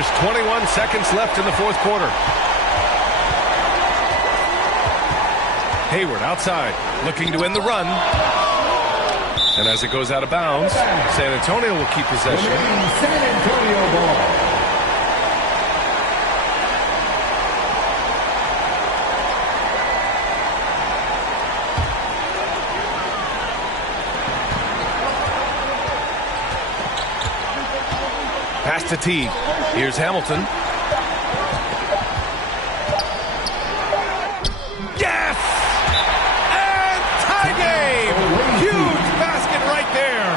There's 21 seconds left in the fourth quarter. Hayward outside, looking to end the run. And as it goes out of bounds, San Antonio will keep possession. San Antonio ball. Pass to T. Here's Hamilton. Yes! And tie game! Huge basket right there.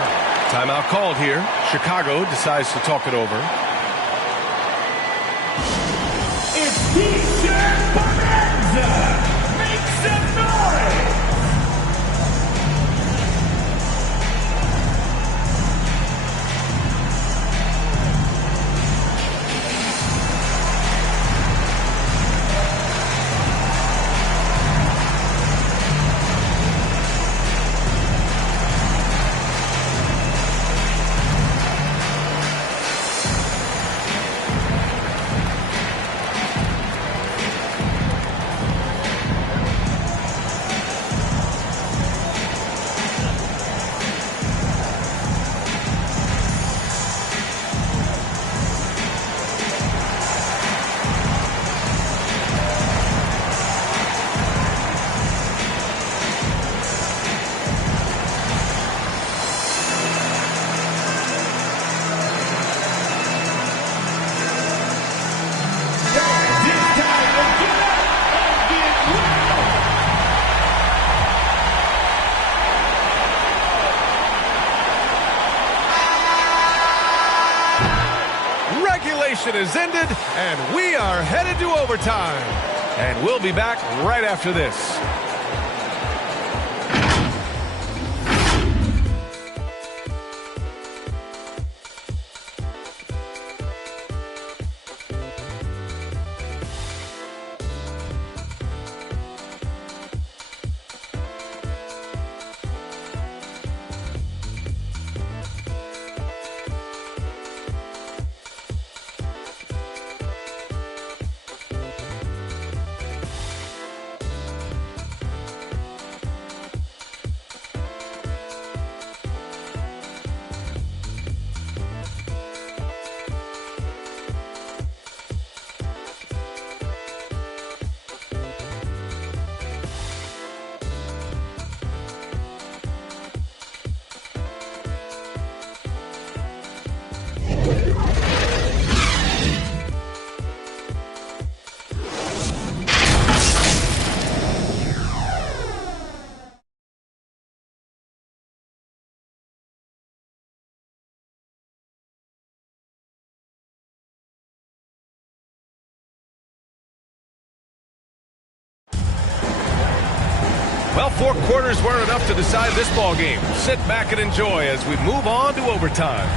Timeout called here. Chicago decides to talk it over. It's T-shirt Bonanza. Make some noise. Is ended, and we are headed to overtime. And we'll be back right after this. Well, 4 quarters weren't enough to decide this ball game. Sit back and enjoy as we move on to overtime.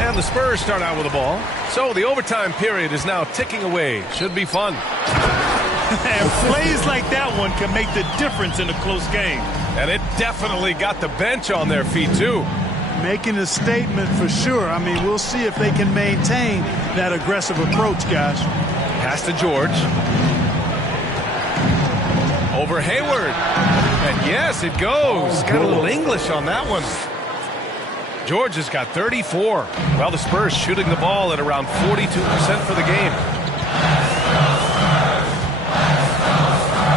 And the Spurs start out with the ball. So the overtime period is now ticking away. Should be fun. And plays like that one can make the difference in a close game. And it definitely got the bench on their feet, too. Making a statement for sure. I mean, we'll see if they can maintain that aggressive approach, guys. Pass to George. Over Hayward. And yes, it goes. Got a little English on that one. George has got 34. Well, the Spurs shooting the ball at around 42% for the game.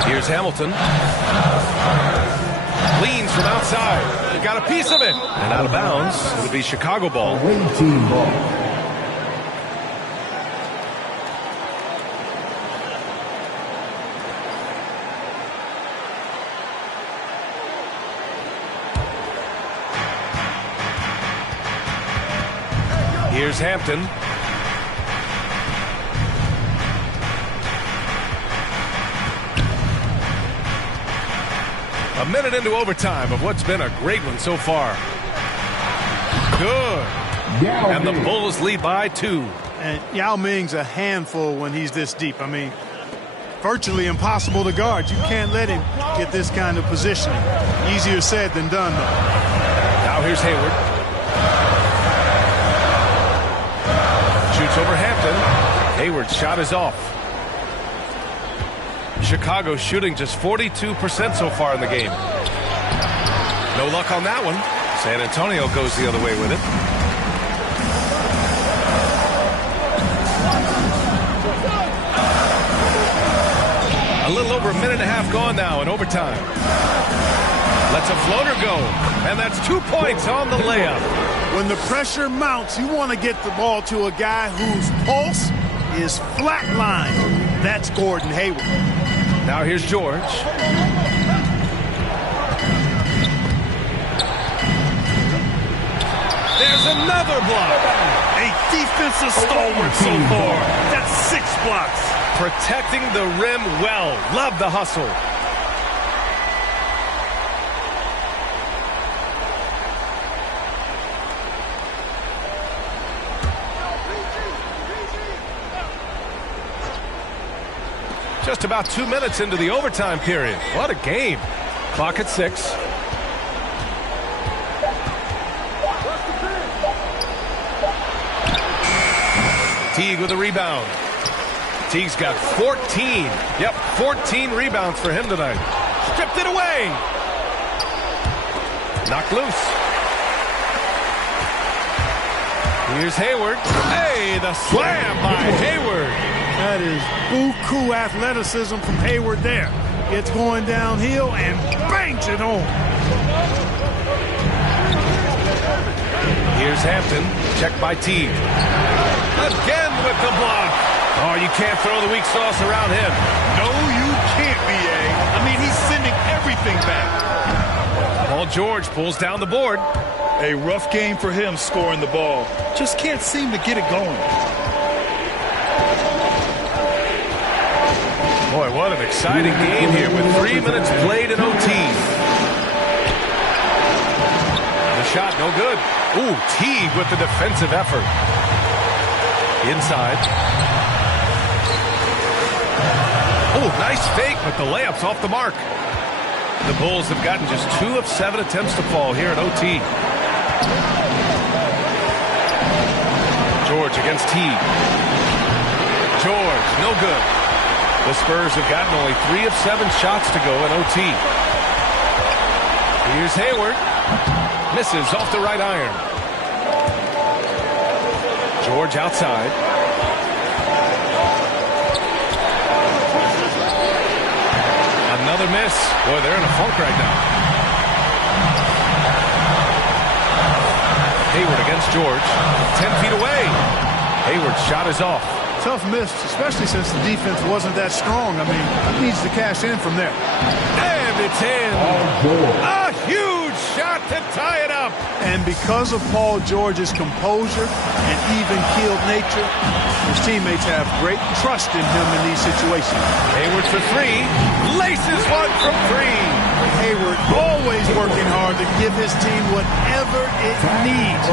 Here's Hamilton. Leans from outside. Got a piece of it. And out of bounds. It'll be Chicago ball. Away team ball. Here's Hampton. A minute into overtime of what's been a great one so far. Good. And the Bulls lead by 2. And Yao Ming's a handful when he's this deep. I mean, virtually impossible to guard. You can't let him get this kind of positioning. Easier said than done, though. Now here's Hayward. Shoots over Hampton. Hayward's shot is off. Chicago shooting just 42% so far in the game. No luck on that one. San Antonio goes the other way with it. A little over a minute and a half gone now in overtime. Lets a floater go, and that's 2 points on the layup. When the pressure mounts, you want to get the ball to a guy whose pulse is flatlined. That's Gordon Hayward. Now here's George. There's another block. A defensive stalwart so far. That's 6 blocks. Protecting the rim well. Love the hustle. Just about 2 minutes into the overtime period. What a game. Clock at 6. Teague with a rebound. Teague's got 14. Yep, 14 rebounds for him tonight. Stripped it away. Knocked loose. Here's Hayward. Hey, the slam by Hayward. That is buku athleticism from Hayward there. Gets going downhill and bangs it home. Here's Hampton. Checked by Teague. Again with the block. Oh, you can't throw the weak sauce around him. No, you can't, B.A. I mean, he's sending everything back. Paul George pulls down the board. A rough game for him scoring the ball. Just can't seem to get it going. Boy, what an exciting game here with 3 minutes played in OT. The shot, no good. Ooh, Teague with the defensive effort. Inside. Oh, nice fake, but the layup's off the mark. The Bulls have gotten just 2 of 7 attempts to fall here at OT. George against Teague. George, no good. The Spurs have gotten only 3 of 7 shots to go in OT. Here's Hayward. Misses off the right iron. George outside. Another miss. Boy, they're in a funk right now. Hayward against George. 10 feet away. Hayward's shot is off. Tough miss, especially since the defense wasn't that strong. I mean, he needs to cash in from there. And it's in. A huge shot to tie it up. And because of Paul George's composure and even-keeled nature, his teammates have great trust in him in these situations. Hayward for 3. Laces one from 3. Hayward always working hard to give his team whatever it needs.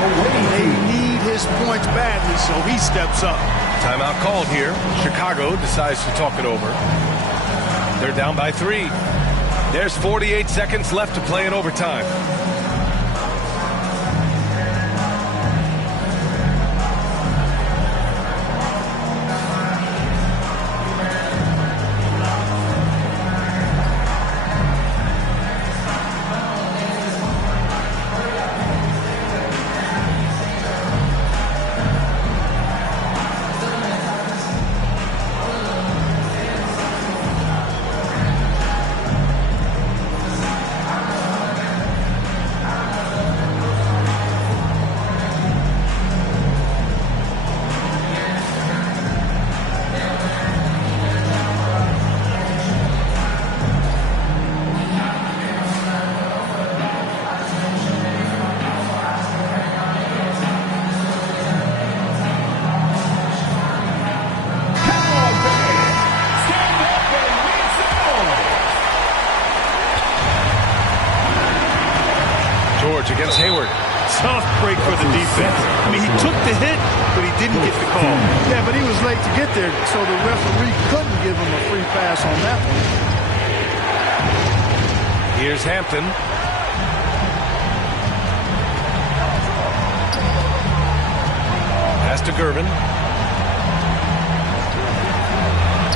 They need his points badly, so he steps up. Timeout called here. Chicago decides to talk it over. They're down by 3. There's 48 seconds left to play in overtime. Against Hayward. Tough break for the defense. I mean, he took the hit, but he didn't get the call. Yeah, but he was late to get there, so the referee couldn't give him a free pass on that one. Here's Hampton. Pass to Gervin.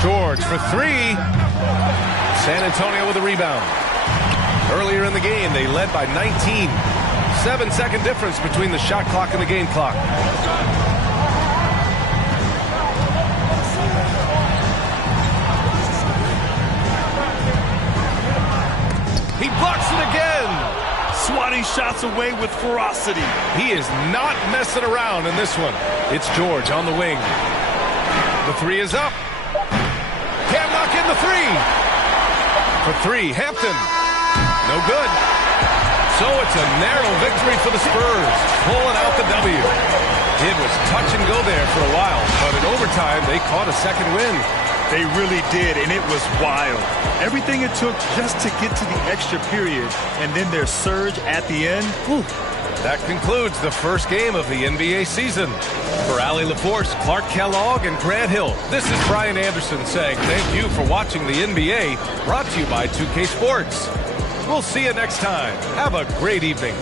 George for three. San Antonio with a rebound. Earlier in the game, they led by 19. 7-second difference between the shot clock and the game clock. He blocks it again. Swatting shots away with ferocity. He is not messing around in this one. It's George on the wing. The three is up. Can't knock in the three. For three, Hampton. No good. So it's a narrow victory for the Spurs, pulling out the W. It was touch and go there for a while, but in overtime, they caught a second win. They really did, and it was wild. Everything it took just to get to the extra period, and then their surge at the end. Whew. That concludes the first game of the NBA season. For Allie LaForce, Clark Kellogg, and Grant Hill, this is Brian Anderson saying thank you for watching the NBA, brought to you by 2K Sports. We'll see you next time. Have a great evening.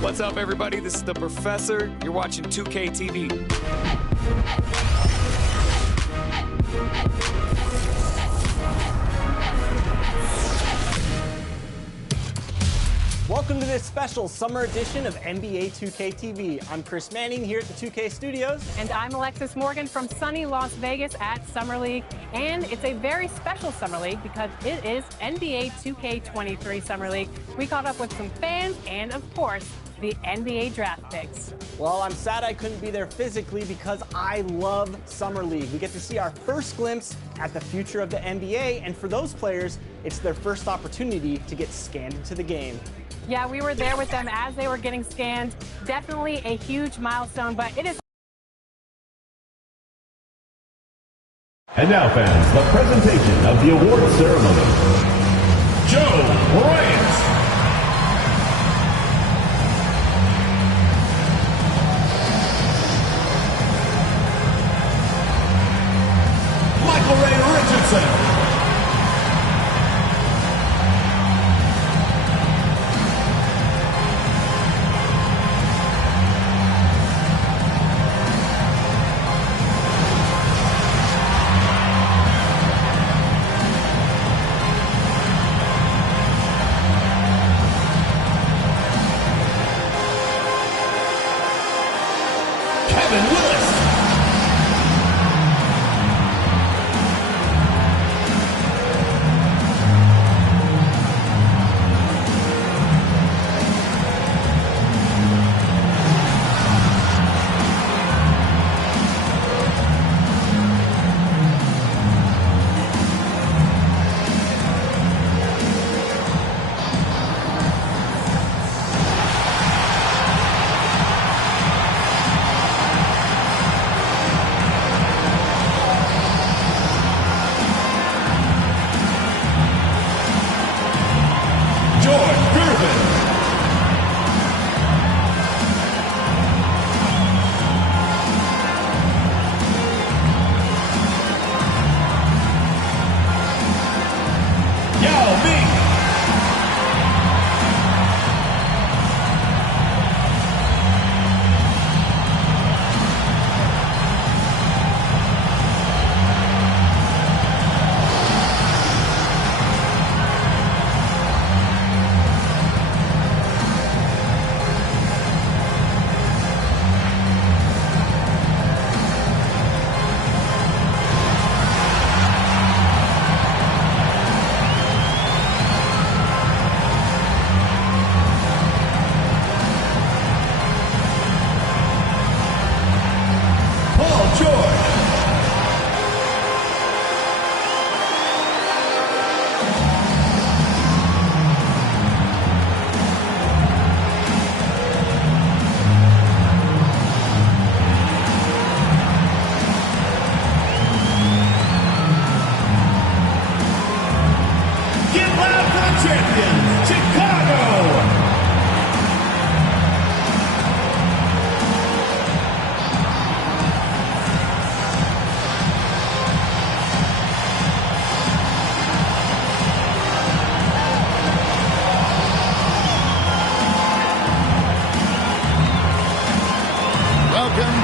What's up, everybody? This is the Professor. You're watching 2K TV. Welcome to this special summer edition of NBA 2K TV. I'm Chris Manning here at the 2K Studios. And I'm Alexis Morgan from sunny Las Vegas at Summer League. And it's a very special Summer League because it is NBA 2K23 Summer League. We caught up with some fans and, of course, the NBA draft picks. Well, I'm sad I couldn't be there physically because I love Summer League. We get to see our first glimpse at the future of the NBA, and for those players, it's their first opportunity to get scanned into the game. Yeah, we were there with them as they were getting scanned. Definitely a huge milestone, but it is. And now, fans, the presentation of the award ceremony. Joe Bryant. Michael Ray Richardson.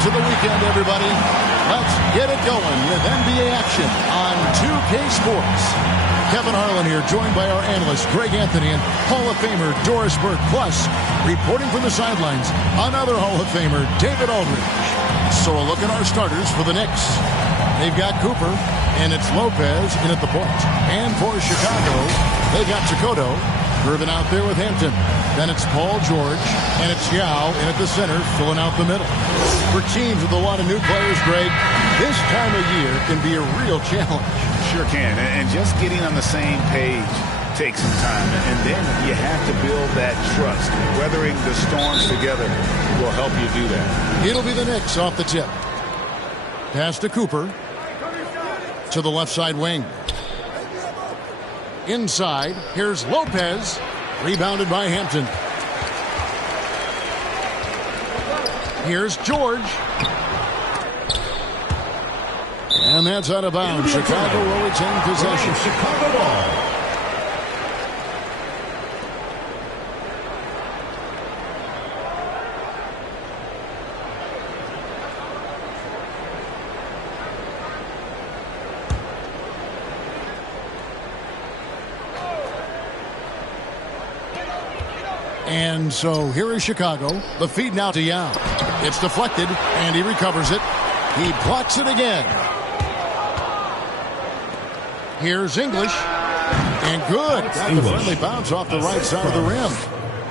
to the weekend, everybody. Let's get it going with NBA action on 2K Sports. Kevin Harlan here, joined by our analyst, Greg Anthony, and Hall of Famer Doris Burke. Plus, reporting from the sidelines, another Hall of Famer, David Aldridge. So a look at our starters for the Knicks. They've got Cooper, and it's Lopez in at the point. And for Chicago, they've got Chikoto. Irvin out there with Hampton. Then it's Paul George, and it's Yao in at the center, filling out the middle. For teams with a lot of new players, Greg, this time of year can be a real challenge. Sure can, and just getting on the same page takes some time, and then you have to build that trust. Weathering the storms together will help you do that. It'll be the Knicks off the tip. Pass to Cooper. To the left side wing. Inside, here's Lopez. Rebounded by Hampton. Here's George. And that's out of bounds. Chicago will retain possession. Chicago ball. And so here is Chicago. The feed now to Yao. It's deflected, and he recovers it. He blocks it again. Here's English. And good. Got the friendly bounce off the right side of the rim.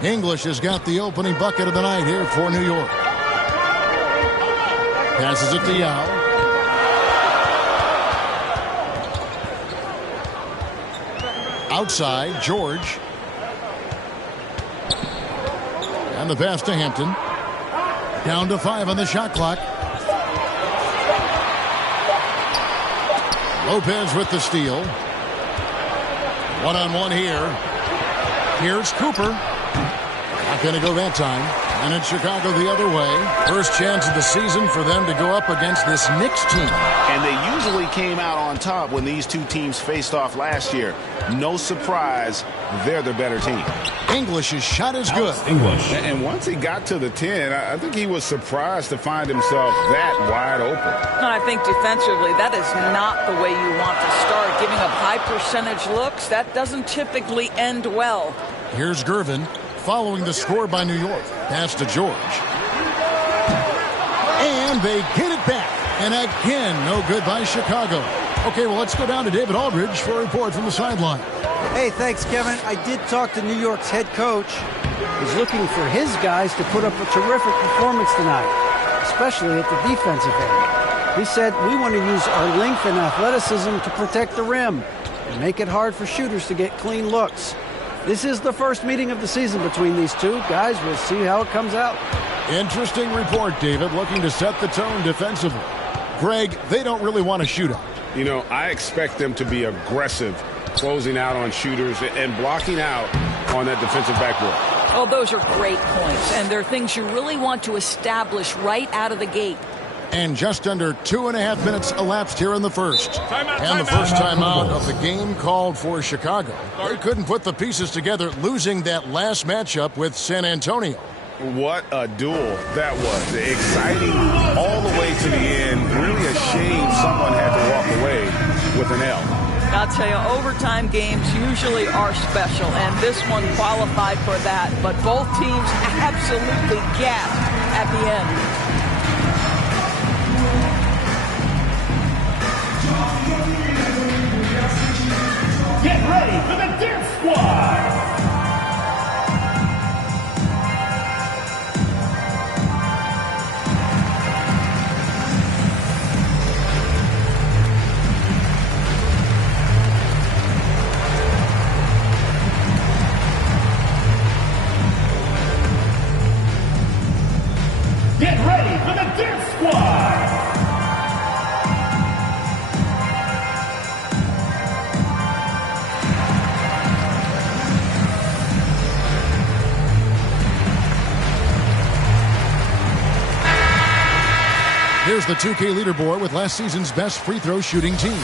English has got the opening bucket of the night here for New York. Passes it to Yao. Outside, George. And the pass to Hampton. Down to 5 on the shot clock. Lopez with the steal. One-on-one here. Here's Cooper. Not going to go that time. And it's Chicago the other way. First chance of the season for them to go up against this Knicks team. And they usually came out on top when these two teams faced off last year. No surprise, they're the better team. English's shot is good. English. And once he got to the 10, I think he was surprised to find himself that wide open. I think defensively, that is not the way you want to start. Giving up high percentage looks, that doesn't typically end well. Here's Gervin following the score by New York. Pass to George. And they get it back. And again, no good by Chicago. Okay, well, let's go down to David Aldridge for a report from the sideline. Hey, thanks, Kevin. I did talk to New York's head coach. He's looking for his guys to put up a terrific performance tonight, especially at the defensive end. He said, we want to use our length and athleticism to protect the rim and make it hard for shooters to get clean looks. This is the first meeting of the season between these two. Guys, we'll see how it comes out. Interesting report, David, looking to set the tone defensively. Greg, they don't really want to shoot out. You know, I expect them to be aggressive, closing out on shooters and blocking out on that defensive backboard. Oh, those are great points, and they're things you really want to establish right out of the gate. And just under 2.5 minutes elapsed here in the first. And the first timeout of the game called for Chicago. They couldn't put the pieces together, losing that last matchup with San Antonio. What a duel that was. Exciting all the way to the end. Really a shame someone had to walk away with an L. I'll tell you, overtime games usually are special, and this one qualified for that. But both teams absolutely gasped at the end. Get ready for the Dance Squad! Get ready for the Dance Squad! Here's the 2K leaderboard with last season's best free throw shooting team.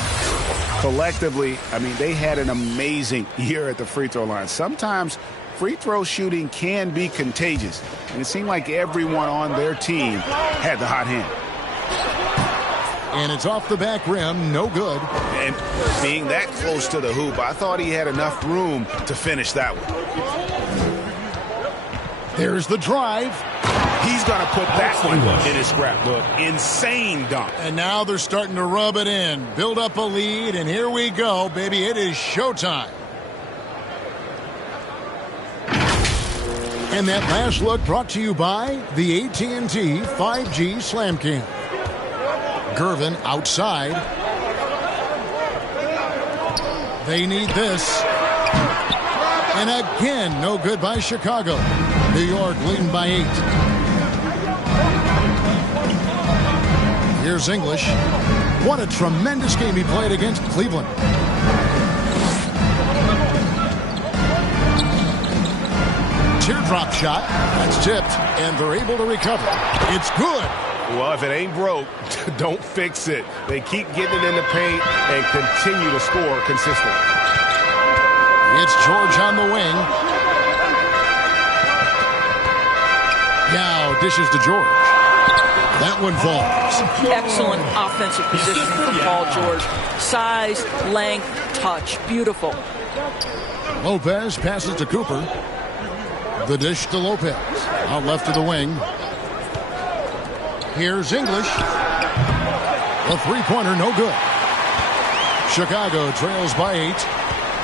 Collectively, I mean, they had an amazing year at the free throw line. Sometimes free throw shooting can be contagious, and it seemed like everyone on their team had the hot hand. and it's off the back rim. No good. And being that close to the hoop, I thought he had enough room to finish that one. There's the drive. He's going to put that one in his scrapbook. Insane dunk. And now they're starting to rub it in. Build up a lead, and here we go, baby. It is showtime. And that last look brought to you by the AT&T 5G Slam Cam. Gervin outside. They need this. And again, no good by Chicago. New York leading by 8. Here's English. What a tremendous game he played against Cleveland. Teardrop shot. That's tipped, and they're able to recover. It's good. Well, if it ain't broke, don't fix it. They keep getting it in the paint and continue to score consistently. It's George on the wing. Now dishes to George. That one falls. Excellent offensive position from Paul George. Size, length, touch. Beautiful. Lopez passes to Cooper. The dish to Lopez. Out left to the wing. Here's English. A three-pointer, no good. Chicago trails by 8.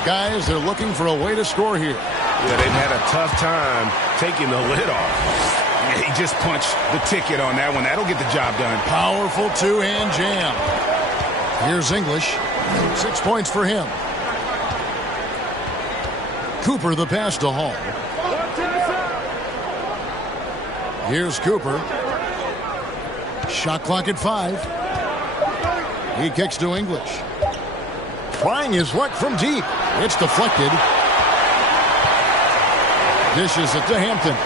Guys, they're looking for a way to score here. Yeah, they've had a tough time taking the lid off. Yeah, he just punched the ticket on that one. That'll get the job done. Powerful two-hand jam. Here's English. 6 points for him. Cooper the pass to Hall. Here's Cooper. Shot clock at 5. He kicks to English. Trying his luck from deep. It's deflected. Dishes it to Hampton.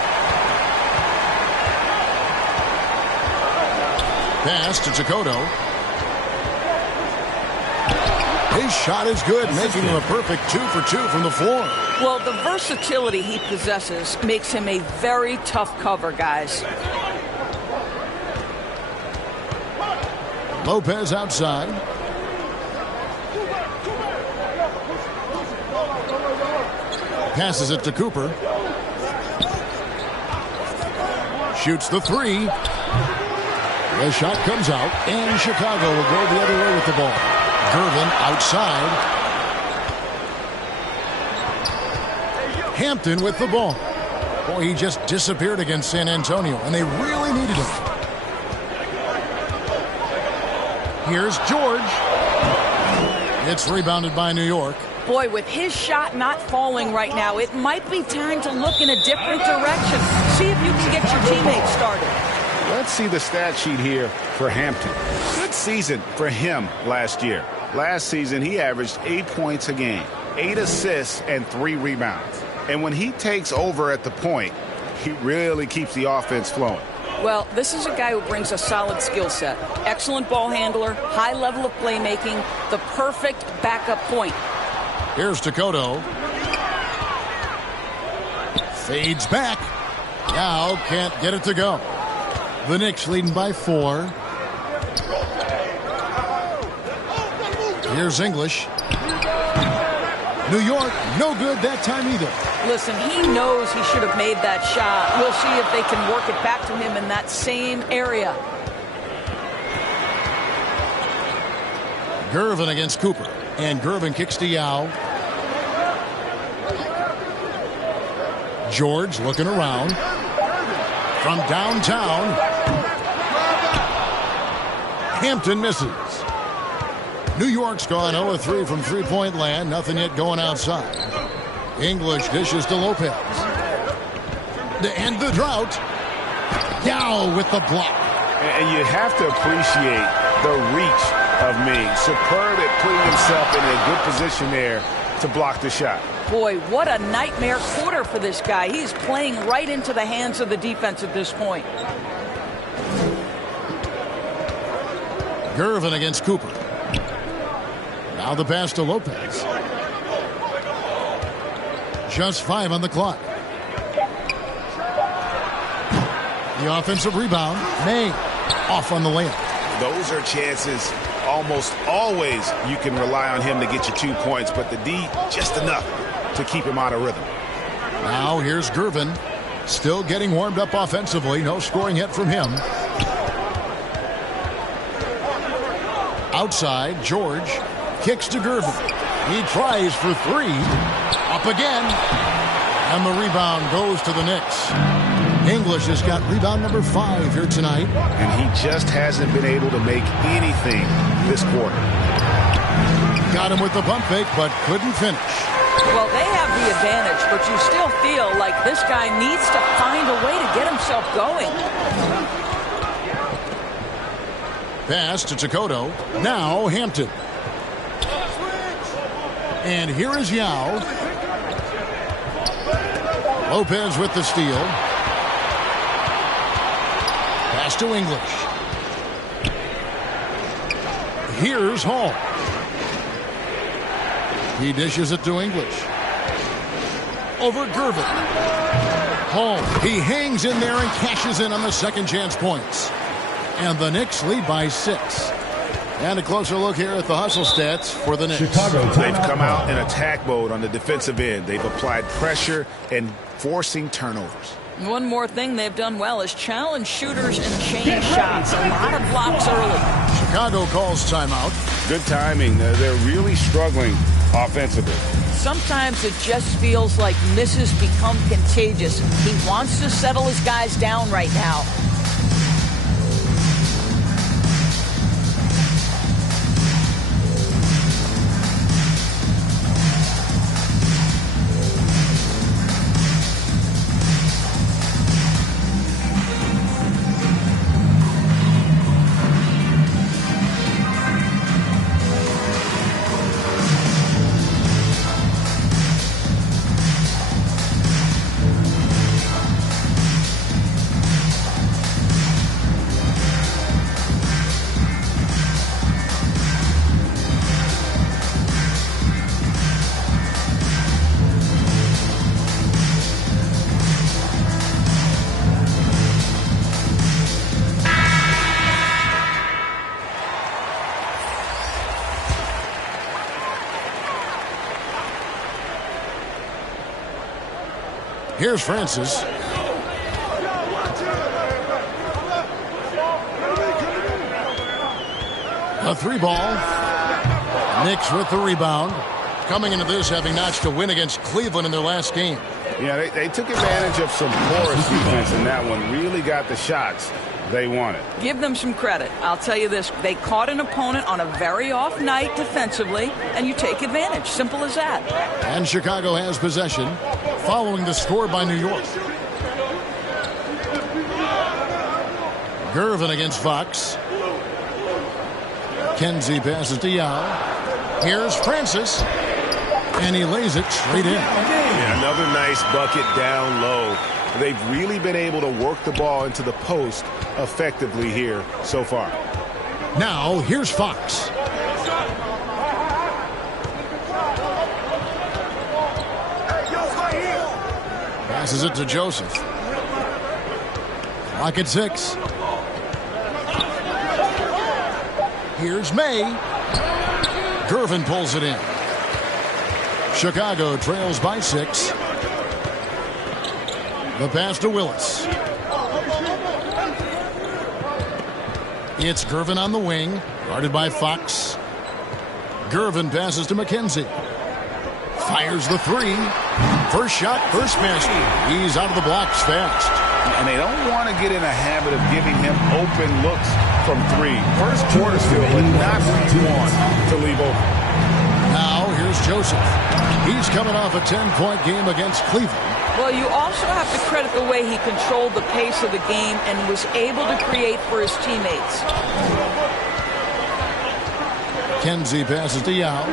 Pass to Takoto. His shot is good, making him a perfect 2 for 2 from the floor. Well, the versatility he possesses makes him a very tough cover, guys. Lopez outside. Passes it to Cooper. Shoots the 3. The shot comes out, and Chicago will go the other way with the ball. Gervin outside. Hampton with the ball. Boy, he just disappeared against San Antonio, and they really needed him. Here's George. It's rebounded by New York. Boy, with his shot not falling right now, it might be time to look in a different direction. See if you can get your teammates started. Let's see the stat sheet here for Hampton. Good season for him last year. Last season, he averaged 8 points a game, 8 assists, and 3 rebounds. And when he takes over at the point, he really keeps the offense flowing. Well, this is a guy who brings a solid skill set. Excellent ball handler, high level of playmaking, the perfect backup point. Here's Takoto. Fades back. Now can't get it to go. The Knicks leading by 4. Here's English. New York, no good that time either. Listen, he knows he should have made that shot. We'll see if they can work it back to him in that same area. Gervin against Cooper. And Gervin kicks to Yao. George looking around. From downtown. Hampton misses. New York's gone 0-3 from three-point land. Nothing yet going outside. English dishes to Lopez. To end the drought. Yao with the block. And you have to appreciate the reach of Ming. Superb at putting himself in a good position there to block the shot. Boy, what a nightmare quarter for this guy. He's playing right into the hands of the defense at this point. Gervin against Cooper. Now the pass to Lopez. Just 5 on the clock. The offensive rebound. May off on the layup. those are chances almost always you can rely on him to get you 2 points, but the D just enough to keep him out of rhythm. Now here's Gervin, still getting warmed up offensively. No scoring yet from him. Outside, George kicks to Gervin. He tries for 3. Up again. And the rebound goes to the Knicks. English has got rebound number 5 here tonight. And he just hasn't been able to make anything this quarter. Got him with the pump fake, but couldn't finish. Well, they have the advantage, but you still feel like this guy needs to find a way to get himself going. Pass to Takoto. Now Hampton. And here is Yao. Lopez with the steal. Pass to English. Here's Hall. He dishes it to English. Over Gervin. Hall. He hangs in there and cashes in on the second chance points. And the Knicks lead by 6. And a closer look here at the hustle stats for the Knicks. They've come out in attack mode on the defensive end. They've applied pressure and forcing turnovers. One more thing they've done well is challenge shooters and change shots. A lot of blocks early. Chicago calls timeout. Good timing. They're really struggling offensively. Sometimes it just feels like misses become contagious. He wants to settle his guys down right now. Here's Francis. A 3-ball. Knicks with the rebound. Coming into this having notched a win against Cleveland in their last game. Yeah, they took advantage of some porous defense in that one. Really got the shots they wanted. Give them some credit. I'll tell you this. They caught an opponent on a very off night defensively, and you take advantage. Simple as that. And Chicago has possession following the score by New York. Gervin against Fox. Kenzie passes to Yao. Here's Francis. And he lays it straight in. Yeah, another nice bucket down low. They've really been able to work the ball into the post effectively here so far. Now, here's Fox. Passes it to Joseph. Clock at 6. Here's May. Gervin pulls it in. Chicago trails by 6. The pass to Willis. It's Gervin on the wing, guarded by Fox. Gervin passes to McKenzie. Fires the 3. First shot, first basket. He's out of the blocks fast. And they don't want to get in a habit of giving him open looks from 3. First quarter still, but not what you want to leave open. Now here's Joseph. He's coming off a 10-point game against Cleveland. Well, you also have to credit the way he controlled the pace of the game and was able to create for his teammates. Kenzie passes to Yao.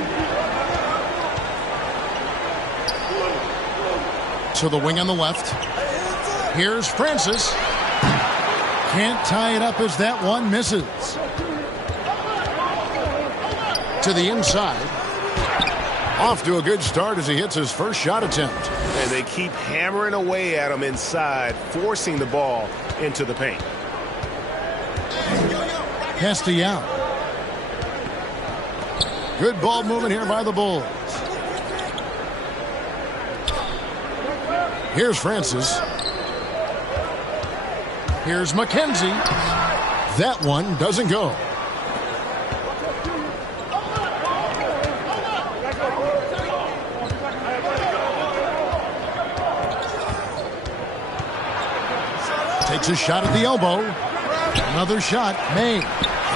To the wing on the left. Here's Francis. Can't tie it up as that one misses. To the inside. Off to a good start as he hits his first shot attempt. And they keep hammering away at him inside, forcing the ball into the paint. Castellano. Good ball movement here by the Bulls. Here's Francis. Here's McKenzie. That one doesn't go. Takes a shot at the elbow. Another shot made.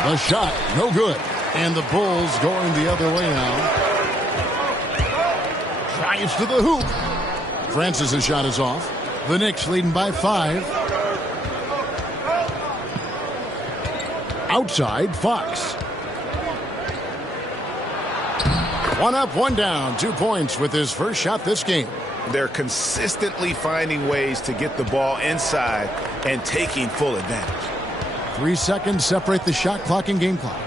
The shot no good. And the Bulls going the other way now. Drives to the hoop. Francis' shot is off. The Knicks leading by 5. Outside, Fox. One up, one down. 2 points with his first shot this game. They're consistently finding ways to get the ball inside and taking full advantage. 3 seconds separate the shot clock and game clock.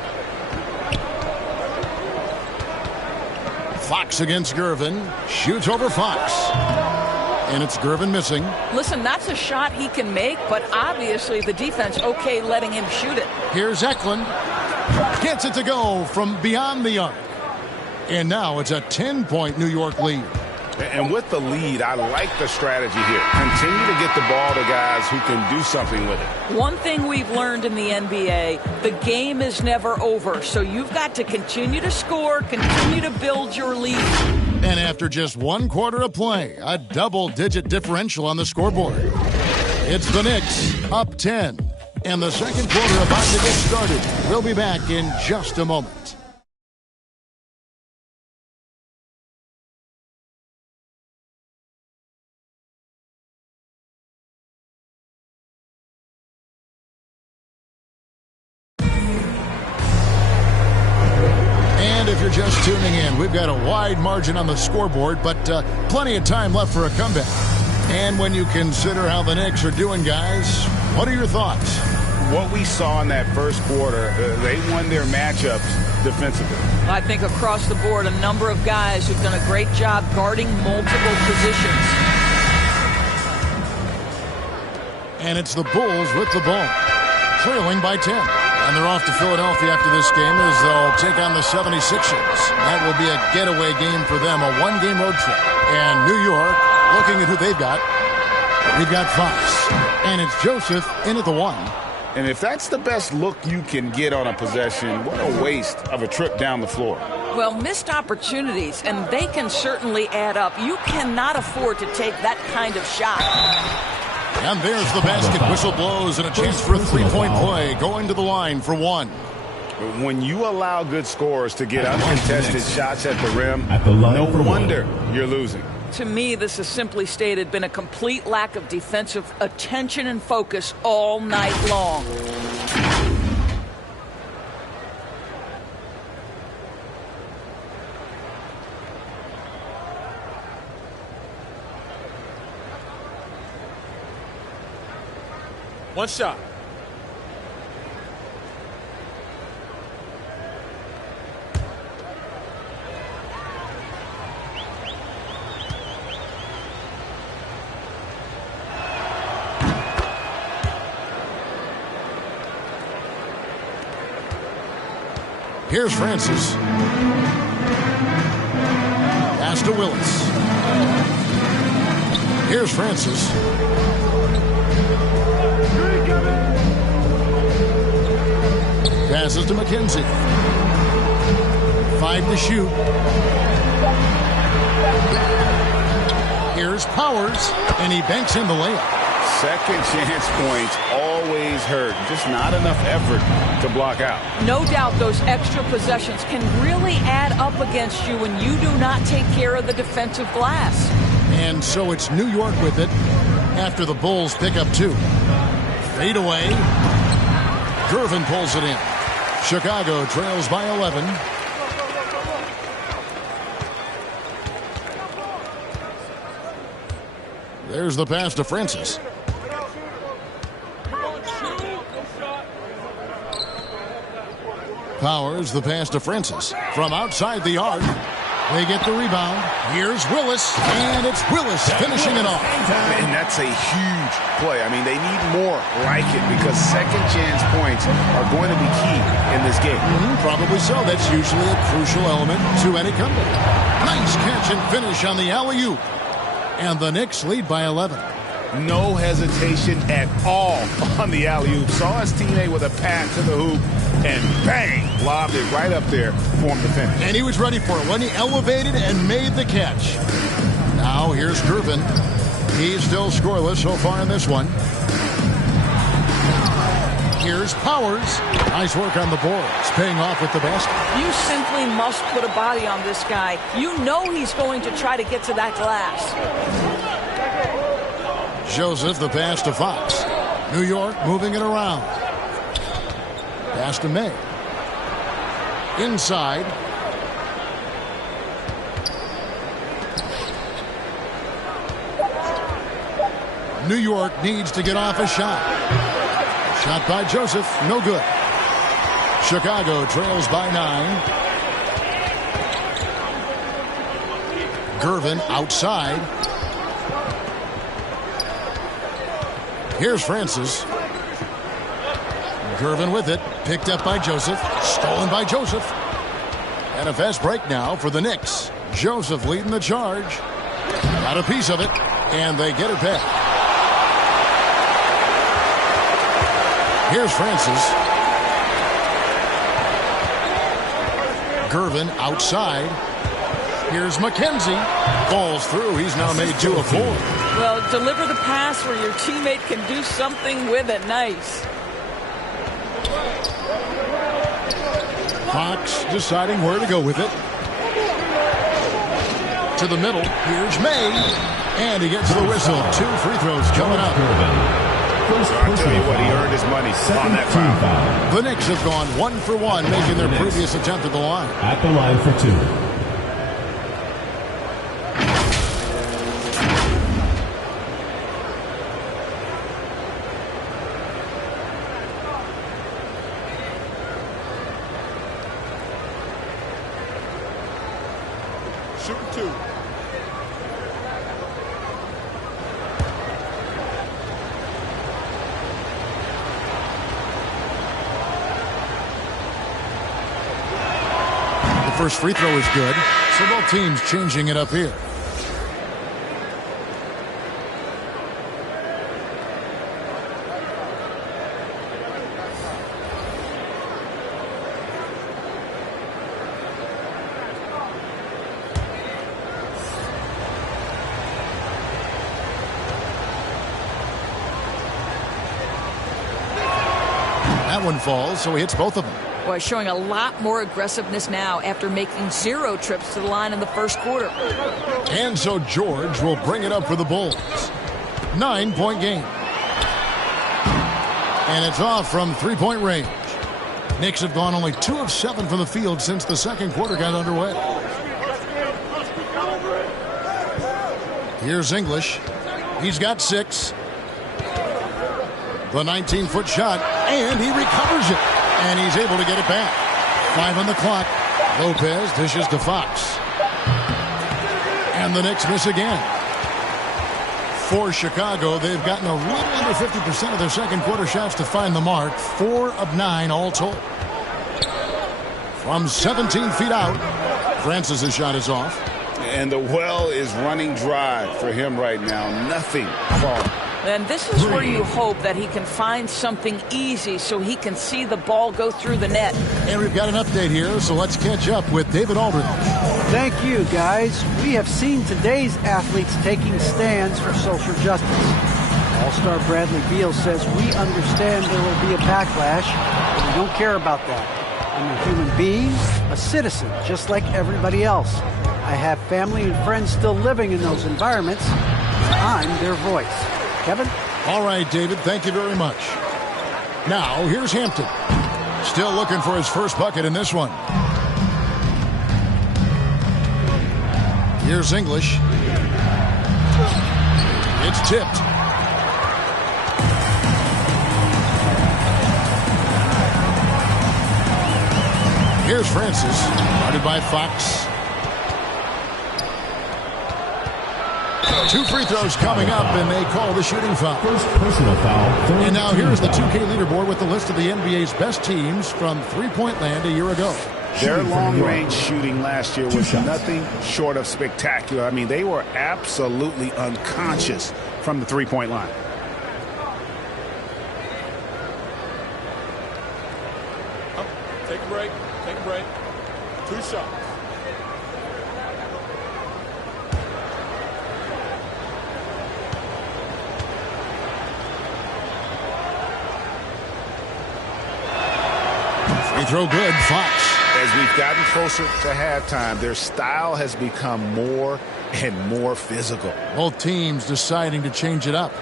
Fox against Gervin. Shoots over Fox. And it's Gervin missing. Listen, that's a shot he can make, but obviously the defense okay letting him shoot it. Here's Eklund. Gets it to go from beyond the arc. And now it's a 10-point New York lead. And with the lead, I like the strategy here. Continue to get the ball to guys who can do something with it. One thing we've learned in the NBA, the game is never over. So you've got to continue to score, continue to build your lead. And after just 1 quarter of play, a double-digit differential on the scoreboard. It's the Knicks up 10. And the second quarter about to get started. We'll be back in just a moment. If you're just tuning in, we've got a wide margin on the scoreboard, but plenty of time left for a comeback. And when you consider how the Knicks are doing, guys, what are your thoughts? What we saw in that first quarter, they won their matchups defensively. I think across the board, a number of guys who've done a great job guarding multiple positions. And it's the Bulls with the ball, trailing by 10. And they're off to Philadelphia after this game as they'll take on the 76ers. That will be a getaway game for them, a 1-game road trip. And New York, looking at who they've got, we've got Fox. And it's Joseph in at the 1. And if that's the best look you can get on a possession, what a waste of a trip down the floor. Well, missed opportunities, and they can certainly add up. You cannot afford to take that kind of shot. And there's the basket. Whistle blows and a chance for a 3-point play. Going to the line for 1. When you allow good scorers to get uncontested shots at the rim, no wonder you're losing. To me, this has simply stated been a complete lack of defensive attention and focus all night long. One shot. Here's Francis. Pass to Willis. Here's Francis. Passes to McKenzie. 5 to shoot. Here's Powers, and he banks in the layup. Second chance points always hurt. Just not enough effort to block out. No doubt those extra possessions can really add up against you when you do not take care of the defensive glass. And so it's New York with it after the Bulls pick up 2. Fade away. Gervin pulls it in. Chicago trails by 11. There's the pass to Francis. Powers, the pass to Francis. From outside the arc. They get the rebound. Here's Willis, and it's Willis finishing it off. And that's a huge play. I mean, they need more like it because second chance points are going to be key in this game. Probably so. That's usually a crucial element to any comeback. Nice catch and finish on the alley-oop. And the Knicks lead by 11. No hesitation at all on the alley-oop. Saw his teammate with a pass to the hoop, and bang, lobbed it right up there for him to finish. And he was ready for it when he elevated and made the catch. Now here's Gervin. He's still scoreless so far in this one. Here's Powers. Nice work on the boards, paying off with the basket. You simply must put a body on this guy. You know he's going to try to get to that glass. Joseph, the pass to Fox. New York moving it around. Pass to May. Inside. New York needs to get off a shot. Shot by Joseph, no good. Chicago trails by 9. Gervin outside. Here's Francis. Gervin with it. Picked up by Joseph. Stolen by Joseph. And a fast break now for the Knicks. Joseph leading the charge. Got a piece of it. And they get it back. Here's Francis. Gervin outside. Here's McKenzie. Falls through. He's now made 2 of 4. Well, deliver the pass where your teammate can do something with it. Nice. Fox deciding where to go with it. To the middle. Here's May. And he gets the whistle. 2 free throws coming up. I'll tell you what, he earned his money on that foul. The Knicks have gone 1 for 1, making their previous attempt at the line. At the line for 2. First free throw is good. So both teams changing it up here. That one falls, so he hits both of them. Boy, showing a lot more aggressiveness now after making 0 trips to the line in the first quarter. And so George will bring it up for the Bulls. 9-point game. And it's off from 3-point range. Knicks have gone only 2 of 7 from the field since the second quarter got underway. Here's English. He's got 6. The 19-foot shot, and he recovers it. And he's able to get it back. 5 on the clock. Lopez dishes to Fox. And the Knicks miss again. For Chicago, they've gotten a little under 50% of their second quarter shots to find the mark. 4 of 9 all told. From 17 feet out, Francis' shot is off. And the well is running dry for him right now. Nothing falling. And this is where you hope that he can find something easy so he can see the ball go through the net. And we've got an update here, so let's catch up with David Aldridge. Thank you, guys. We have seen today's athletes taking stands for social justice. All-star Bradley Beal says, we understand there will be a backlash, but we don't care about that. I'm a human being, a citizen, just like everybody else. I have family and friends still living in those environments. I'm their voice. Kevin? All right, David, thank you very much. Now, here's Hampton. Still looking for his first bucket in this one. Here's English. It's tipped. Here's Francis. Guarded by Fox. 2 free throws coming up, and they call the shooting foul. First personal foul. And now here's the 2K leaderboard with the list of the NBA's best teams from three-point land a year ago. Their long-range shooting last year was nothing short of spectacular. I mean, they were absolutely unconscious from the three-point line. Take a break. Take a break. 2 shots. Free throw good, Fox. As we've gotten closer to halftime, their style has become more and more physical. Both teams deciding to change it up.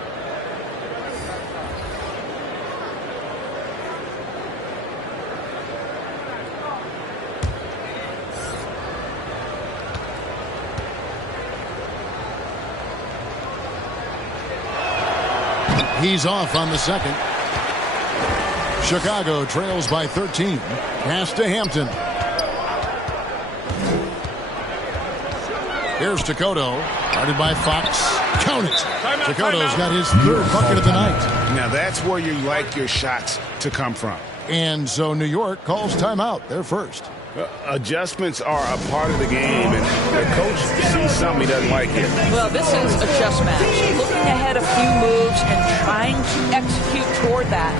He's off on the second. Chicago trails by 13. Pass to Hampton. Here's Takoto. Guarded by Fox. Count it. Takoto's got his 3rd bucket of the night. Now that's where you like your shots to come from. And so New York calls timeout. They're first. Adjustments are a part of the game, and the coach sees something he doesn't like here. Well, this is a chess match. Looking ahead a few moves and trying to execute toward that.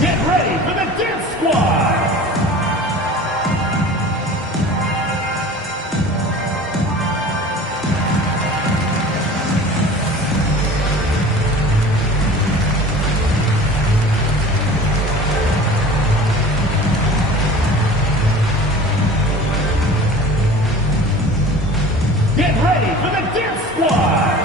Get ready for the Dance Squad. Get ready for the Dance Squad.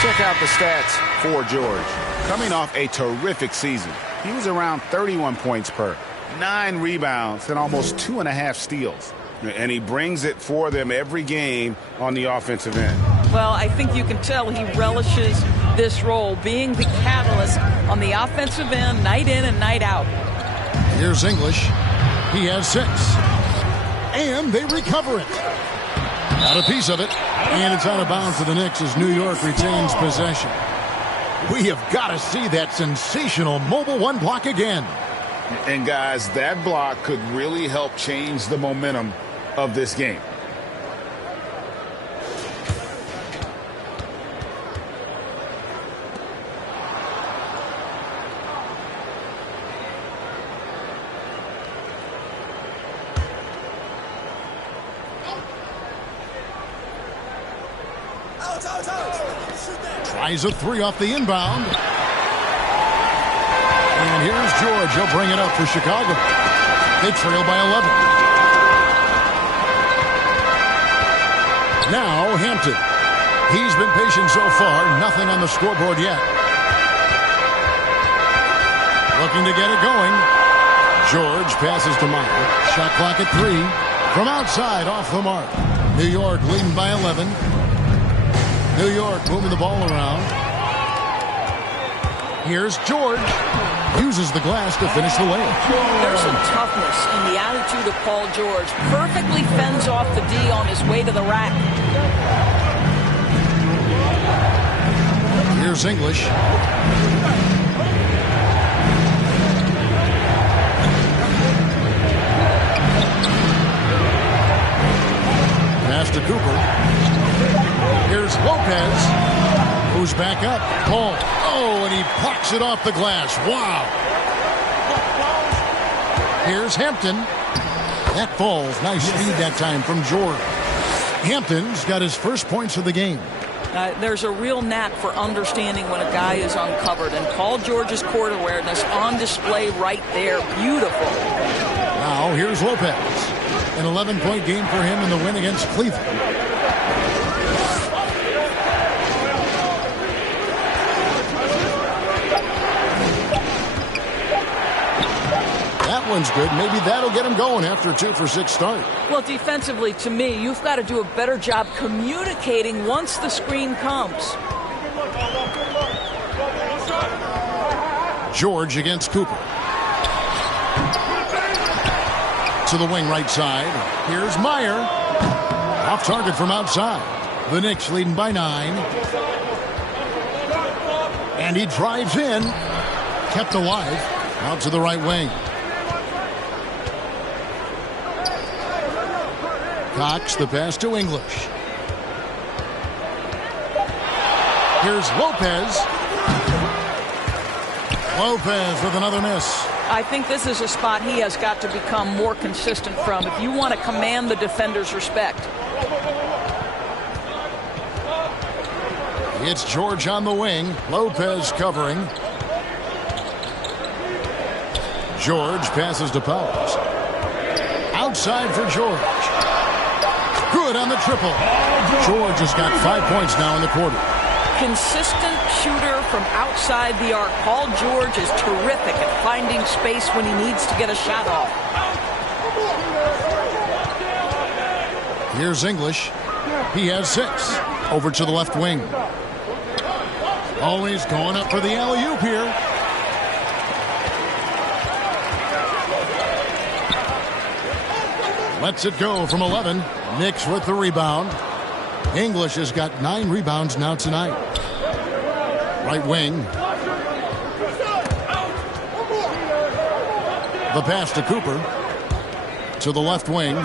Check out the stats for George. Coming off a terrific season, he was around 31 points per, 9 rebounds, and almost 2.5 steals. And he brings it for them every game on the offensive end. Well, I think you can tell he relishes this role, being the catalyst on the offensive end, night in and night out. Here's English. He has 6. And they recover it. Got a piece of it. And it's out of bounds to the Knicks as New York retains possession. We have got to see that sensational mobile 1 block again. And guys, that block could really help change the momentum of this game. Tries a 3 off the inbound. And here's George. He'll bring it up for Chicago. They trail by 11. Now Hampton. He's been patient so far. Nothing on the scoreboard yet. Looking to get it going. George passes to Meyer. Shot clock at 3. From outside, off the mark. New York leading by 11. New York moving the ball around. Here's George. Uses the glass to finish the layup. There's some toughness in the attitude of Paul George. Perfectly fends off the D on his way to the rack. Here's English. Pass to Cooper. Here's Lopez, who's back up. Paul. Oh, and he plucks it off the glass. Wow. Here's Hampton. That falls. Nice speed that time from George. Hampton's got his first points of the game. There's a real knack for understanding when a guy is uncovered, and Paul George's court awareness on display right there. Beautiful. Now here's Lopez. An 11-point game for him in the win against Cleveland. that one's good. Maybe that'll get him going after a 2-for-6 start. Well, defensively, to me, you've got to do a better job communicating once the screen comes. George against Cooper. To the wing right side. Here's Meyer. Off target from outside. The Knicks leading by 9. And he drives in. Kept alive. Out to the right wing. Cox, the pass to English. Here's Lopez. Lopez with another miss. I think this is a spot he has got to become more consistent from if you want to command the defender's respect. It's George on the wing. Lopez covering. George passes to Powers. Outside for George. Good on the triple. George has got 5 points now in the quarter. Consistent shooter from outside the arc. Paul George is terrific at finding space when he needs to get a shot off. Here's English. He has 6. Over to the left wing. Always going up for the alley-oop here. Lets it go from 11. Knicks with the rebound. English has got 9 rebounds now tonight. Right wing. The pass to Cooper. To the left wing.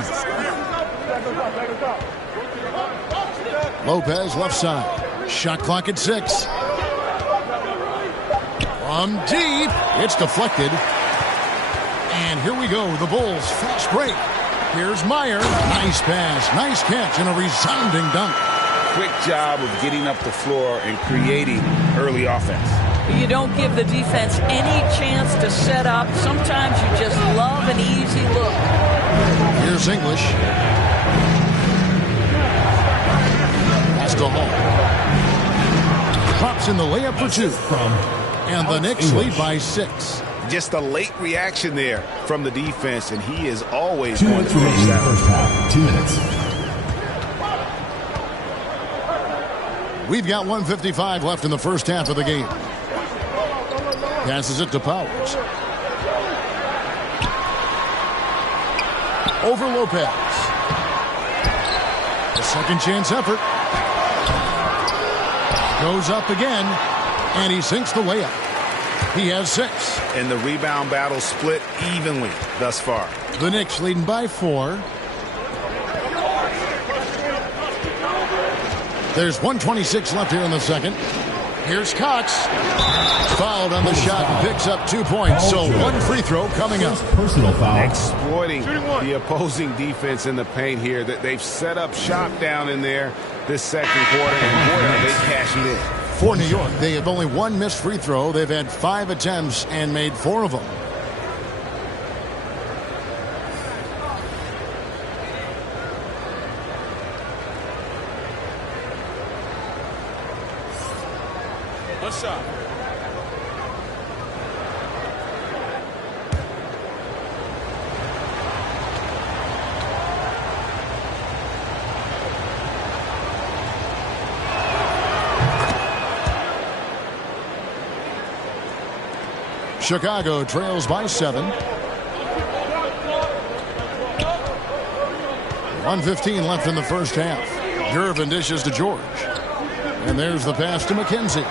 Lopez left side. Shot clock at 6. From deep. It's deflected. And here we go. The Bulls fast break. Here's Meyer. Nice pass. Nice catch and a resounding dunk. Quick job of getting up the floor and creating early offense. You don't give the defense any chance to set up. Sometimes you just love an easy look. Here's English. Pass to Hall. Drops in the layup for 2. And the Knicks lead by 6. Just a late reaction there from the defense, and he is always 2 going to minutes remaining in the that. first half. 2 minutes. We've got 1:55 left in the first half of the game. Passes it to Powers. Over Lopez. A second chance effort. Goes up again, and he sinks the layup. He has 6. And the rebound battle split evenly thus far. The Knicks leading by 4. There's 1:26 left here in the second. Here's Cox. Fouled on the shot and picks up 2 points. So 1 free throw coming up. Personal foul. Exploiting the opposing defense in the paint here. That they've set up shop down in there this second quarter, and boy, are they cashing in. For New York, they have only 1 missed free throw. They've had 5 attempts and made 4 of them. One shot. Chicago trails by 7. 1:15 left in the first half. Gervin dishes to George. And there's the pass to McKenzie.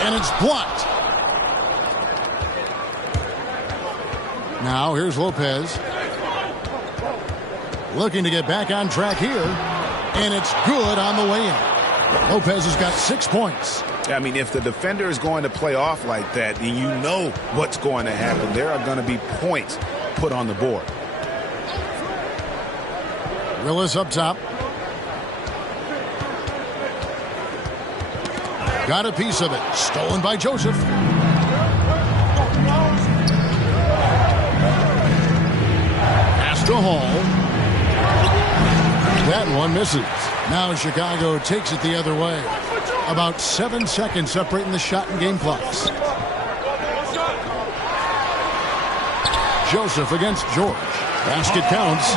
And it's blocked. Now here's Lopez. Looking to get back on track here. And it's good on the way in. Lopez has got 6 points. I mean, if the defender is going to play off like that, then you know what's going to happen. There are going to be points put on the board. Willis up top. Got a piece of it. Stolen by Joseph. Pass to Hall. That one misses. Now Chicago takes it the other way. About 7 seconds separating the shot and game clocks. Joseph against George. Basket counts.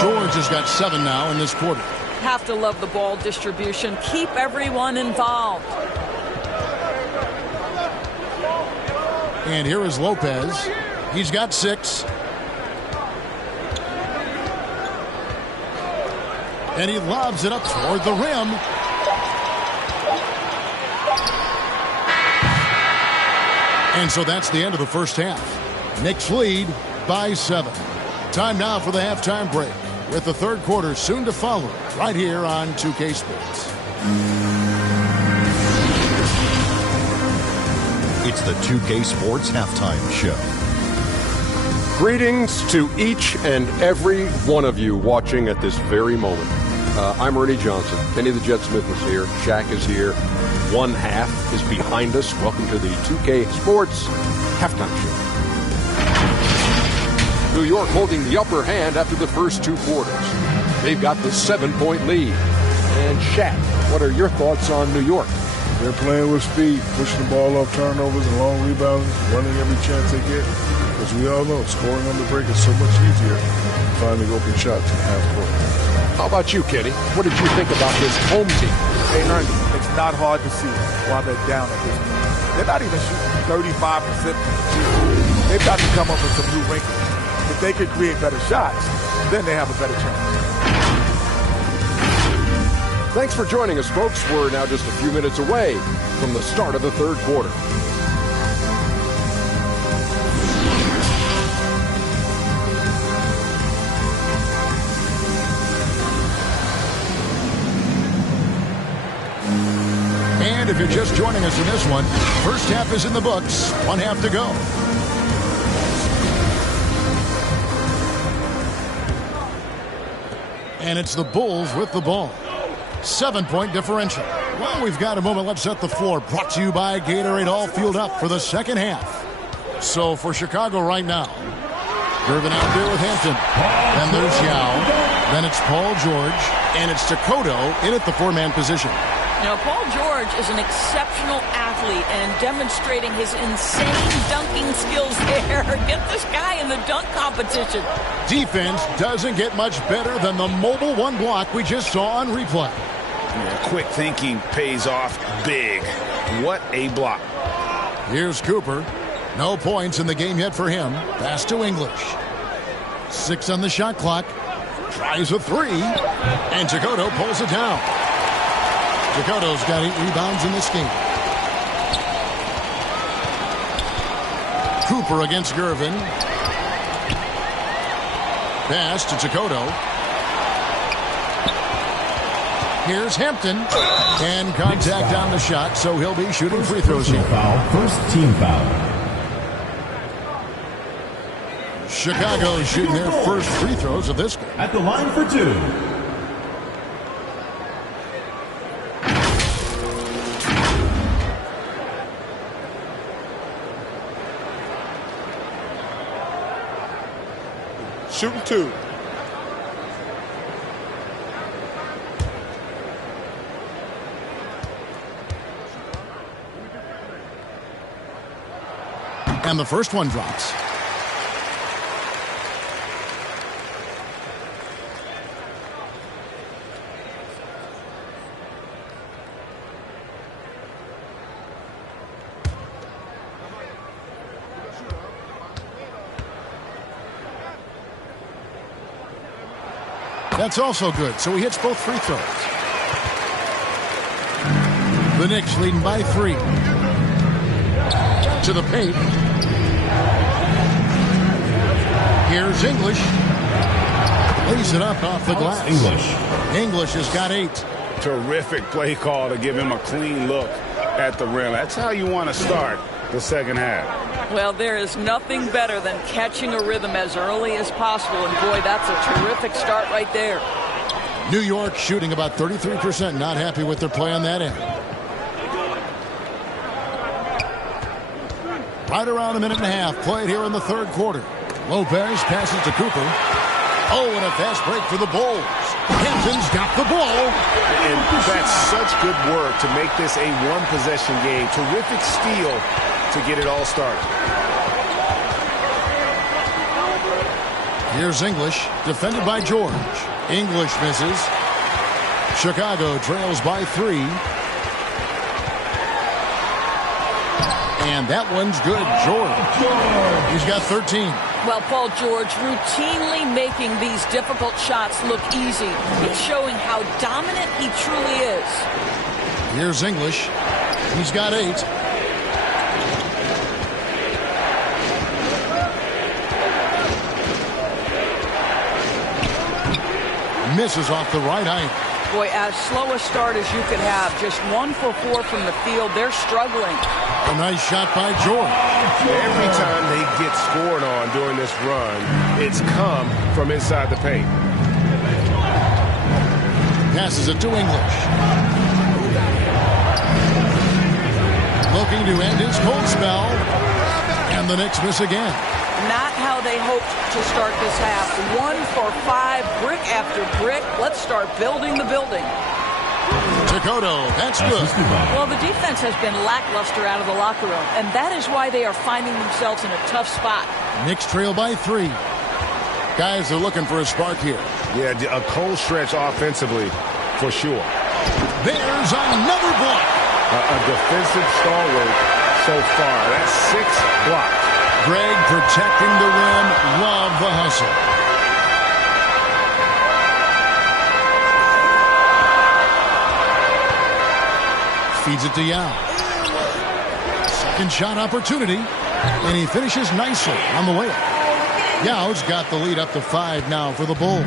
George has got 7 now in this quarter. Have to love the ball distribution. Keep everyone involved. And here is Lopez. He's got 6. And he lobs it up toward the rim. And so that's the end of the first half. Knicks lead by 7. Time now for the halftime break, with the third quarter soon to follow right here on 2K Sports. It's the 2K Sports Halftime Show. Greetings to each and every one of you watching at this very moment. I'm Ernie Johnson. Kenny the Jet Smith is here. Shaq is here. One half is behind us. Welcome to the 2K Sports Halftime Show. New York holding the upper hand after the first 2 quarters. They've got the 7-point lead. And Shaq, what are your thoughts on New York? They're playing with speed, pushing the ball off turnovers and long rebounds, running every chance they get. As we all know, scoring on the break is so much easier than finding open shots in half court. How about you, Kenny? What did you think about this home team? Hey, Ernie, it's not hard to see why they're down at this point. They're not even shooting 35%. They've got to come up with some new wrinkles. If they could create better shots, then they have a better chance. Thanks for joining us, folks. We're now just a few minutes away from the start of the third quarter. And if you're just joining us in this one, first half is in the books. 1 half to go. And it's the Bulls with the ball. 7-point differential. Well, we've got a moment. Let's set the floor. Brought to you by Gatorade, all fueled up for the second half. So for Chicago right now, Irvin out there with Hampton. Then there's Yao. Then it's Paul George. And it's Dakota in at the 4-man position. Now, Paul George is an exceptional athlete and demonstrating his insane dunking skills there. Get this guy in the dunk competition. Defense doesn't get much better than the mobile 1 block we just saw on replay. Yeah, quick thinking pays off big. What a block. Here's Cooper. No points in the game yet for him. Pass to English. 6 on the shot clock. Tries a 3. And Dakota pulls it down. Dakota's got 8 rebounds in this game. Cooper against Gervin. Pass to Dakota. Here's Hampton. And contact on the shot, so he'll be shooting free throws here. First team foul. Chicago shooting their first free throws of this game. At the line for 2. Shooting 2. And the first one drops. That's also good, so he hits both free throws. The Knicks leading by 3. To the paint. Here's English. Lays it up off the glass. English has got 8. Terrific play call to give him a clean look at the rim. That's how you want to start the second half. Well, there is nothing better than catching a rhythm as early as possible. And, boy, that's a terrific start right there. New York shooting about 33%. Not happy with their play on that end. Right around a minute and a half played here in the third quarter. Lopez passes to Cooper. Oh, and a fast break for the Bulls. Hampton's got the ball. And that's such good work to make this a one-possession game. Terrific steal to get it all started. Here's English, defended by George. English misses. Chicago trails by 3. And that one's good. George. He's got 13. Well, Paul George routinely making these difficult shots look easy. It's showing how dominant he truly is. Here's English. He's got 8. Misses off the right eye. Boy, as slow a start as you could have. Just 1 for 4 from the field. They're struggling. A nice shot by George. Every time they get scored on during this run, it's come from inside the paint. Passes it to English. Looking to end his cold spell. And the Knicks miss again. Not how they hoped to start this half. 1 for 5, brick after brick. Let's start building the building. Takoto, that's good. Well, the defense has been lackluster out of the locker room, and that is why they are finding themselves in a tough spot. Knicks trail by 3. Guys are looking for a spark here. Yeah, a cold stretch offensively, for sure. There's another block. A defensive stalwart so far. That's 6 blocks. Greg protecting the rim. Love the hustle. Feeds it to Yao. Second shot opportunity. And he finishes nicely on the way up. Yao's got the lead up to 5 now for the Bulls.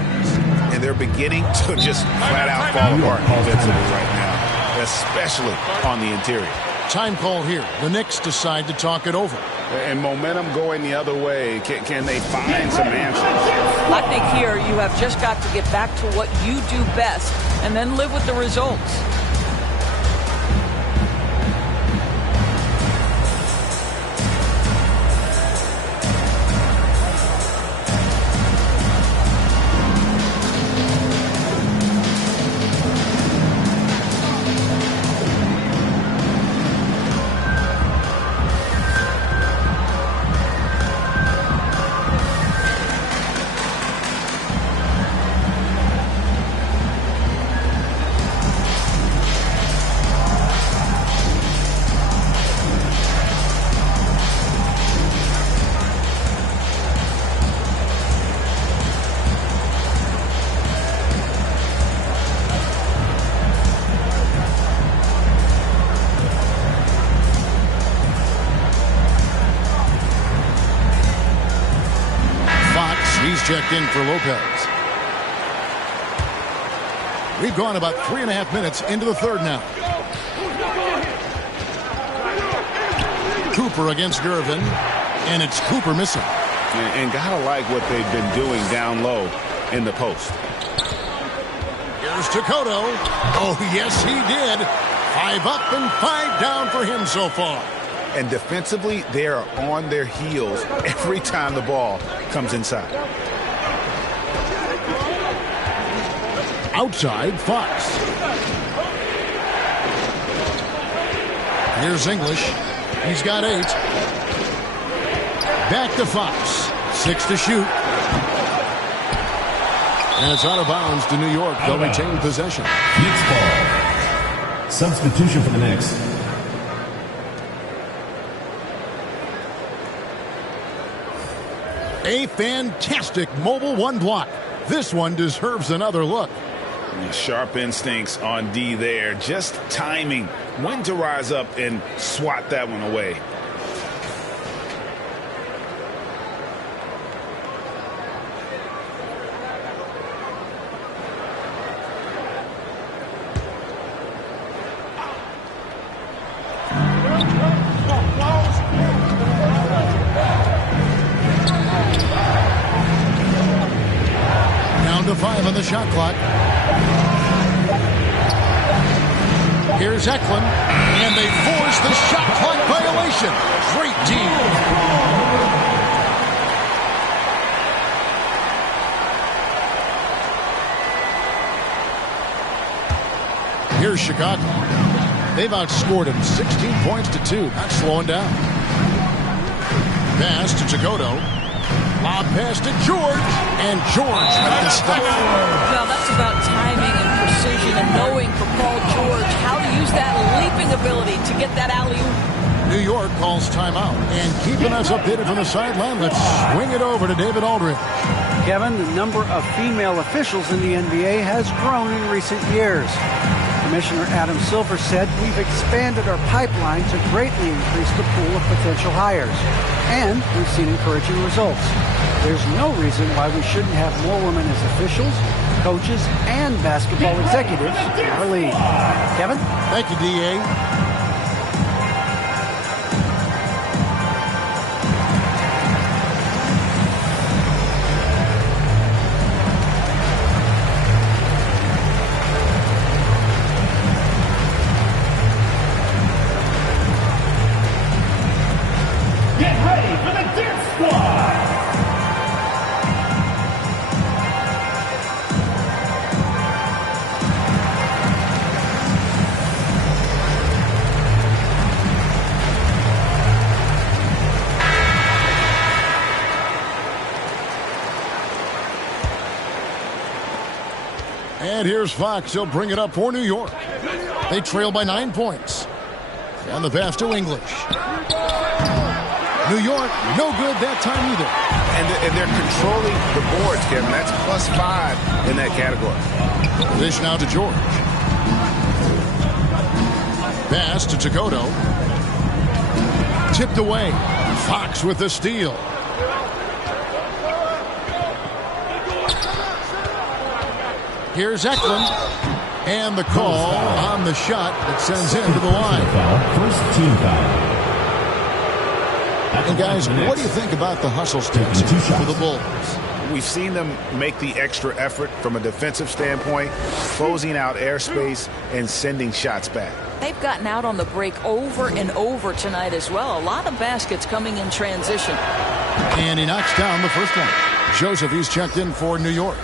And they're beginning to just flat out fall apart offensively right now, especially on the interior. Time call here. The Knicks decide to talk it over. And momentum going the other way. Can they find some answers? I think here you have just got to get back to what you do best and then live with the results. Checked in for Lopez. We've gone about 3.5 minutes into the third now. Cooper against Gervin, and it's Cooper missing. And gotta like what they've been doing down low in the post. Here's Takoto. Oh, yes, he did. 5 up and 5 down for him so far. And defensively, they are on their heels every time the ball comes inside. Outside, Fox. Here's English. He's got 8. Back to Fox. 6 to shoot. And it's out of bounds to New York. They'll retain possession. Knicks ball. Substitution for the Knicks. A fantastic mobile 1 block. This one deserves another look. Sharp instincts on D there. Just timing when to rise up and swat that one away. Down to 5 on the shot clock. Here's Eklund, and they force the shot clock violation. Great team. Here's Chicago. They've outscored him 16 points to 2, not slowing down. Pass to Takoto. Lob pass to George, and George with the stuff. Well, that's about timing and precision and knowing for Paul George how to use that leaping ability to get that alley-oop. New York calls timeout. And keeping us updated from the sideline, let's swing it over to David Aldridge. Kevin, the number of female officials in the NBA has grown in recent years. Commissioner Adam Silver said, we've expanded our pipeline to greatly increase the pool of potential hires. And we've seen encouraging results. There's no reason why we shouldn't have more women as officials, coaches, and basketball executives in our league. Kevin? Thank you, D.A. And here's Fox. He'll bring it up for New York. They trail by 9 points. And the pass to English. New York, no good that time either. And they're controlling the boards, Kevin. That's +5 in that category. Dish now to George. Pass to Takoto. Tipped away. Fox with the steal. Here's Eklund. And the call on the shot that sends him to the line. First team foul. And guys, what do you think about the hustle sticks for the Bulls? We've seen them make the extra effort from a defensive standpoint, closing out airspace and sending shots back. They've gotten out on the break over and over tonight as well. A lot of baskets coming in transition. And he knocks down the first one. Joseph, he's checked in for New York.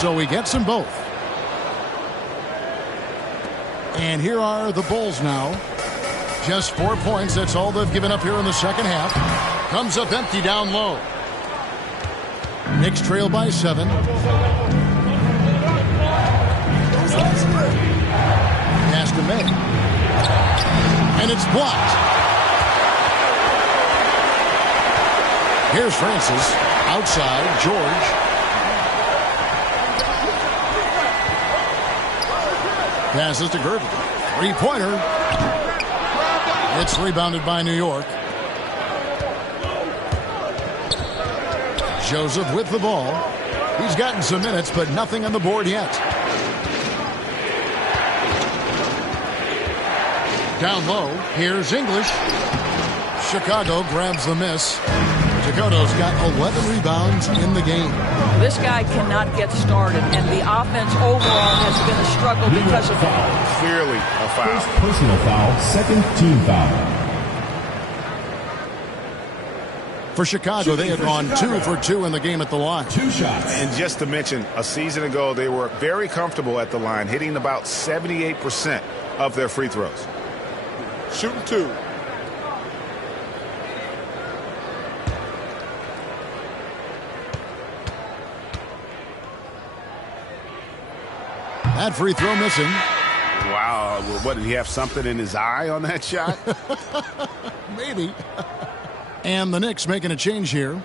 So he gets them both. And here are the Bulls now. Just 4 points. That's all they've given up here in the second half. Comes up empty down low. Knicks trail by 7. Pass to May. And it's blocked. Here's Francis. Outside. George. Passes to Gervin. Three-pointer. It's rebounded by New York. Joseph with the ball. He's gotten some minutes, but nothing on the board yet. Down low. Here's English. Chicago grabs the miss. Takoto's got 11 rebounds in the game. This guy cannot get started, and the offense overall has been a struggle because of that. Clearly a foul. First personal foul, second team foul. For Chicago, they had gone 2 for 2 in the game at the line. 2 shots. And just to mention, a season ago, they were very comfortable at the line, hitting about 78% of their free throws. Shooting 2. That free throw missing. Wow. What, did he have something in his eye on that shot? Maybe. And the Knicks making a change here.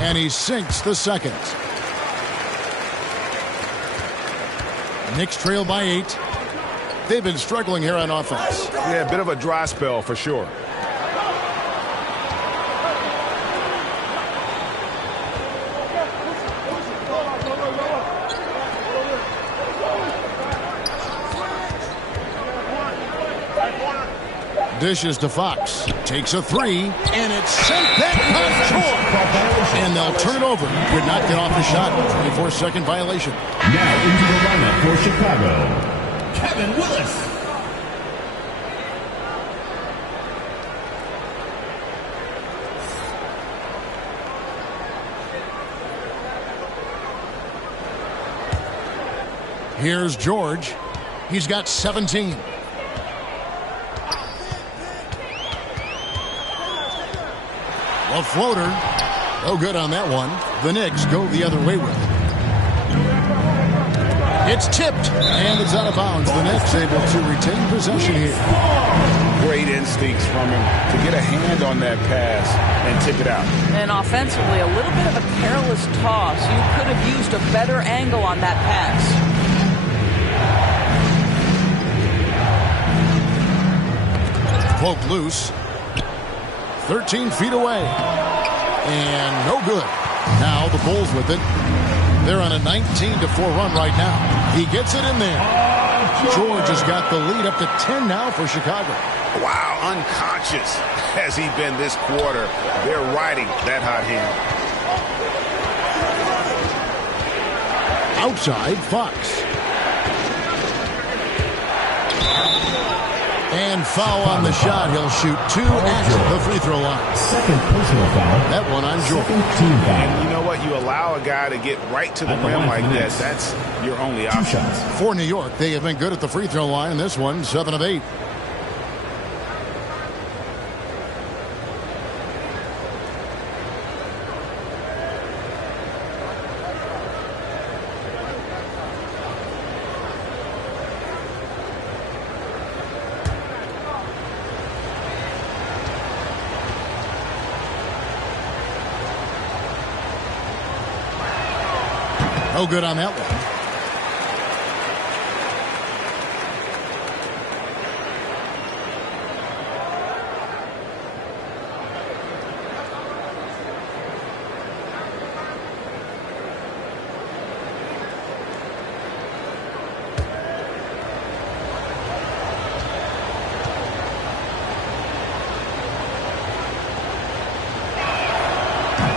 And he sinks the second. Knicks trail by 8. They've been struggling here on offense. Yeah, a bit of a dry spell for sure. Dishes to Fox. Takes a three, and it's sent back by George. And they'll turn it over. Could not get off the shot. 24-second violation. Now into the lineup for Chicago, Kevin Willis. Here's George. He's got 17. A floater. No good on that one. The Knicks go the other way with it. It's tipped, and it's out of bounds. The Knicks able to retain possession here. Great instincts from him to get a hand on that pass and tip it out. And offensively, a little bit of a careless toss. You could have used a better angle on that pass. Poked loose. 13 feet away. And no good. Now the Bulls with it. They're on a 19-4 run right now. He gets it in there. George has got the lead up to 10 now for Chicago. Wow, unconscious has he been this quarter. They're riding that hot hand. Outside, Fox. And foul on the shot. He'll shoot two at the free throw line. Second personal foul. That one on George. Team foul. And you know what? You allow a guy to get right to the rim like that. That's your only option. For New York, they have been good at the free throw line. This one, 7 of 8. No good on that one.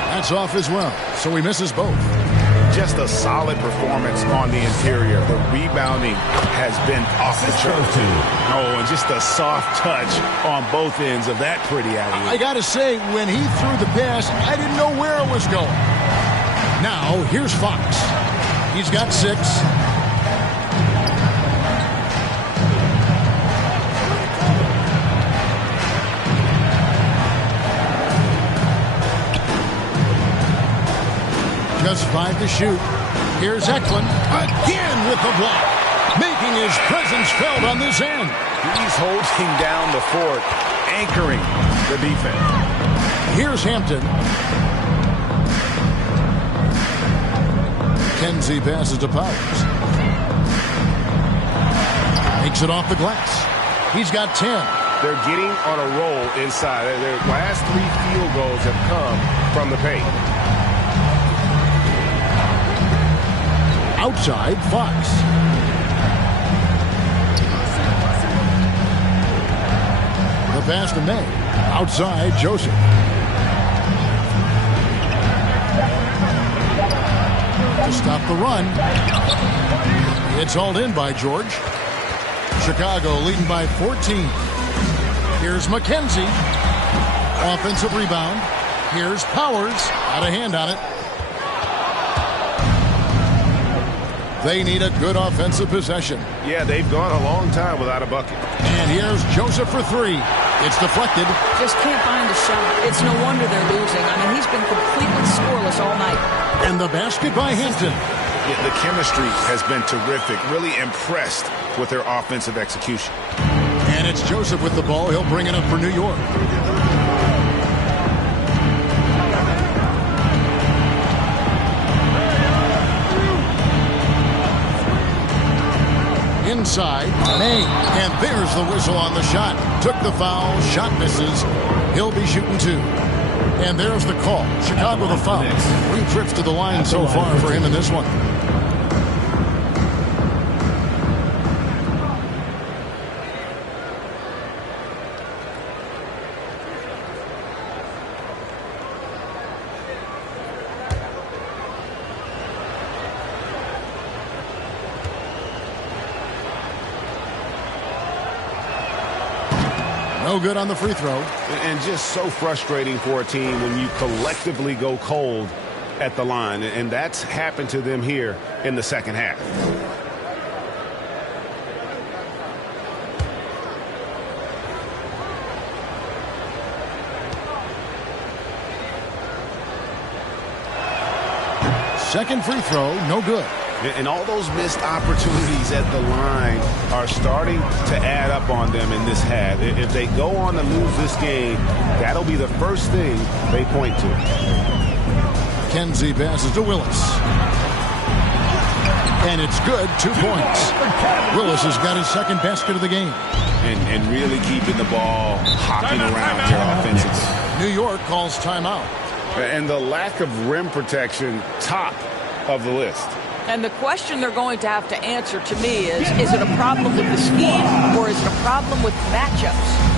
That's off as well, so he misses both. Just a solid performance on the interior. The rebounding has been off the charts. Oh, and just a soft touch on both ends of that pretty alley. I got to say, when he threw the pass, I didn't know where it was going. Now, here's Fox. He's got 6. Just 5 to shoot. Here's Eklund again with the block, making his presence felt on this end. He's holding down the fort, anchoring the defense. Here's Hampton. Kenzie passes to Powers. Makes it off the glass. He's got 10. They're getting on a roll inside. Their last 3 field goals have come from the paint. Outside, Fox. The pass to May. Outside, Joseph. To stop the run. It's hauled in by George. Chicago leading by 14. Here's McKenzie. Offensive rebound. Here's Powers. Out of hand on it. They need a good offensive possession. Yeah, they've gone a long time without a bucket. And here's Joseph for 3. It's deflected. Just can't find a shot. It's no wonder they're losing. I mean, he's been completely scoreless all night. And the basket by Hampton. Yeah, the chemistry has been terrific. Really impressed with their offensive execution. And it's Joseph with the ball. He'll bring it up for New York. Inside, May, and there's the whistle on the shot. Took the foul, shot misses. He'll be shooting 2. And there's the call. Chicago the foul. 3 trips to the line so far for him in this one. No good on the free throw. And just so frustrating for a team when you collectively go cold at the line. And that's happened to them here in the second half. Second free throw, no good. And all those missed opportunities at the line are starting to add up on them in this half. If they go on to lose this game, that'll be the first thing they point to. Kenzie passes to Willis. And it's good, 2 points. Willis has got his second basket of the game. And really keeping the ball hopping around here offensively. New York calls timeout. And the lack of rim protection, top of the list. And the question they're going to have to answer to me is it a problem with the scheme or is it a problem with matchups?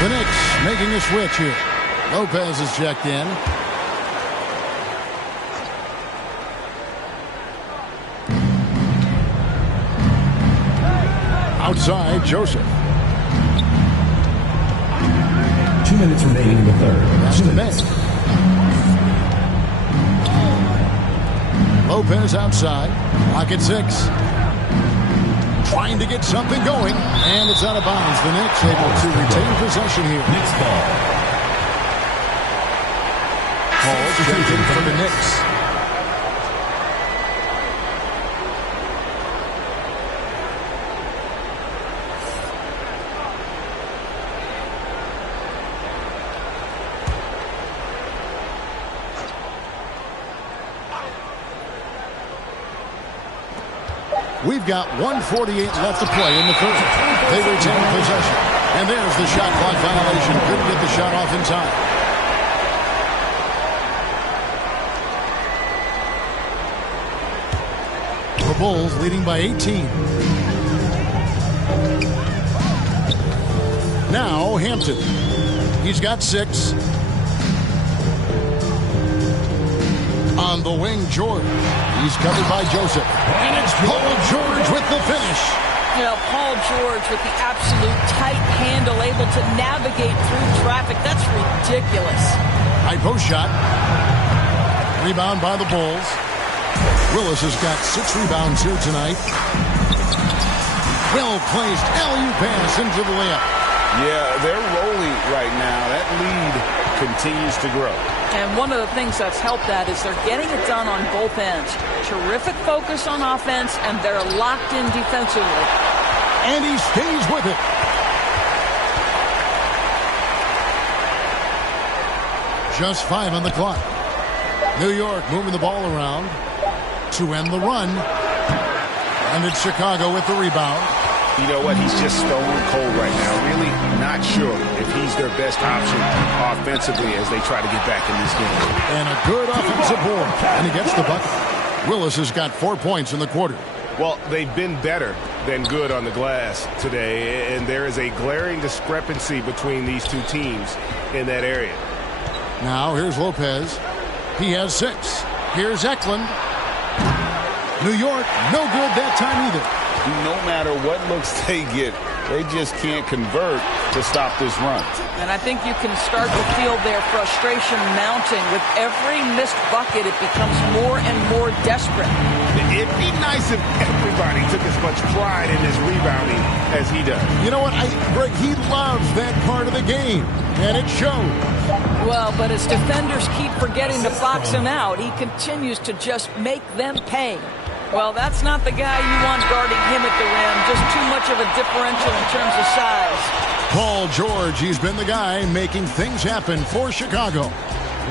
The Knicks making a switch here. Lopez is checked in. Outside, Joseph. 2 minutes remaining in the third. That's the Knicks. Lopez outside. Clock at 6. Trying to get something going, and it's out of bounds. The Knicks able to retain possession here. Knicks ball. Paul checked in for the Knicks. We've got 1:48 left to play in the third. They retain possession. And there's the shot clock violation. Couldn't get the shot off in time. The Bulls leading by 18. Now Hampton. He's got 6. On the wing, George. He's covered by Joseph. And it's Paul George with the finish. You know, Paul George with the absolute tight handle, able to navigate through traffic. That's ridiculous. High post shot. Rebound by the Bulls. Willis has got 6 rebounds here tonight. Well placed alley-oop pass into the layup. Yeah, they're rolling right now. That lead continues to grow. And one of the things that's helped that is they're getting it done on both ends. Terrific focus on offense, and they're locked in defensively. And he stays with it. Just 5 on the clock. New York moving the ball around to end the run. And it's Chicago with the rebound. You know what? He's just stone cold right now. Really not sure if he's their best option offensively as they try to get back in this game. And a good offensive board. And he gets the bucket. Willis has got 4 points in the quarter. Well, they've been better than good on the glass today, and there is a glaring discrepancy between these two teams in that area. Now here's Lopez. He has 6. Here's Eklund. New York, no good that time either. No matter what looks they get, they just can't convert to stop this run. And I think you can start to feel their frustration mounting. With every missed bucket, it becomes more and more desperate. It'd be nice if everybody took as much pride in his rebounding as he does. You know what, Greg, he loves that part of the game. and it shows. Well, but as defenders keep forgetting to box him out, he continues to just make them pay. Well, that's not the guy you want guarding him at the rim. Just too much of a differential in terms of size. Paul George, he's been the guy making things happen for Chicago.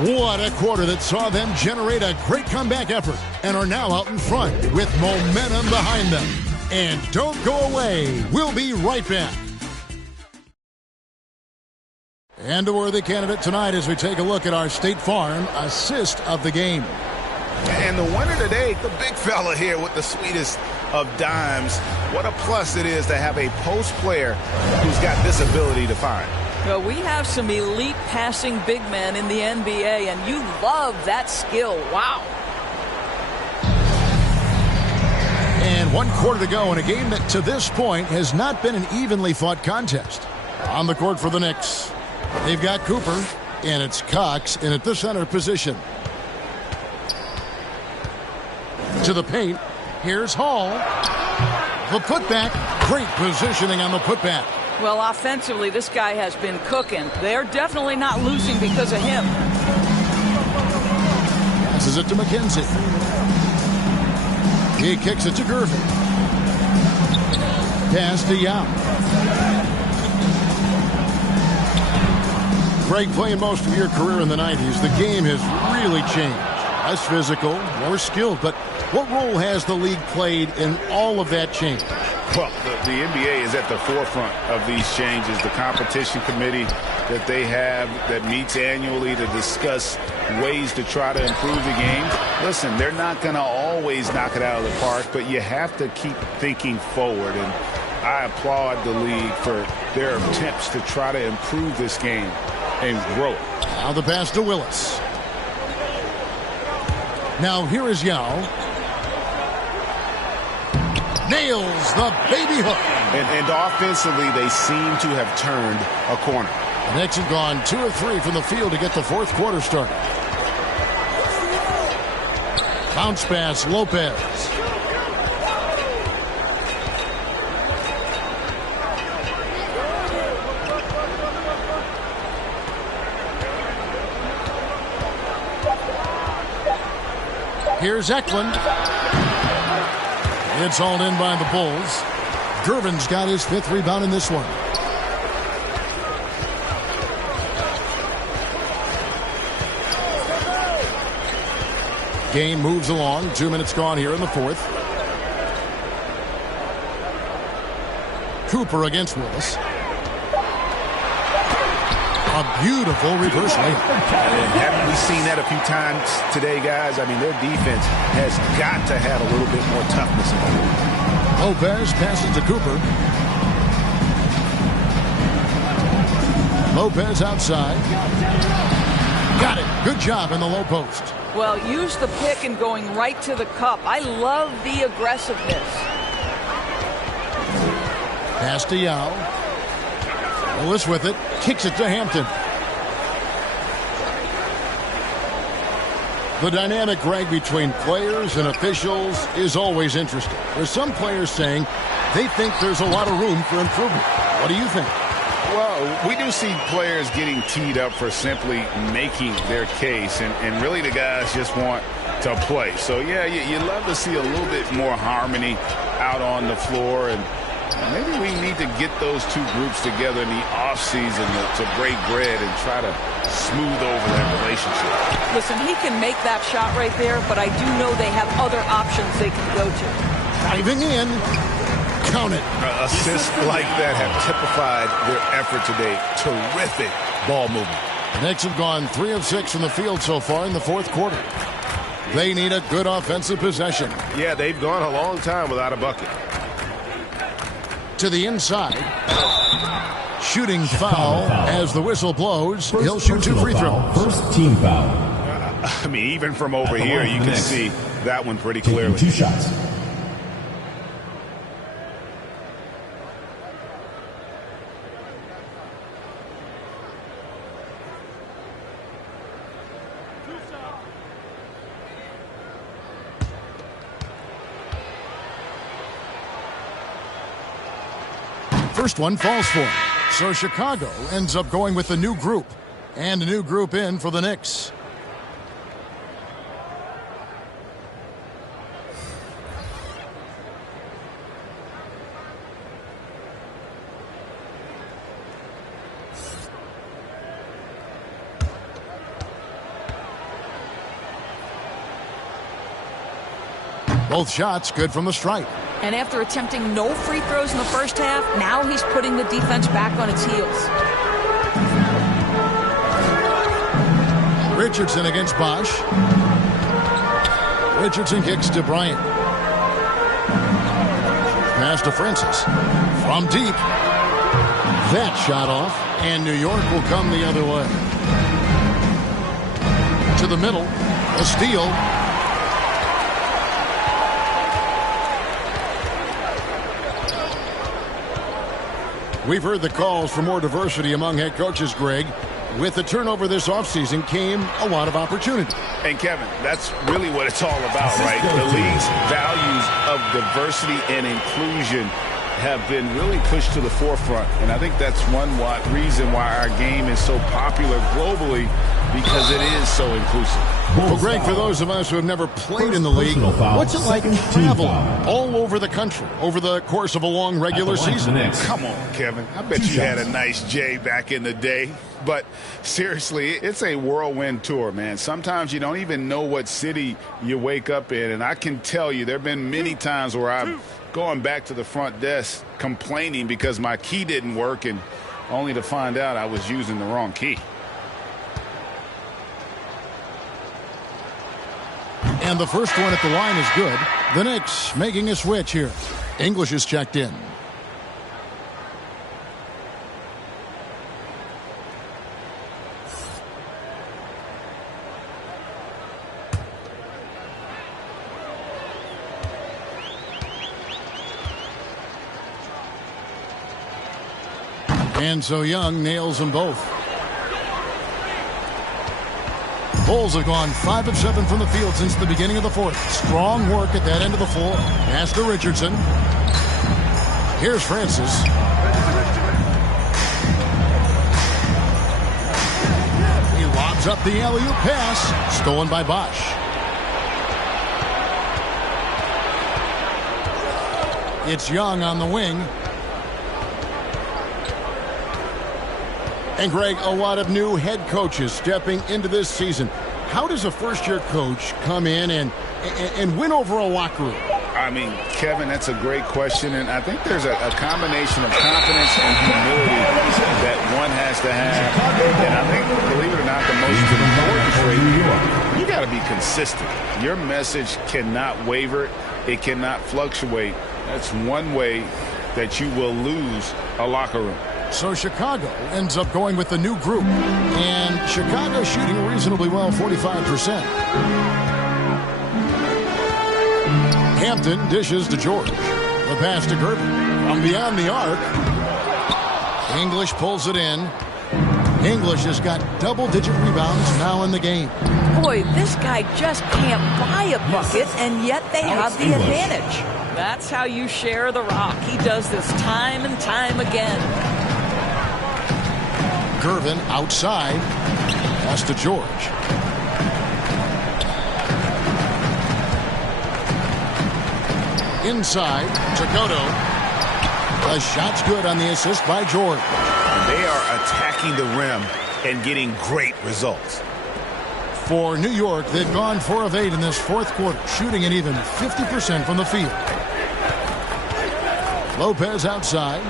What a quarter that saw them generate a great comeback effort and are now out in front with momentum behind them. And don't go away. We'll be right back. And a worthy candidate tonight as we take a look at our State Farm assist of the game. And the winner today, the big fella here with the sweetest of dimes. What a plus it is to have a post player who's got this ability to find. Well, we have some elite passing big men in the NBA, and you love that skill. Wow. And 1 quarter to go in a game that to this point has not been an evenly fought contest. On the court for the Knicks, they've got Cooper, and it's Cox in at the center position. To the paint, here's Hall. The putback, great positioning on the putback. Well, offensively, this guy has been cooking. They're definitely not losing because of him. Passes it to McKenzie. He kicks it to Gervin. Pass to Yao. Greg, playing most of your career in the 90s, the game has really changed. Less physical, more skilled, but what role has the league played in all of that change? Well, the NBA is at the forefront of these changes. The competition committee that they have that meets annually to discuss ways to try to improve the game. Listen, they're not going to always knock it out of the park, but you have to keep thinking forward. And I applaud the league for their attempts to try to improve this game and grow it. Now the pass to Willis. Now here is Yao. Nails the baby hook. And offensively, they seem to have turned a corner. The Knicks have gone 2 of 3 from the field to get the fourth quarter started. Bounce pass, Lopez. Here's Eklund. It's hauled in by the Bulls. Gervin's got his 5th rebound in this one. Game moves along. 2 minutes gone here in the 4th. Cooper against Willis. A beautiful reverse layup. Haven't we seen that a few times today, guys? I mean, their defense has got to have a little bit more toughness in it. Lopez passes to Cooper. Lopez outside. Got it. Good job in the low post. Well, use the pick and going right to the cup. I love the aggressiveness. Pass to Yao. Willis with it. Kicks it to Hampton. The dynamic, Greg, between players and officials is always interesting. There's some players saying they think there's a lot of room for improvement. What do you think? Well, we do see players getting teed up for simply making their case, and really the guys just want to play. So, yeah, you love to see a little bit more harmony out on the floor, and maybe we need to get those two groups together in the offseason to break bread and try to smooth over that relationship. Listen, he can make that shot right there, but I do know they have other options they can go to. Diving in. Count it. Assists like that have typified their effort today. Terrific ball movement. The Knicks have gone 3 of 6 from the field so far in the 4th quarter. They need a good offensive possession. Yeah, they've gone a long time without a bucket. To the inside. Shooting foul as the whistle blows. He'll shoot 2 free throws. First team foul. I mean, even from over here, you can see that one pretty clearly. 2 shots. First one falls for him. So Chicago ends up going with the new group. And a new group in for the Knicks. Both shots good from the stripe. And after attempting no free throws in the first half, now he's putting the defense back on its heels. Richardson against Bosch. Richardson kicks to Bryant. Pass to Francis. From deep. That shot off, and New York will come the other way. To the middle. A steal. We've heard the calls for more diversity among head coaches, Greg. With the turnover this offseason came a lot of opportunity. And Kevin, that's really what it's all about, right? The league's values of diversity and inclusion have been really pushed to the forefront. And I think that's one reason why our game is so popular globally, because it is so inclusive. Well, Greg, for those of us who have never played in the league, what's it like traveling all over the country over the course of a long regular season? Come on, Kevin. I bet you had a nice J back in the day. But seriously, it's a whirlwind tour, man. Sometimes you don't even know what city you wake up in. And I can tell you there have been many times where I'm going back to the front desk complaining because my key didn't work, and only to find out I was using the wrong key. And the first one at the line is good. The Knicks making a switch here. English is checked in. And so Young nails them both. Bulls have gone 5 of 7 from the field since the beginning of the fourth. Strong work at that end of the floor. Pass to Richardson. Here's Francis. He lobs up the alley-oop pass. Stolen by Bosch. It's Young on the wing. And Greg, a lot of new head coaches stepping into this season. How does a first-year coach come in and win over a locker room? I mean, Kevin, that's a great question, and I think there's a combination of confidence and humility that one has to have. And I think, believe it or not, the most important trait, you got to be consistent. Your message cannot waver. It cannot fluctuate. That's one way that you will lose a locker room. So Chicago ends up going with the new group. And Chicago shooting reasonably well, 45%. Hampton dishes to George. The pass to Gervin. From beyond the arc. English pulls it in. English has got double-digit rebounds now in the game. Boy, this guy just can't buy a bucket, and yet they have the advantage. That's how you share the rock. He does this time and time again. Gervin outside. Pass to George. Inside to Goto. The shot's good on the assist by George. They are attacking the rim and getting great results. For New York, they've gone 4 of 8 in this fourth quarter, shooting an even 50% from the field. Lopez outside.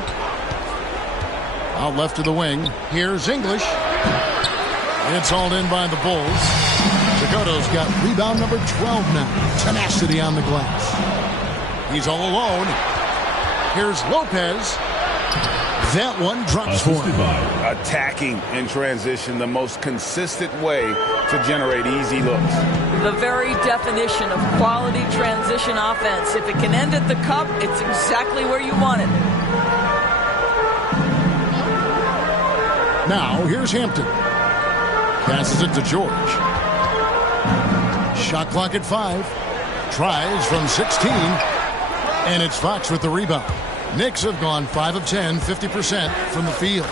Out left to the wing. Here's English. It's hauled in by the Bulls. Chicago's got rebound number 12 now. Tenacity on the glass. He's all alone. Here's Lopez. That one drops for him. Attacking in transition, the most consistent way to generate easy looks. The very definition of quality transition offense. If it can end at the cup, it's exactly where you want it. Now, here's Hampton. Passes it to George. Shot clock at 5. Tries from 16. And it's Fox with the rebound. Knicks have gone 5 of 10, 50% from the field.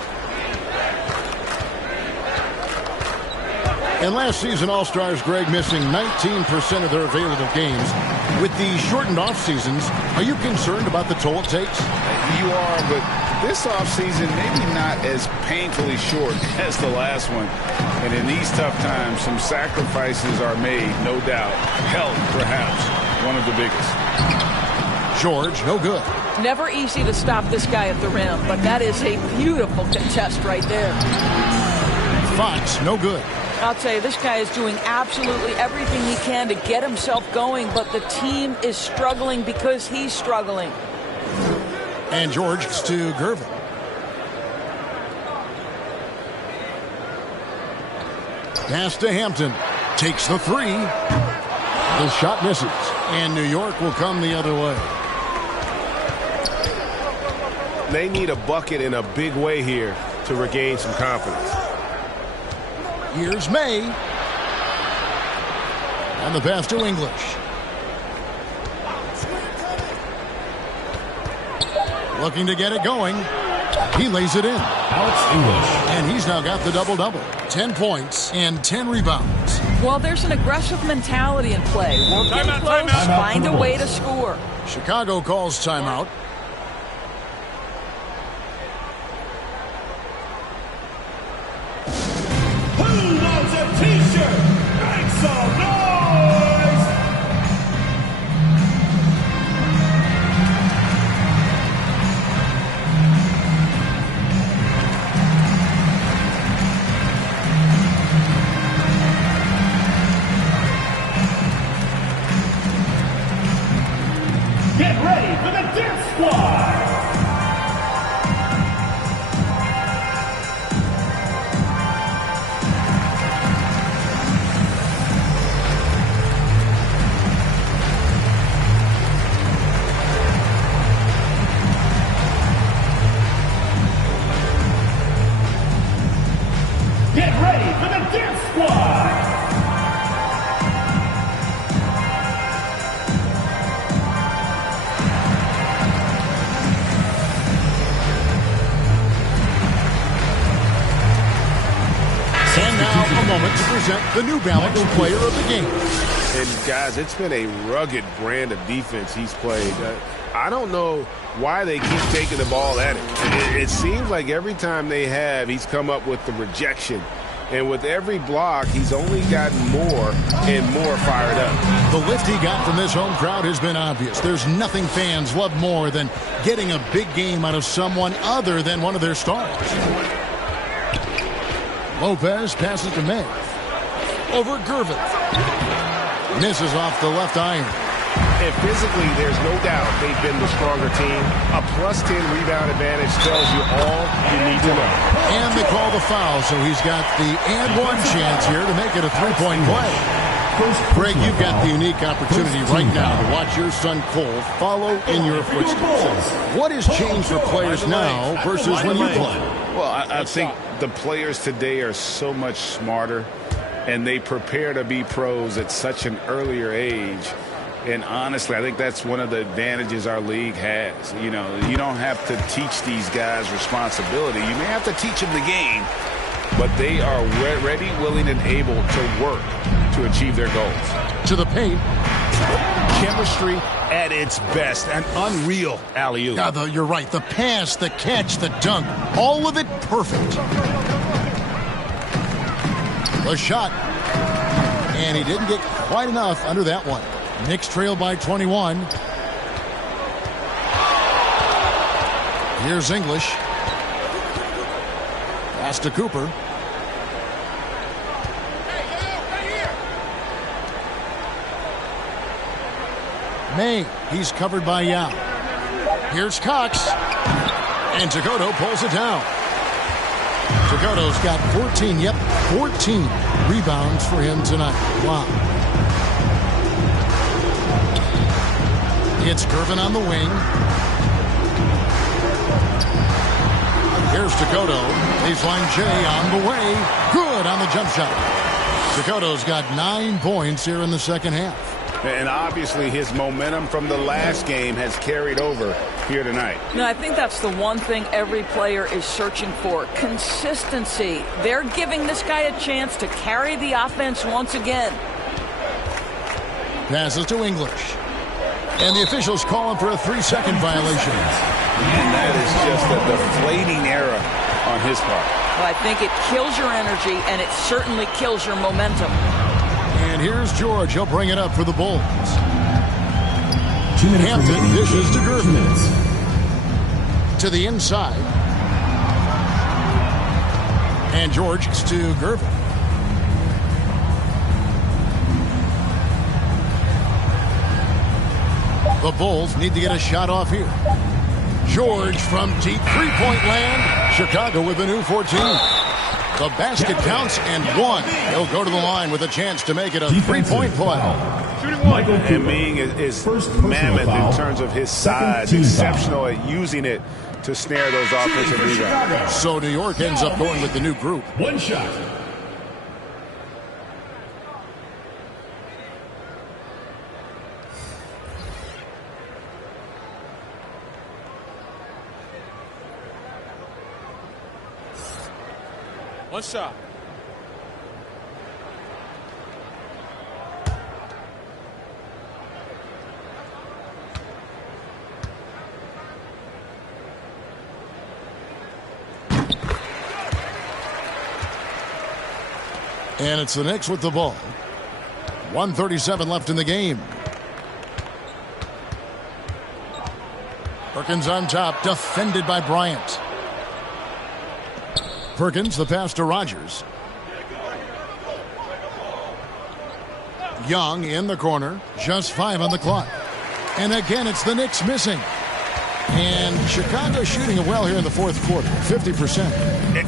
And last season, All-Stars, Greg, missing 19% of their available games. With the shortened off-seasons, are you concerned about the toll it takes? You are, but this offseason maybe not as painfully short as the last one. And in these tough times, some sacrifices are made, no doubt. Health, perhaps, one of the biggest. George, no good. Never easy to stop this guy at the rim, but that is a beautiful contest right there. Fox, no good. I'll tell you, this guy is doing absolutely everything he can to get himself going, but the team is struggling because he's struggling. And George gets to Gervin. Pass to Hampton. Takes the three. The shot misses. And New York will come the other way. They need a bucket in a big way here to regain some confidence. Here's May. And the pass to English. Looking to get it going. He lays it in. Alex English. And he's now got the double-double. 10 points and 10 rebounds. Well, there's an aggressive mentality in play. Work in close, find a way to score. Chicago calls timeout. Who wants a t-shirt? Make some noise! Get ready for the dance squad! Get ready for the dance squad! And now a moment to present the New Balance player of the game. And guys, it's been a rugged brand of defense he's played. I don't know why they keep taking the ball at him. It seems like every time they have, he's come up with the rejection. And with every block, he's only gotten more and more fired up. The lift he got from this home crowd has been obvious. There's nothing fans love more than getting a big game out of someone other than one of their stars. Lopez passes to May. Over Gervin. Misses off the left iron. And physically, there's no doubt they've been the stronger team. A +10 rebound advantage tells you all you need to know. And they call the foul, so he's got the and one chance here to make it a three-point play. Greg, you've got the unique opportunity right now to watch your son Cole follow in your footsteps. What has changed for players now versus when you played? Well, I think the players today are so much smarter, and they prepare to be pros at such an earlier age. And honestly, I think that's one of the advantages our league has. You know, you don't have to teach these guys responsibility. You may have to teach them the game, but they are ready, willing, and able to work to achieve their goals. To the paint. Chemistry at its best. An unreal alley-oop. Yeah, you're right. The pass, the catch, the dunk, all of it perfect. The shot. And he didn't get quite enough under that one. Knicks trail by 21. Here's English. Pass to Cooper. May. He's covered by Yao. Here's Cox. And Takoto pulls it down. Takoto's got 14 rebounds for him tonight. Wow. It's Gervin on the wing. Here's Takoto. Baseline J on the way. Good on the jump shot. Takoto's got 9 points here in the second half. And obviously his momentum from the last game has carried over here tonight. No, I think that's the one thing every player is searching for. Consistency. They're giving this guy a chance to carry the offense once again. Passes to English. And the officials call him for a 3-second violation. And that is just a deflating error on his part. Well, I think it kills your energy, and it certainly kills your momentum. And here's George. He'll bring it up for the Bulls. Hampton dishes to Gervin. To the inside. And George to Gervin. The Bulls need to get a shot off here. George from deep three-point land. Chicago with a new 14. The basket counts and one. He'll go to the line with a chance to make it a three-point play. And Ming is mammoth in terms of his size, exceptional at using it to snare those offensive rebounds. So New York ends up going with the new group. One shot. One shot. And it's the Knicks with the ball. 1:37 left in the game. Perkins on top, defended by Bryant. Perkins, the pass to Rogers. Young in the corner, just 5 on the clock. And again, it's the Knicks missing. And Chicago shooting it well here in the fourth quarter, 50%.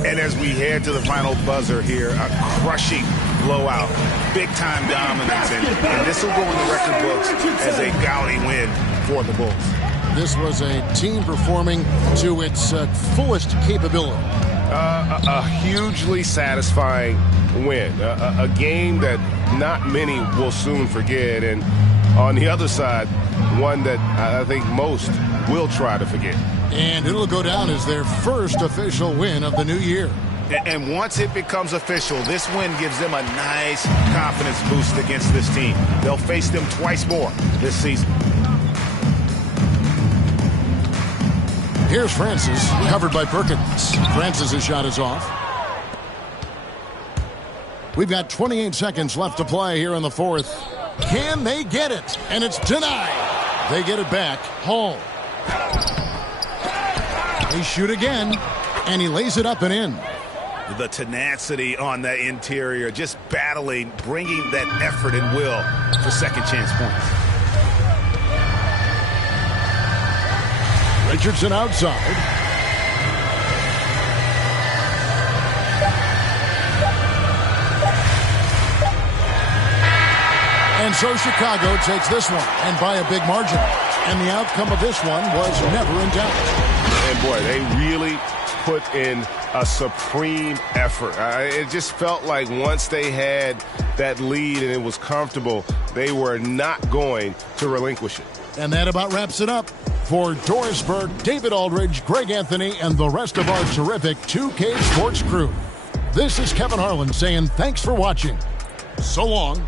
And as we head to the final buzzer here, a crushing blowout, big-time dominance, and this will go in the record books as a gaudy win for the Bulls. This was a team performing to its fullest capability. A hugely satisfying win, a game that not many will soon forget, and on the other side, one that I think most will try to forget. And it'll go down as their first official win of the new year. And once it becomes official, this win gives them a nice confidence boost against this team. They'll face them twice more this season. Here's Francis, covered by Perkins. Francis' shot is off. We've got 28 seconds left to play here in the fourth. Can they get it? And it's denied. They get it back. Hall. They shoot again, and he lays it up and in. The tenacity on the interior, just battling, bringing that effort and will for second chance points. Richardson outside. And so Chicago takes this one, and by a big margin. And the outcome of this one was never in doubt. And boy, they really put in a supreme effort. It just felt like once they had that lead and it was comfortable, they were not going to relinquish it. And that about wraps it up. For Doris Burke, David Aldridge, Greg Anthony, and the rest of our terrific 2K Sports crew, this is Kevin Harlan saying thanks for watching. So long.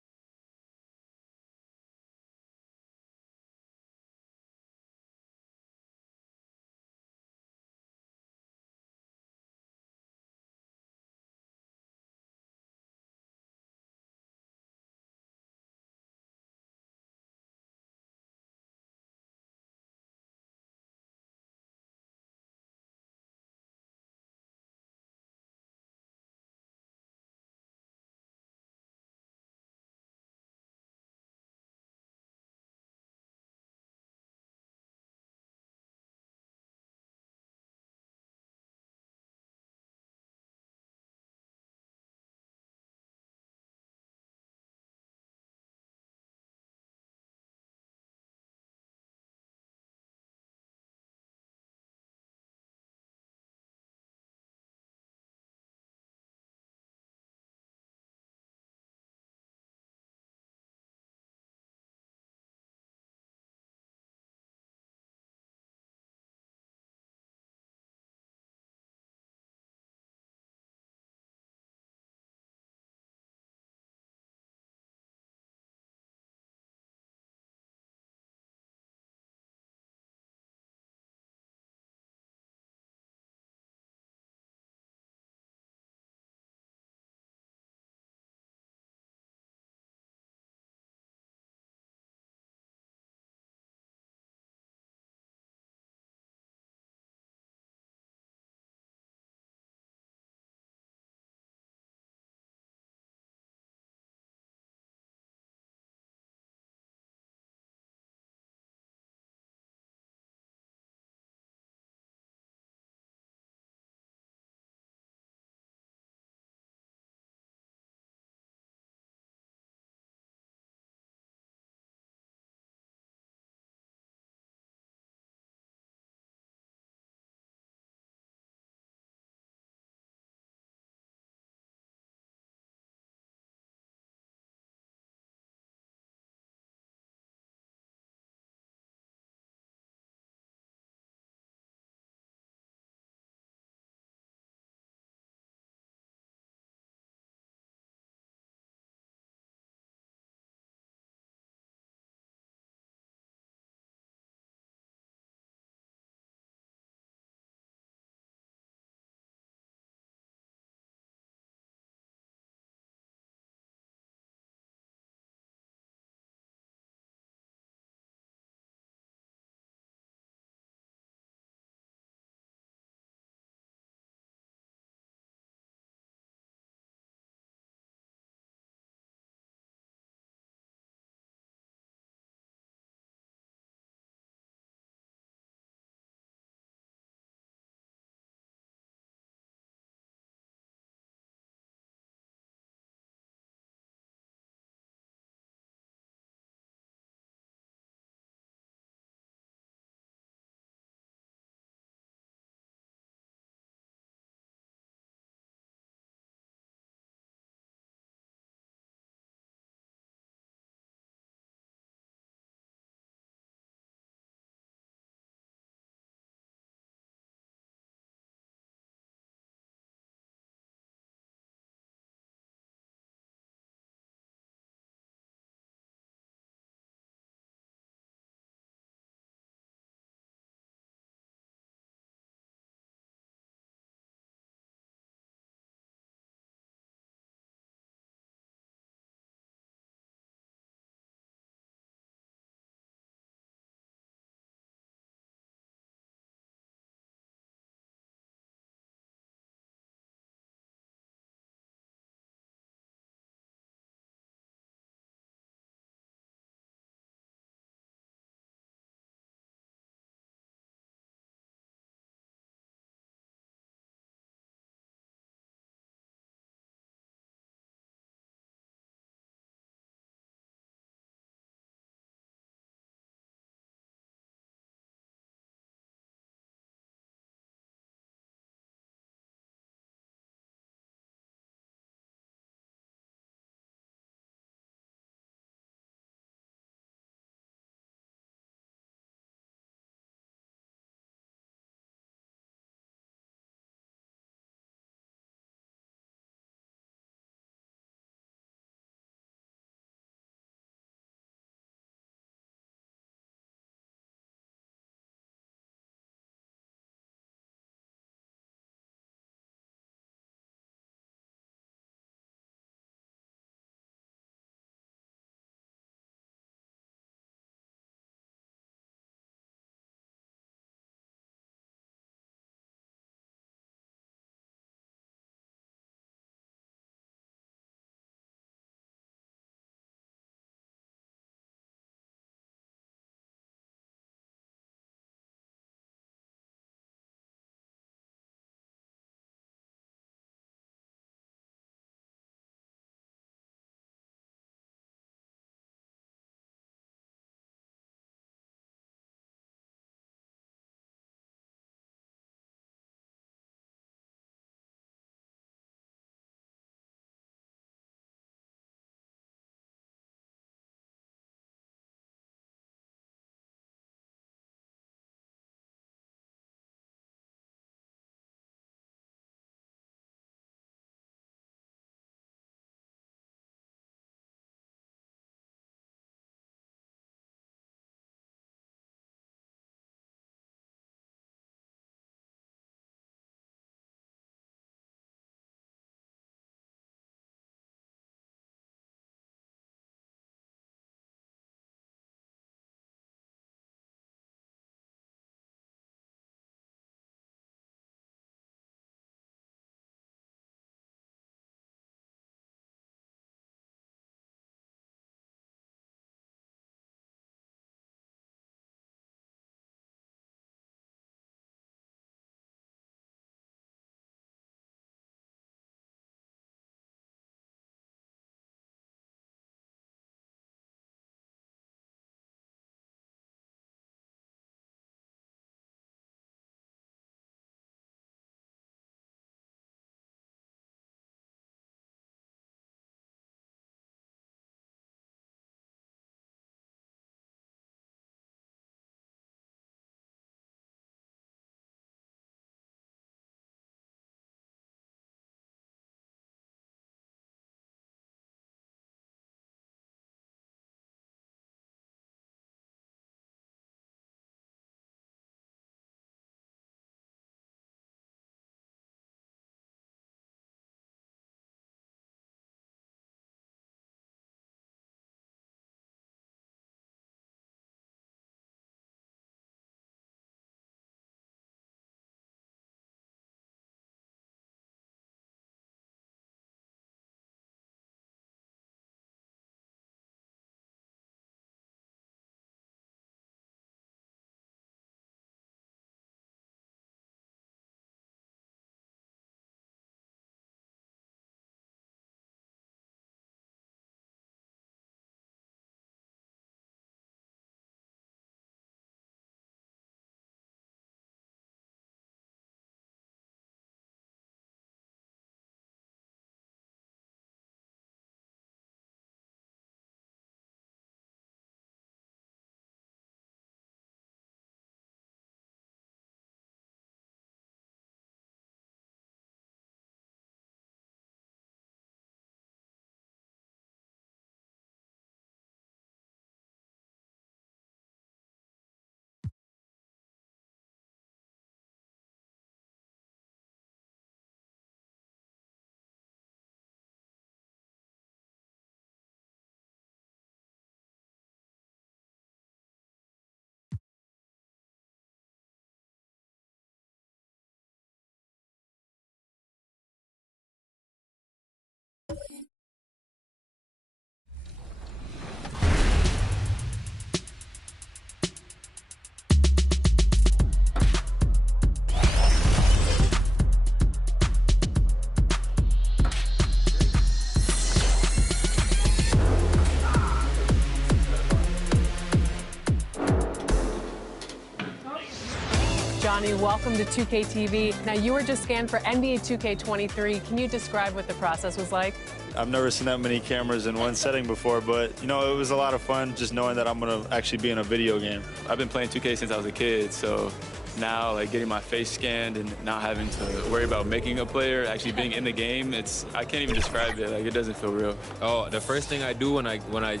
Ronnie. Welcome to 2K TV. Now, you were just scanned for NBA 2K23. Can you describe what the process was like? I've never seen that many cameras in one setting before, but, you know, it was a lot of fun just knowing that I'm going to actually be in a video game. I've been playing 2K since I was a kid, so now, like, getting my face scanned and not having to worry about making a player, actually being in the game, I can't even describe it. Like, it doesn't feel real. Oh, the first thing I do when I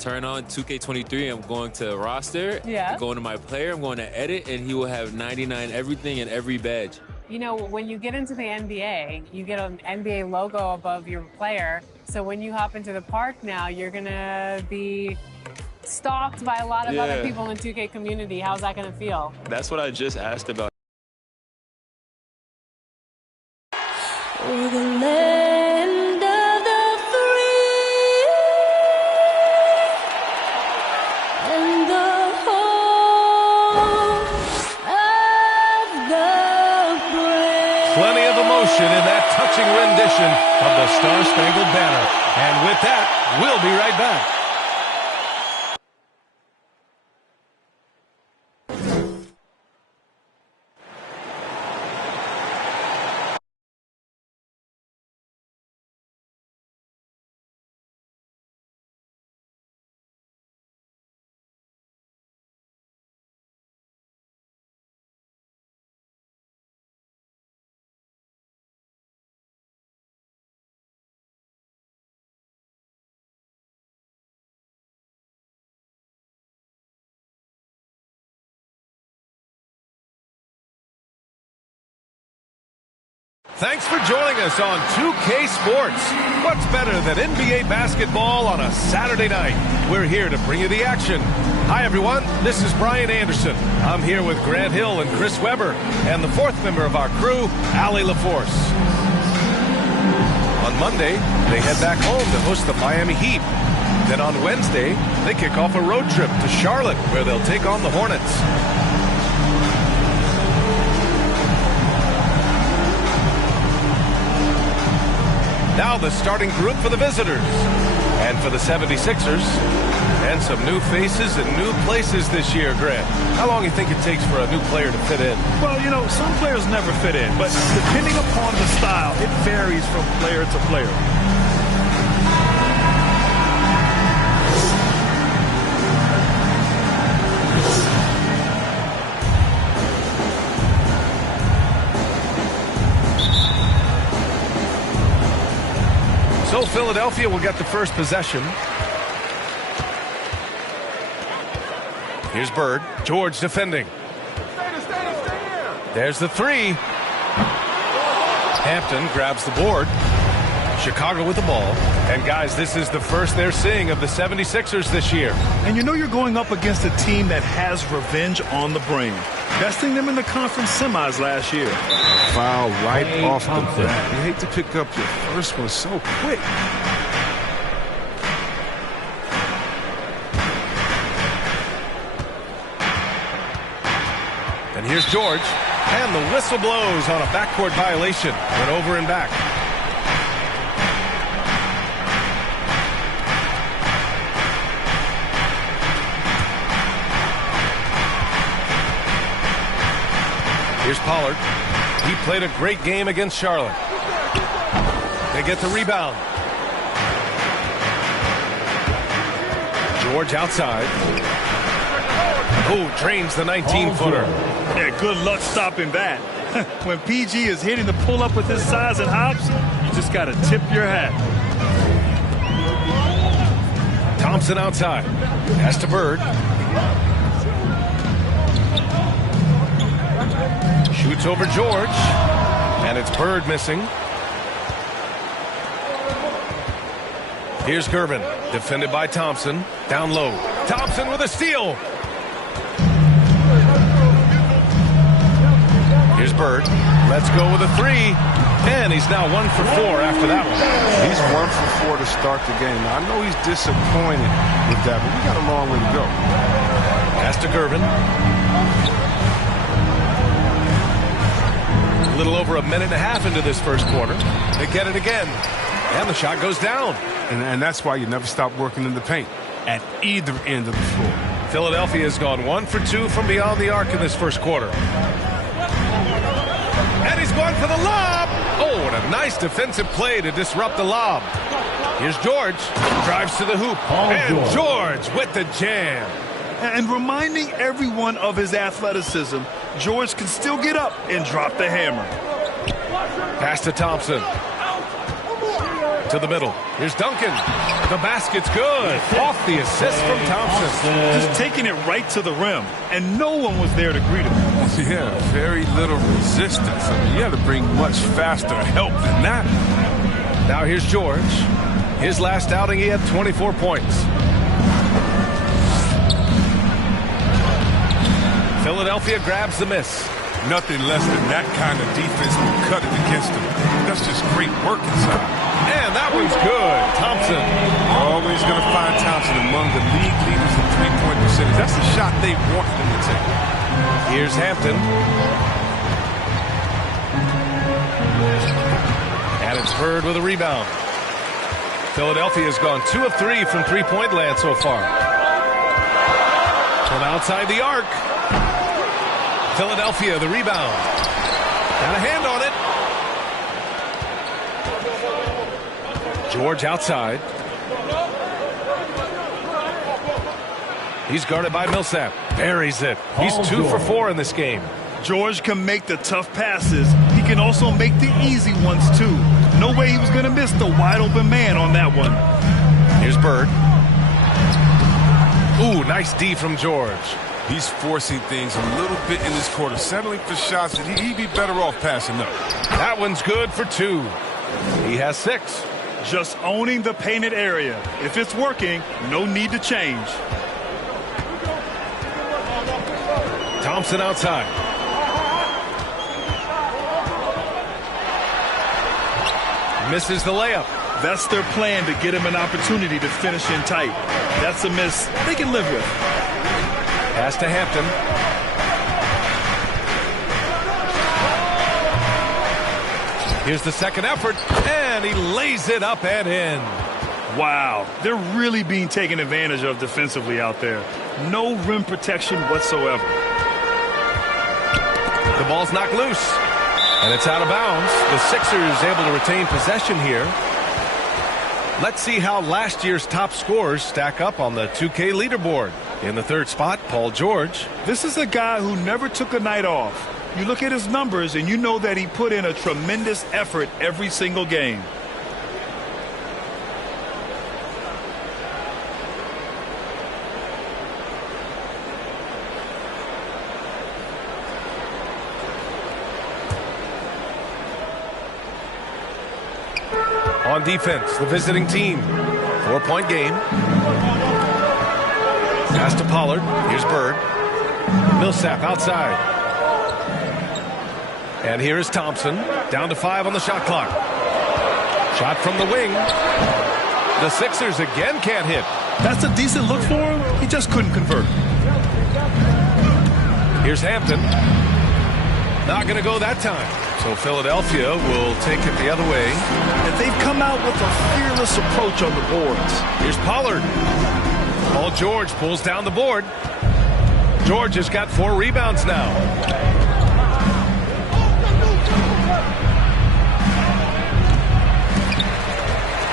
turn on 2K23, I'm going to roster, I'm going to my player, I'm going to edit, and he will have 99 everything and every badge. You know, when you get into the NBA, you get an NBA logo above your player. So when you hop into the park now, you're going to be stalked by a lot of other people in the 2K community. How's that going to feel? That's what I just asked about. We're the land of the free and the home of the brave. Plenty of emotion in that touching rendition of the Star-Spangled Banner. And with that, we'll be right back. Thanks for joining us on 2K Sports. What's better than NBA basketball on a Saturday night? We're here to bring you the action. Hi, everyone. This is Brian Anderson. I'm here with Grant Hill and Chris Webber, and the fourth member of our crew, Allie LaForce. On Monday, they head back home to host the Miami Heat. Then on Wednesday, they kick off a road trip to Charlotte, where they'll take on the Hornets. Now the starting group for the visitors. And for the 76ers, and some new faces and new places this year, Grant. How long do you think it takes for a new player to fit in? Well, you know, some players never fit in, but depending upon the style, it varies from player to player. So Philadelphia will get the first possession. Here's Bird. George defending. There's the three. Hampton grabs the board. Chicago with the ball. And guys, this is the first they're seeing of the 76ers this year. And you know you're going up against a team that has revenge on the brain. Besting them in the conference semis last year. Foul right off the bat. You hate to pick up your first one so quick. And here's George. And the whistle blows on a backcourt violation. Went over and back. Here's Pollard. He played a great game against Charlotte. They get the rebound. George outside. Oh, drains the 19-footer. Yeah, good luck stopping that. When PG is hitting the pull-up with his size and hops, you just got to tip your hat. Thompson outside. Pass to Bird. Shoots over George. And it's Bird missing. Here's Gervin. Defended by Thompson. Down low. Thompson with a steal. Here's Bird. Let's go with a three. And he's now 1 for 4 after that one. He's 1 for 4 to start the game. Now, I know he's disappointed with that, but we got a long way to go. Pass to Gervin. A little over a minute and a half into this first quarter. They get it again. And the shot goes down. And that's why you never stop working in the paint at either end of the floor. Philadelphia has gone 1 for 2 from beyond the arc in this first quarter. And he's going for the lob. Oh, what a nice defensive play to disrupt the lob. Here's George. Drives to the hoop. And George with the jam. And reminding everyone of his athleticism, George can still get up and drop the hammer. Pass to Thompson. To the middle. Here's Duncan. The basket's good. Off the assist from Thompson. Just taking it right to the rim, and no one was there to greet him. Yeah, very little resistance. I mean, you have to bring much faster help than that. Now here's George. His last outing, he had 24 points. Philadelphia grabs the miss. Nothing less than that kind of defense will cut it against them. That's just great work inside. And that one's good. Thompson. Always going to find Thompson among the league leaders in three-point percentage. That's the shot they want him to take. Here's Hampton. And it's Bird with a rebound. Philadelphia has gone 2 of 3 from three-point land so far. From outside the arc. Philadelphia, the rebound. Got a hand on it. George outside. He's guarded by Millsap. Buries it. He's 2 for 4 in this game. George can make the tough passes. He can also make the easy ones, too. No way he was going to miss the wide-open man on that one. Here's Bird. Ooh, nice D from George. He's forcing things a little bit in this quarter, settling for shots that he'd be better off passing up. That one's good for 2. He has 6. Just owning the painted area. If it's working, no need to change. Thompson outside. Misses the layup. That's their plan, to get him an opportunity to finish in tight. That's a miss they can live with. Pass to Hampton. Here's the second effort, and he lays it up and in. Wow, they're really being taken advantage of defensively out there. No rim protection whatsoever. The ball's knocked loose, and it's out of bounds. The Sixers able to retain possession here. Let's see how last year's top scorers stack up on the 2K leaderboard. In the third spot, Paul George. This is a guy who never took a night off. You look at his numbers, and you know that he put in a tremendous effort every single game. On defense, the visiting team. 4-point game. Pass to Pollard. Here's Bird. Millsap outside. And here is Thompson. Down to 5 on the shot clock. Shot from the wing. The Sixers again can't hit. That's a decent look for him. He just couldn't convert. Here's Hampton. Not going to go that time. So Philadelphia will take it the other way. And they've come out with a fearless approach on the boards. Here's Pollard. Paul George pulls down the board. George has got 4 rebounds now.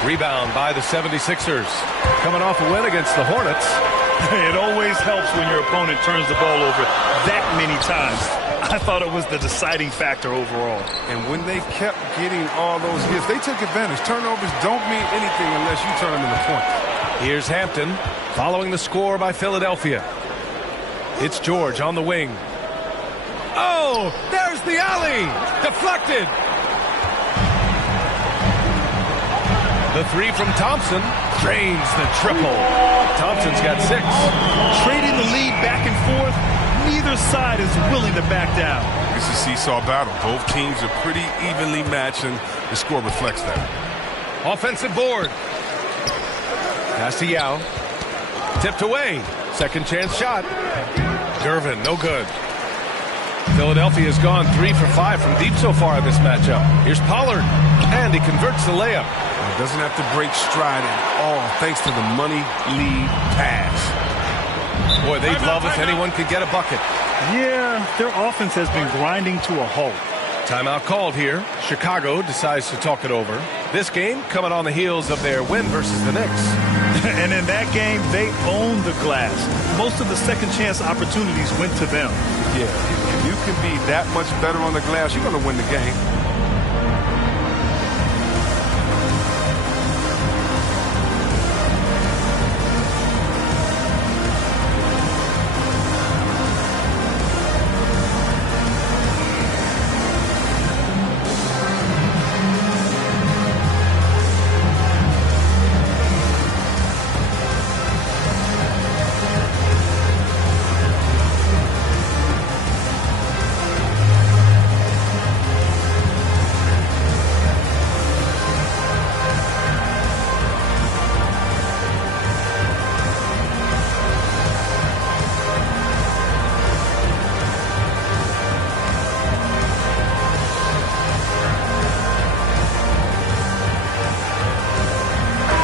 Rebound by the 76ers. Coming off a win against the Hornets. It always helps when your opponent turns the ball over that many times. I thought it was the deciding factor overall. And when they kept getting all those hits, they took advantage. Turnovers don't mean anything unless you turn them into points. Here's Hampton following the score by Philadelphia. It's George on the wing. Oh, there's the alley. Deflected. The 3 from Thompson drains the triple. Thompson's got 6. Trading the lead back and forth. Neither side is willing to back down. It's a seesaw battle. Both teams are pretty evenly matched, and the score reflects that. Offensive board. Pass to Yao. Tipped away. Second chance shot. Gervin, no good. Philadelphia has gone 3 for 5 from deep so far in this matchup. Here's Pollard, and he converts the layup. He doesn't have to break stride at all thanks to the money lead pass. Boy, they'd love if anyone could get a bucket. Yeah, their offense has been grinding to a halt. Timeout called here. Chicago decides to talk it over. This game coming on the heels of their win versus the Knicks. And in that game, they owned the glass. Most of the second chance opportunities went to them. Yeah, if you can be that much better on the glass, you're going to win the game.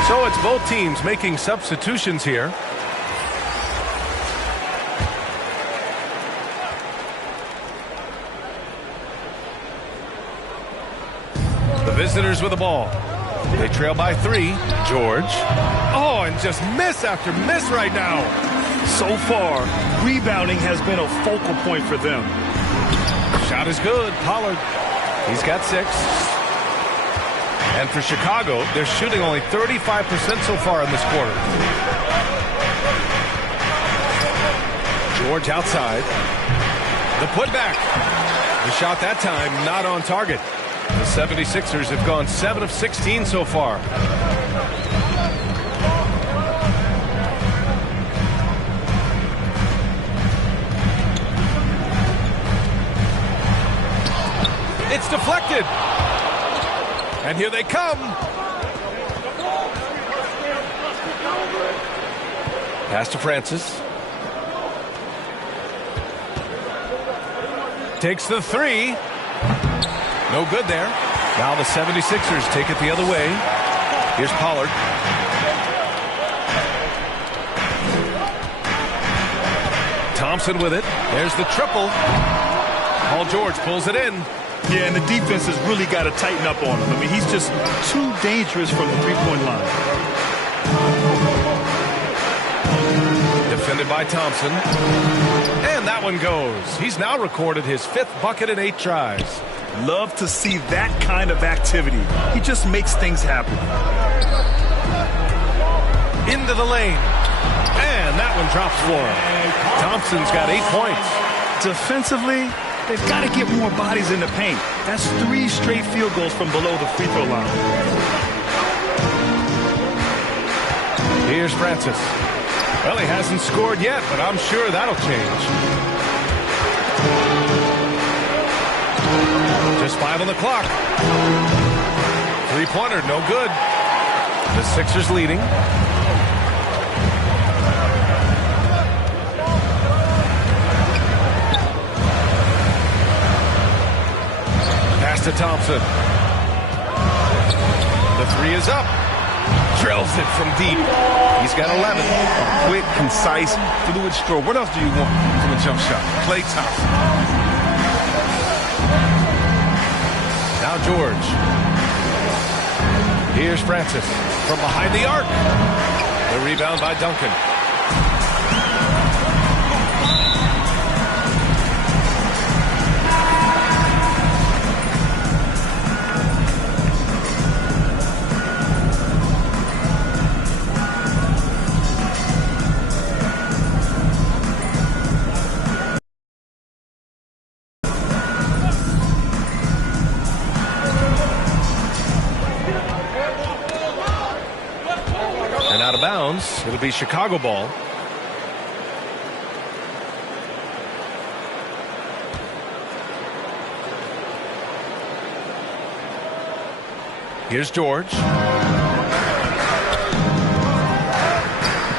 So it's both teams making substitutions here. The visitors with the ball. They trail by 3. George. Oh, and just miss after miss right now. So far, rebounding has been a focal point for them. Shot is good. Pollard. He's got 6. And for Chicago, they're shooting only 35% so far in this quarter. George outside. The putback. The shot that time not on target. The 76ers have gone 7 of 16 so far. It's deflected. And here they come. Pass to Francis. Takes the 3. No good there. Now the 76ers take it the other way. Here's Pollard. Thompson with it. There's the triple. Paul George pulls it in. Yeah, and the defense has really got to tighten up on him. I mean, he's just too dangerous from the three-point line. Defended by Thompson. And that one goes. He's now recorded his 5th bucket in 8 tries. Love to see that kind of activity. He just makes things happen. Into the lane. And that one drops for him. Thompson's got 8 points. Defensively, they've got to get more bodies in the paint. That's 3 straight field goals from below the free throw line. Here's Francis. Well, he hasn't scored yet, but I'm sure that'll change. Just 5 on the clock. 3-pointer, no good. The Sixers leading. Pass to Thompson. The 3 is up. Drills it from deep. He's got 11. A quick, concise, fluid stroke. What else do you want from a jump shot? Klay Thompson. Now George. Here's Francis from behind the arc. The rebound by Duncan. Out of bounds. It'll be Chicago ball. Here's George.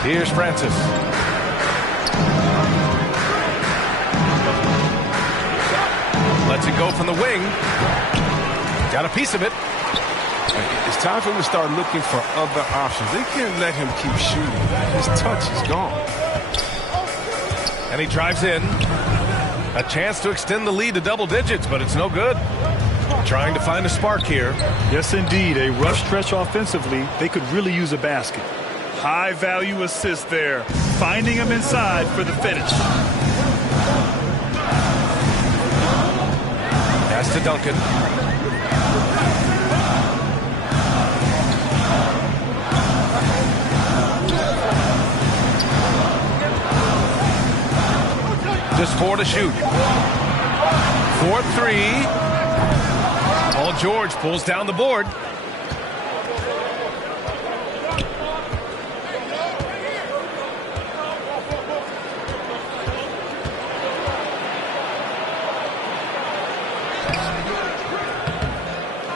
Here's Francis. Lets it go from the wing. Got a piece of it. It's time for him to start looking for other options. They can't let him keep shooting. His touch is gone. And he drives in. A chance to extend the lead to double digits, but it's no good. Trying to find a spark here. Yes, indeed. A rough stretch offensively. They could really use a basket. High value assist there. Finding him inside for the finish. Pass to Duncan. Just 4 to shoot. 4-3. Paul George pulls down the board.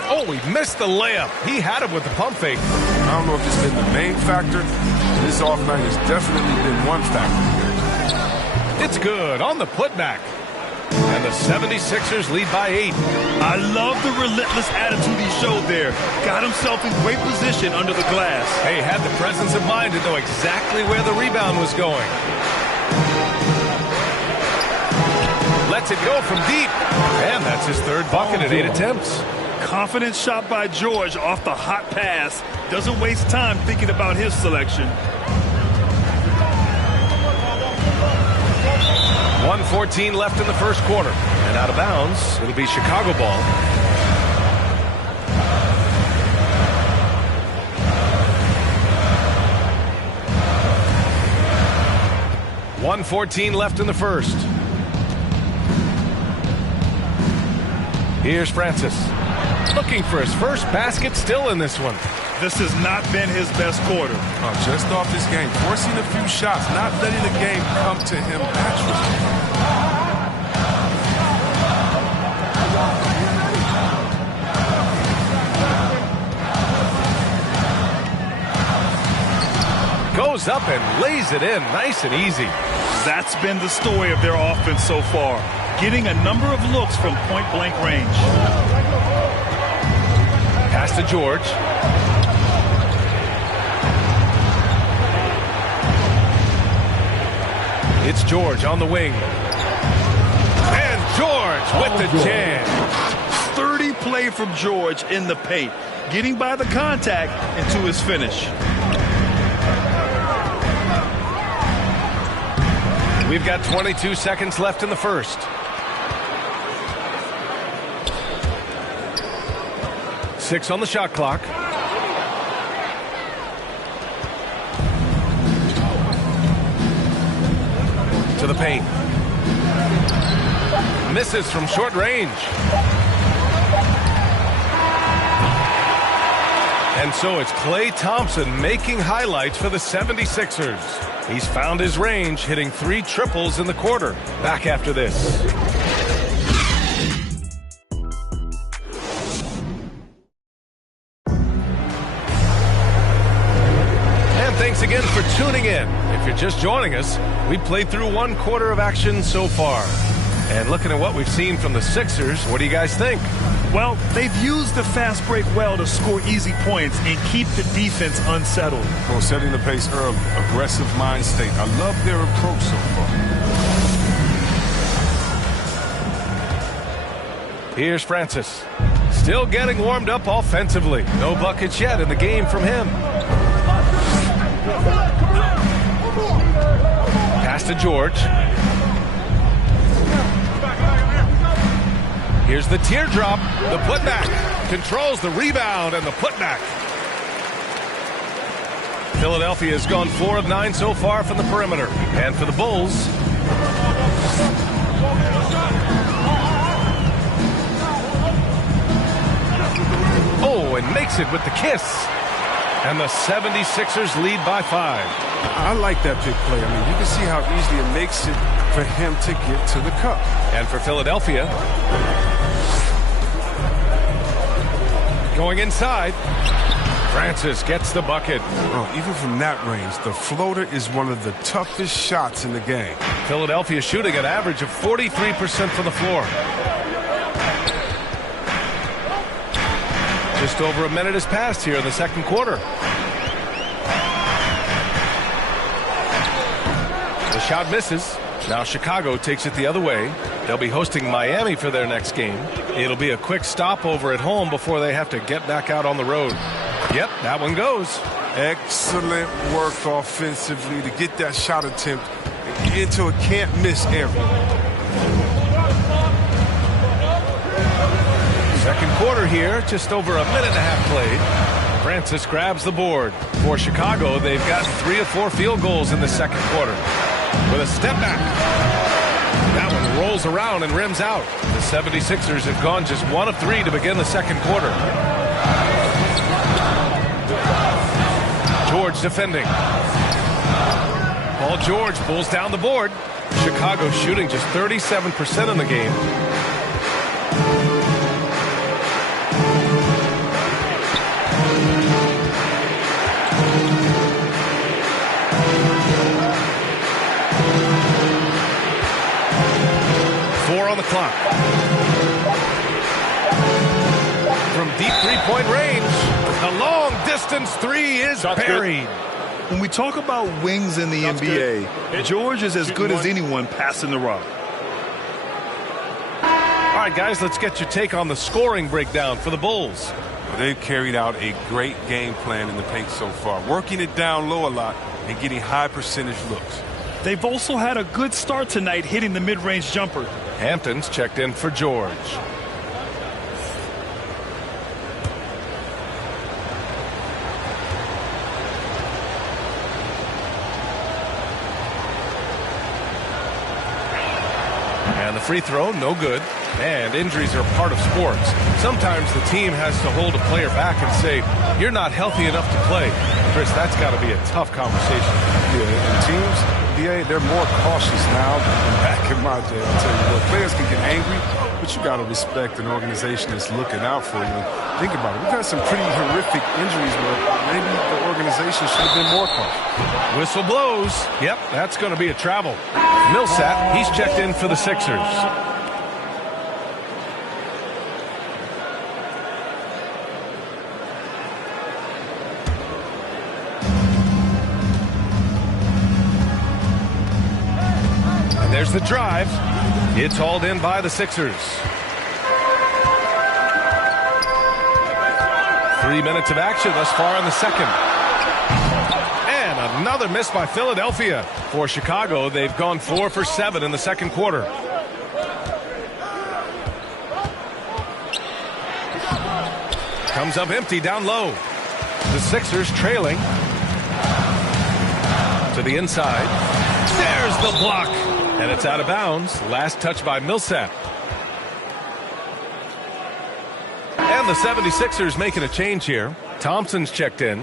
Oh, he missed the layup. He had it with the pump fake. I don't know if it's been the main factor. This off night has definitely been one factor. It's good on the putback. And the 76ers lead by 8. I love the relentless attitude he showed there. Got himself in great position under the glass. Hey, had the presence of mind to know exactly where the rebound was going. Lets it go from deep. And that's his third bucket at 8 attempts. Confident shot by George off the hot pass. Doesn't waste time thinking about his selection. 1:14 left in the first quarter. And out of bounds, it'll be Chicago ball. .114 left in the first. Here's Francis. Looking for his first basket, still in this one. This has not been his best quarter. Just off his game, forcing a few shots, not letting the game come to him naturally. Goes up and lays it in, nice and easy. That's been the story of their offense so far. Getting a number of looks from point-blank range. Pass to George. It's George on the wing. And George with the jam. Sturdy play from George in the paint. Getting by the contact and to his finish. We've got 22 seconds left in the first. Six on the shot clock. To the paint. Misses from short range. And so it's Klay Thompson making highlights for the 76ers. He's found his range, hitting 3 triples in the quarter. Back after this. Thanks again for tuning in. If you're just joining us, we played through 1 quarter of action so far. And looking at what we've seen from the Sixers, what do you guys think? Well, they've used the fast break well to score easy points and keep the defense unsettled. Well, setting the pace early, aggressive mind state. I love their approach so far. Here's Francis. Still getting warmed up offensively. No buckets yet in the game from him. Pass to George. Here's the teardrop. The putback. Controls the rebound and the putback. Philadelphia has gone 4 of 9 so far from the perimeter. And for the Bulls, oh, and makes it with the kiss. And the 76ers lead by 5. I like that big play. I mean, you can see how easily it makes it for him to get to the cup. And for Philadelphia, going inside, Francis gets the bucket. Oh, even from that range, the floater is one of the toughest shots in the game. Philadelphia shooting an average of 43% from the floor. Just over a minute has passed here in the second quarter. The shot misses. Now Chicago takes it the other way. They'll be hosting Miami for their next game. It'll be a quick stopover at home before they have to get back out on the road. Yep, that one goes. Excellent work offensively to get that shot attempt into a can't-miss area. Second quarter here, just over a minute and a half played. Francis grabs the board. For Chicago, they've gotten 3 of 4 field goals in the second quarter. With a step back. That one rolls around and rims out. The 76ers have gone just 1 of 3 to begin the second quarter. George defending. Paul George pulls down the board. Chicago shooting just 37% in the game. On the clock. From deep three-point range, the long distance three is buried. When we talk about wings in the NBA, George is as good as anyone passing the rock. All right, guys, let's get your take on the scoring breakdown for the Bulls. Well, they've carried out a great game plan in the paint so far, working it down low a lot and getting high percentage looks. They've also had a good start tonight hitting the mid-range jumper. Hampton's checked in for George. And the free throw, no good. And injuries are part of sports. Sometimes the team has to hold a player back and say, you're not healthy enough to play. Chris, that's got to be a tough conversation. Yeah, and teams, they're more cautious now than back in my day. I'll tell you what, players can get angry, but you got to respect an organization that's looking out for you. Think about it. We've had some pretty horrific injuries where maybe the organization should have been more cautious. Whistle blows. Yep, that's going to be a travel. Millsap, he's checked in for the Sixers. There's the drive. It's hauled in by the Sixers. 3 minutes of action thus far in the second. And another miss by Philadelphia. For Chicago, they've gone 4 for 7 in the second quarter. Comes up empty down low. The Sixers trailing. To the inside. There's the block. And it's out of bounds. Last touch by Millsap. And the 76ers making a change here. Thompson's checked in.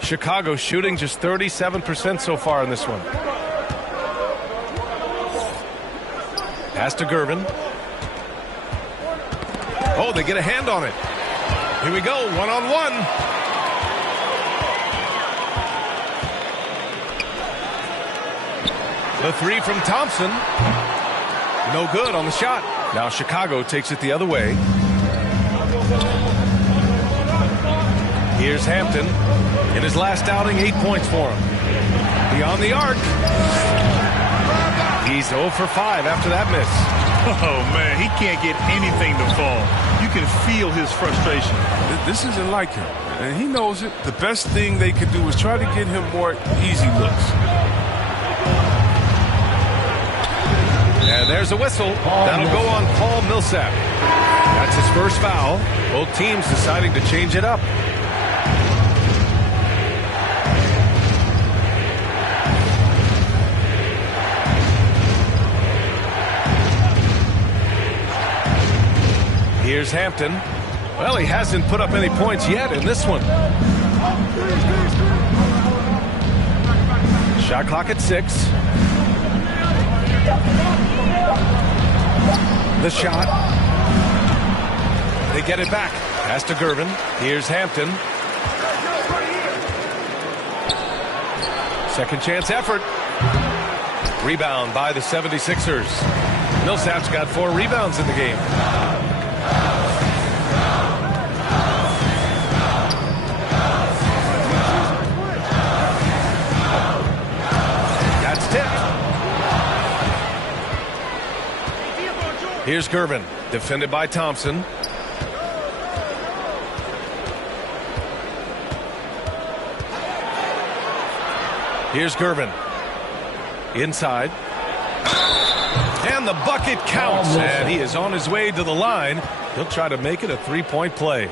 Chicago shooting just 37% so far in this one. Pass to Gervin. Oh, they get a hand on it. Here we go, one-on-one. The three from Thompson. No good on the shot. Now Chicago takes it the other way. Here's Hampton. In his last outing, 8 points for him. Beyond the arc. He's 0 for 5 after that miss. Oh, man, he can't get anything to fall. You can feel his frustration. This isn't like him, and he knows it. The best thing they could do is try to get him more easy looks. And there's a whistle. That'll go on Paul Millsap. That's his first foul. Both teams deciding to change it up. Here's Hampton. Well, he hasn't put up any points yet in this one. Shot clock at 6. The shot. They get it back. Pass to Gervin. Here's Hampton. Second chance effort. Rebound by the 76ers. Millsap's got 4 rebounds in the game. Here's Gervin, defended by Thompson. Here's Gervin. Inside. And the bucket counts. And he is on his way to the line. He'll try to make it a three-point play.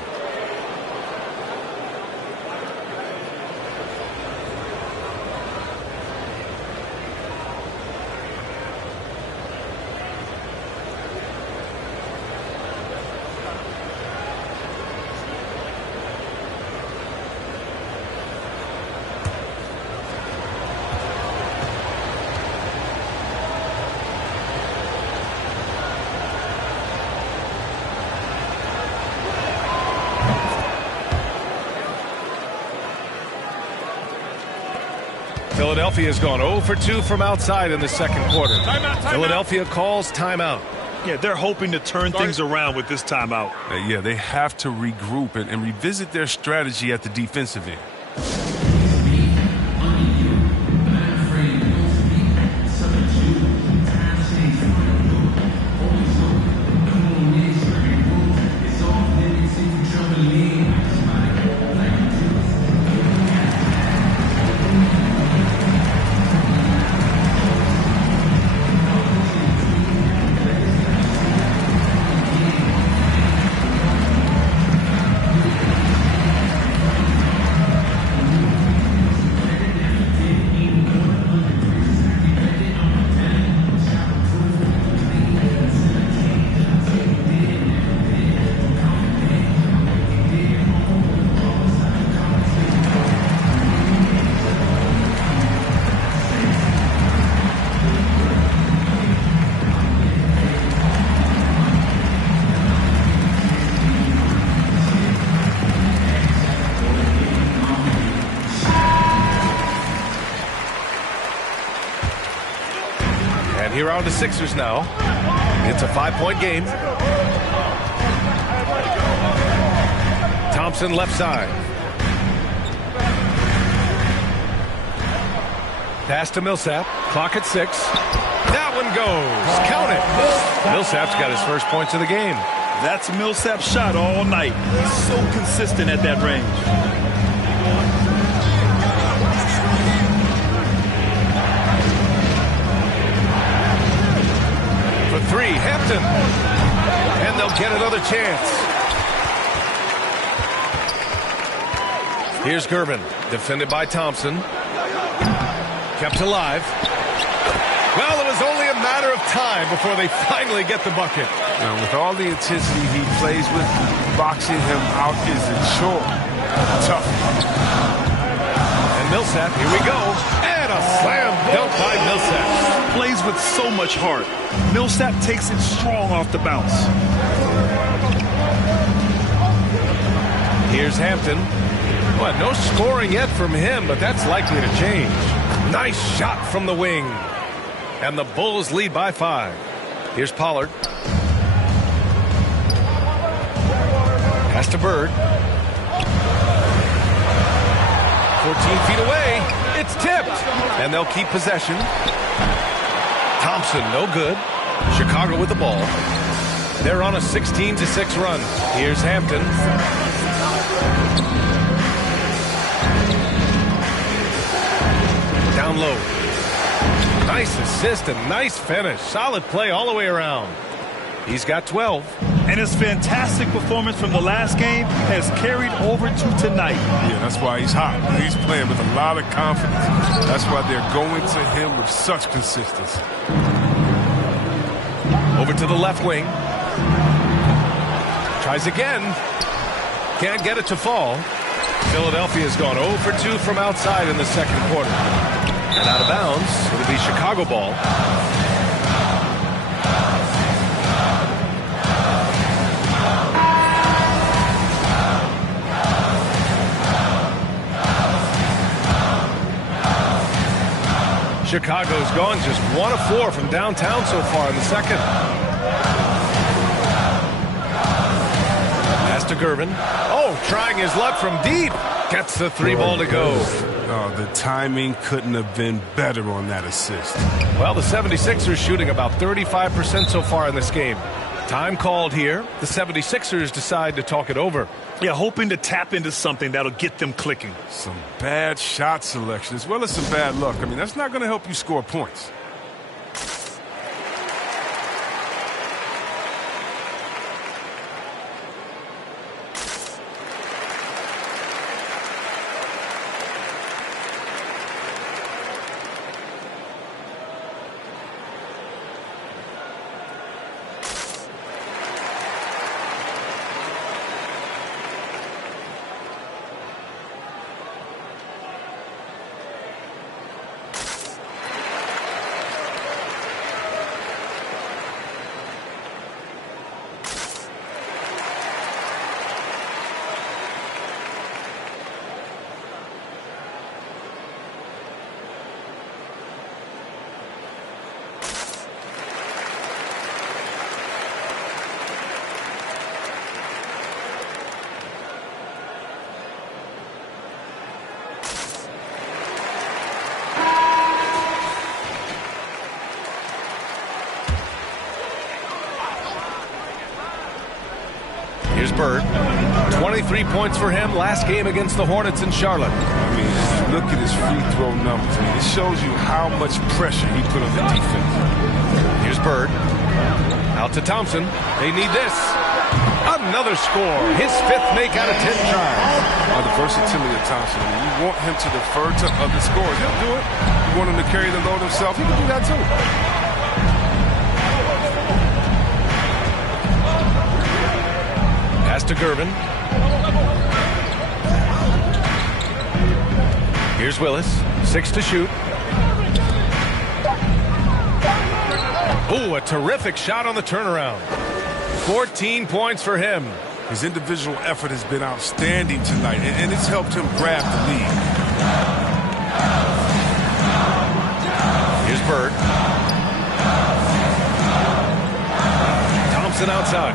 Philadelphia has gone 0 for 2 from outside in the second quarter. Philadelphia calls timeout. Yeah, they're hoping to turn things around with this timeout. Yeah, they have to regroup and revisit their strategy at the defensive end. Here are the Sixers now. It's a 5-point game. Thompson left side. Pass to Millsap. Clock at 6. That one goes. Count it. Millsap's got his first points of the game. That's Millsap's shot all night. He's so consistent at that range. Three, Hampton, and they'll get another chance. Here's Gervin, defended by Thompson. Kept alive. Well, it was only a matter of time before they finally get the bucket. Now, with all the intensity he plays with, boxing him out is a chore. Tough. And Millsap, here we go. And a slam dunk by Millsap. Plays with so much heart. Millsap takes it strong off the bounce. Here's Hampton. Well, no scoring yet from him, but that's likely to change. Nice shot from the wing. And the Bulls lead by 5. Here's Pollard. Pass to Bird. 14 feet away. It's tipped. And they'll keep possession. Thompson, no good. Chicago with the ball. They're on a 16-6 run. Here's Hampton. Down low. Nice assist and nice finish. Solid play all the way around. He's got 12. And his fantastic performance from the last game has carried over to tonight. Yeah, that's why he's hot. He's playing with a lot of confidence. That's why they're going to him with such consistency. Over to the left wing. Tries again. Can't get it to fall. Philadelphia's gone 0 for 2 from outside in the second quarter. And out of bounds, it'll be Chicago ball. Chicago's gone just 1 of 4 from downtown so far in the second. Pass to Gervin. Oh, trying his luck from deep. Gets the 3 ball to go. Oh, the timing couldn't have been better on that assist. Well, the 76ers shooting about 35% so far in this game. Time called here. The 76ers decide to talk it over. Yeah, hoping to tap into something that'll get them clicking. Some bad shot selection as well as some bad luck. I mean, that's not going to help you score points. Here's Bird. 23 points for him last game against the Hornets in Charlotte. I mean, look at his free throw numbers. I mean, it shows you how much pressure he put on the defense. Here's Bird. Out to Thompson. They need this. Another score. His 5th make out of 10 tries. The versatility of Thompson. I mean, you want him to defer to other scorers. He'll do it. You want him to carry the load himself. He can do that too. Pass to Gervin. Here's Willis. 6 to shoot. Oh, a terrific shot on the turnaround. 14 points for him. His individual effort has been outstanding tonight, and it's helped him grab the lead. Here's Bird. Thompson outside.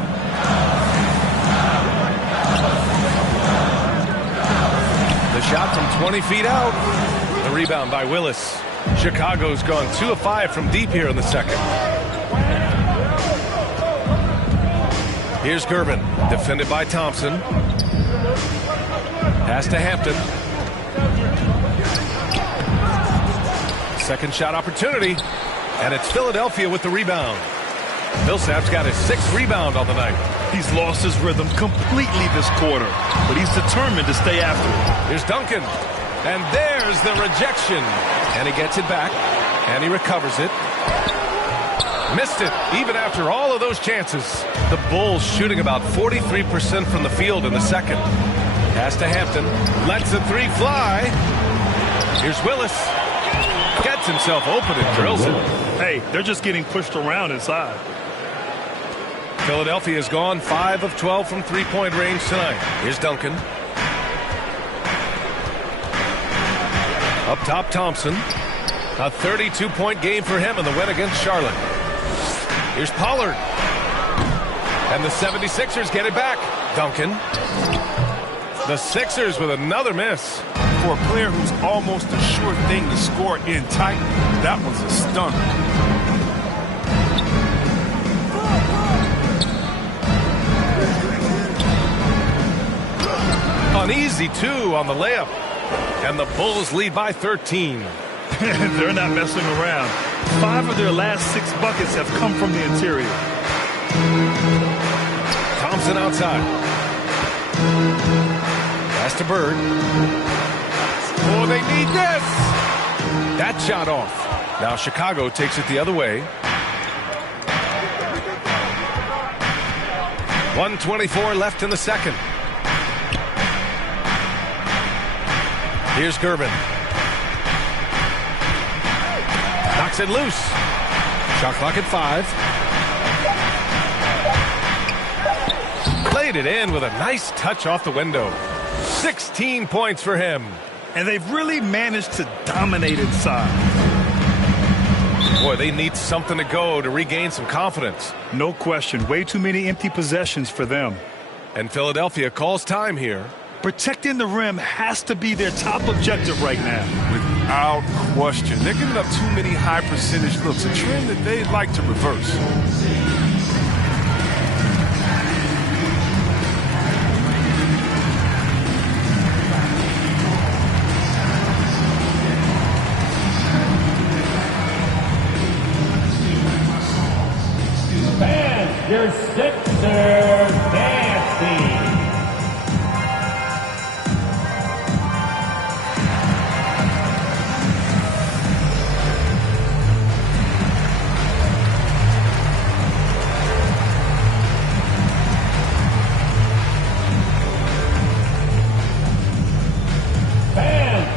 The shot from 20 feet out. The rebound by Willis. Chicago's gone 2 of 5 from deep here in the second. Here's Gervin, defended by Thompson. Pass to Hampton. Second shot opportunity, and it's Philadelphia with the rebound. Millsap's got his 6th rebound on the night. He's lost his rhythm completely this quarter, but he's determined to stay after it. Here's Duncan, and there's the rejection. And he gets it back, and he recovers it. Missed it, even after all of those chances. The Bulls shooting about 43% from the field in the second. Pass to Hampton, lets the 3 fly. Here's Willis. Gets himself open and drills it. Hey, they're just getting pushed around inside. Philadelphia's gone 5 of 12 from three-point range tonight. Here's Duncan. Up top, Thompson. A 32-point game for him in the win against Charlotte. Here's Pollard. And the 76ers get it back. Duncan. The Sixers with another miss. For a player who's almost a sure thing to score in tight, that was a stunner. An easy 2 on the layup. And the Bulls lead by 13. They're not messing around. 5 of their last 6 buckets have come from the interior. Thompson outside. Pass to Bird. Oh, they need this. That shot off. Now Chicago takes it the other way. 1:24 left in the second. Here's Gervin. Knocks it loose. Shot clock at 5. Played it in with a nice touch off the window. 16 points for him. And they've really managed to dominate inside. Boy, they need something to go to regain some confidence. No question. Way too many empty possessions for them. And Philadelphia calls time here. Protecting the rim has to be their top objective right now. Without question. They're giving up too many high percentage looks, a trend that they'd like to reverse.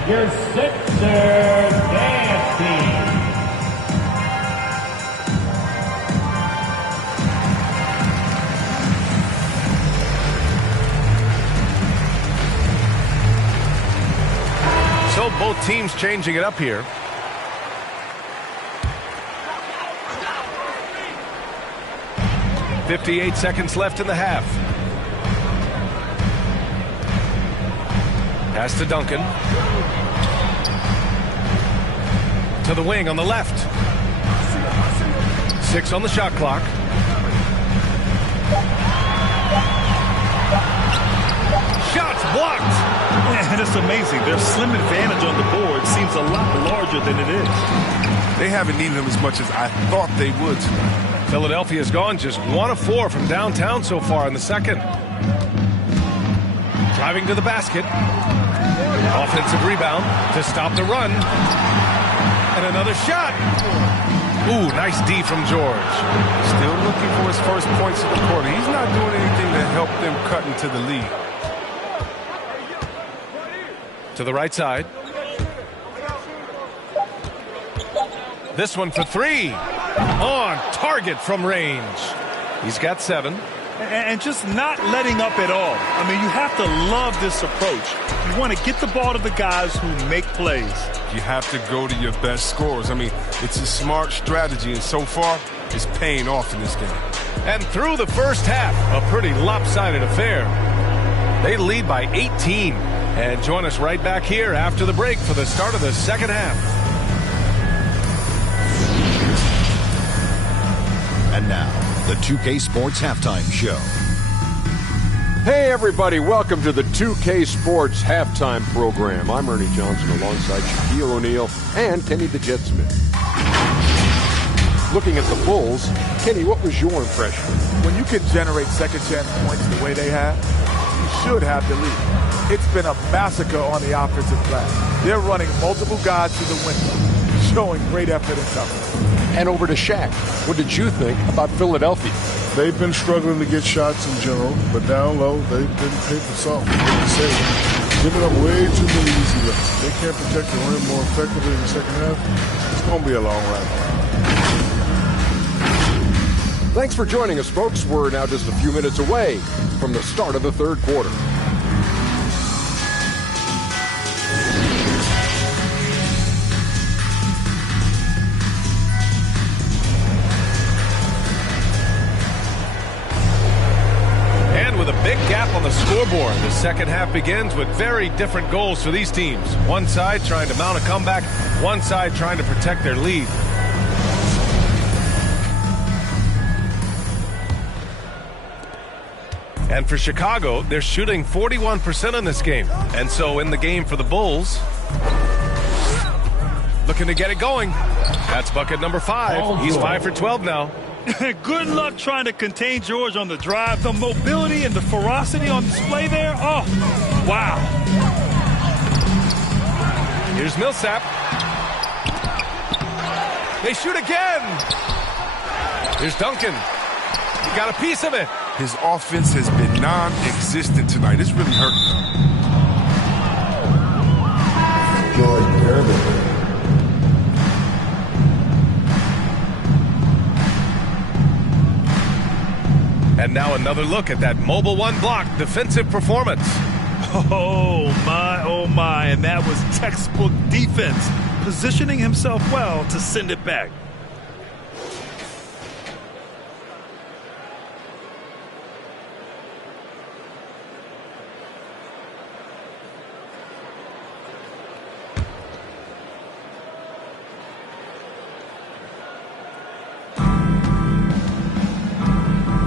your Sixer dance team. So both teams changing it up here. .58 seconds left in the half. Pass to Duncan. To the wing on the left. 6 on the shot clock. Shots blocked. And it's amazing. Their slim advantage on the board seems a lot larger than it is. They haven't needed them as much as I thought they would tonight. Philadelphia's gone just 1 of 4 from downtown so far in the second. Driving to the basket. Offensive rebound to stop the run. And another shot. Ooh, nice D from George. Still looking for his first points of the quarter. He's not doing anything to help them cut into the lead. To the right side. This one for 3. On target from range. He's got 7. And just not letting up at all. I mean, you have to love this approach. You want to get the ball to the guys who make plays. You have to go to your best scorers. I mean, it's a smart strategy, and so far, it's paying off in this game. And through the first half, a pretty lopsided affair. They lead by 18. And join us right back here after the break for the start of the second half. And now, the 2K Sports Halftime Show. Hey, everybody. Welcome to the 2K Sports Halftime Program. I'm Ernie Johnson alongside Shaquille O'Neal and Kenny the Jet Smith. Looking at the Bulls, Kenny, what was your impression? When you can generate second chance points the way they have, you should have the lead. It's been a massacre on the offensive glass. They're running multiple guys to the window, showing great effort and toughness. And over to Shaq. What did you think about Philadelphia? They've been struggling to get shots in general, but down low, they've been paper soft. Giving up way too many easy looks. They can't protect the rim more effectively in the second half. It's going to be a long ride. Thanks for joining us, folks. We're now just a few minutes away from the start of the third quarter. With a big gap on the scoreboard, the second half begins with very different goals for these teams. One side trying to mount a comeback, one side trying to protect their lead. And for Chicago, they're shooting 41% in this game. And so in the game for the Bulls, looking to get it going. That's bucket number 5. He's 5 for 12 now. Good luck trying to contain George on the drive. The mobility and the ferocity on display there. Oh, wow. Here's Millsap. They shoot again. Here's Duncan. He got a piece of it. His offense has been non-existent tonight. It's really hurting him. George Gervin. And now another look at that mobile one block defensive performance. Oh, my. And that was textbook defense, positioning himself well to send it back.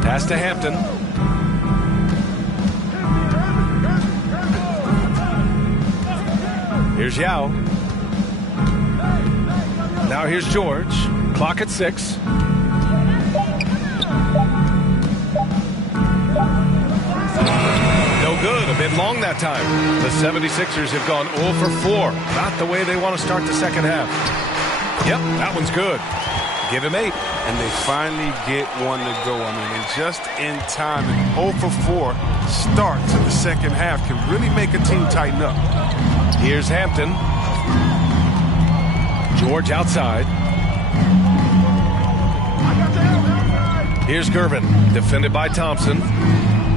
Pass to Hampton. Here's Yao. Now here's George. Clock at 6. No good. A bit long that time. The 76ers have gone 0 for 4. Not the way they want to start the second half. Yep, that one's good. Give him 8. And they finally get one to go. I mean, and just in time, an 0 for 4 start to the second half can really make a team tighten up. Here's Hampton. George outside. Here's Gervin, defended by Thompson.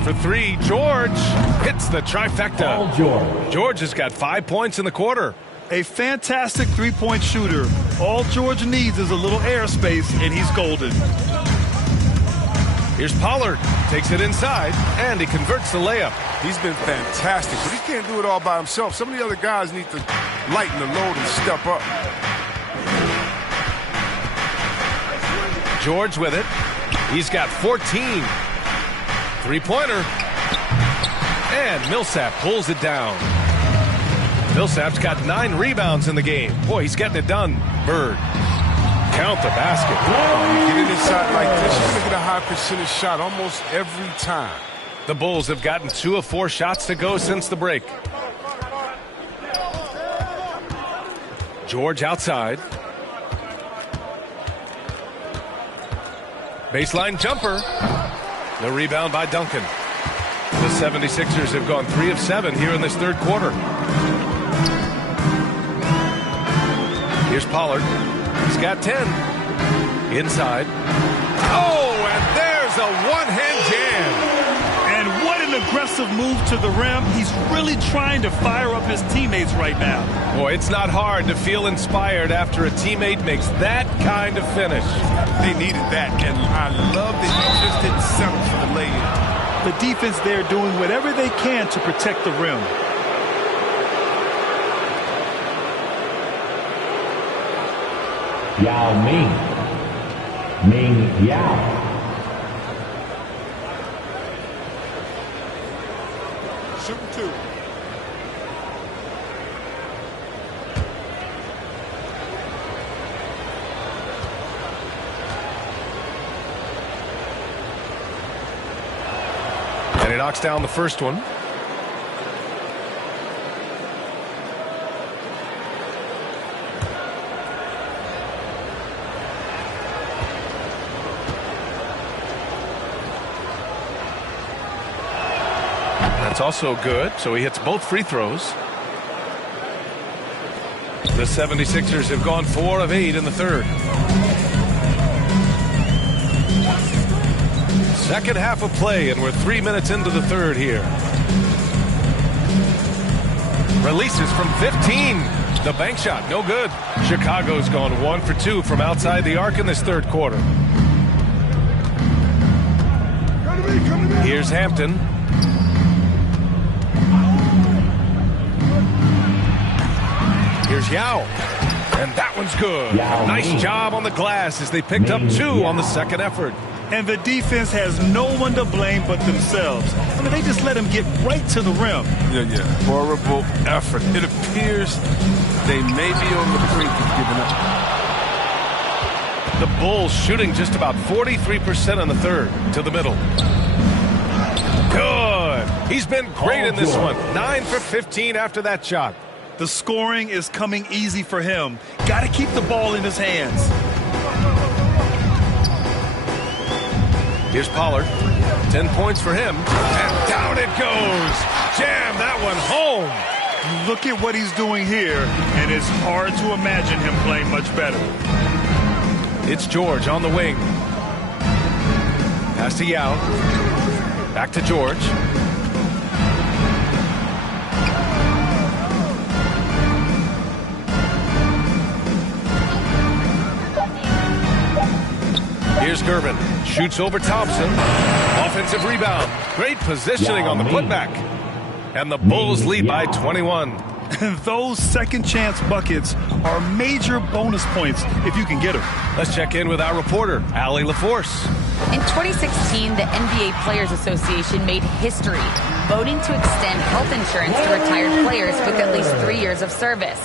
For three, George hits the trifecta. George has got 5 points in the quarter. A fantastic three-point shooter. All George needs is a little airspace, and he's golden. Here's Pollard, takes it inside, and he converts the layup. He's been fantastic, but he can't do it all by himself. Some of the other guys need to lighten the load and step up. George with it. He's got 14. Three-pointer. And Millsap pulls it down. Millsap's got 9 rebounds in the game. Boy, he's getting it done. Bird. Count the basket. You get it inside like this, you're going to get a high percentage shot almost every time. The Bulls have gotten 2 of 4 shots to go since the break. George outside. Baseline jumper. The rebound by Duncan. The 76ers have gone 3 of 7 here in this third quarter. Here's Pollard. He's got 10. Inside. Oh, and there's a one-hand jam. And what an aggressive move to the rim. He's really trying to fire up his teammates right now. Boy, it's not hard to feel inspired after a teammate makes that kind of finish. They needed that, and I love that he just didn't settle for the lay-in. The defense there doing whatever they can to protect the rim. Yao Ming. Ming Yao. Shooting 2. And he knocks down the first one. That's also good, so he hits both free throws. The 76ers have gone 4 of 8 in the third. Second half of play, and we're 3 minutes into the third here. Releases from 15. The bank shot, no good. Chicago's gone 1 for 2 from outside the arc in this third quarter. Here's Hampton. Here's Yao. And that one's good. Nice job on the glass as they picked up 2 on the second effort. And the defense has no one to blame but themselves. I mean, they just let him get right to the rim. Yeah. Horrible effort. It appears they may be on the brink of giving up. The Bulls shooting just about 43% in the third to the middle. Good. He's been great in this one. 9 for 15 after that shot. The scoring is coming easy for him. Got to keep the ball in his hands. Here's Pollard. 10 points for him. And down it goes. Jam that one home. Look at what he's doing here, and it's hard to imagine him playing much better. It's George on the wing. Pass to Yao. Back to George. Here's Gervin. Shoots over Thompson. Offensive rebound. Great positioning on the putback. And the Bulls lead by 21. Those second chance buckets are major bonus points if you can get them. Let's check in with our reporter, Allie LaForce. In 2016, the NBA Players Association made history, voting to extend health insurance to retired players with at least 3 years of service.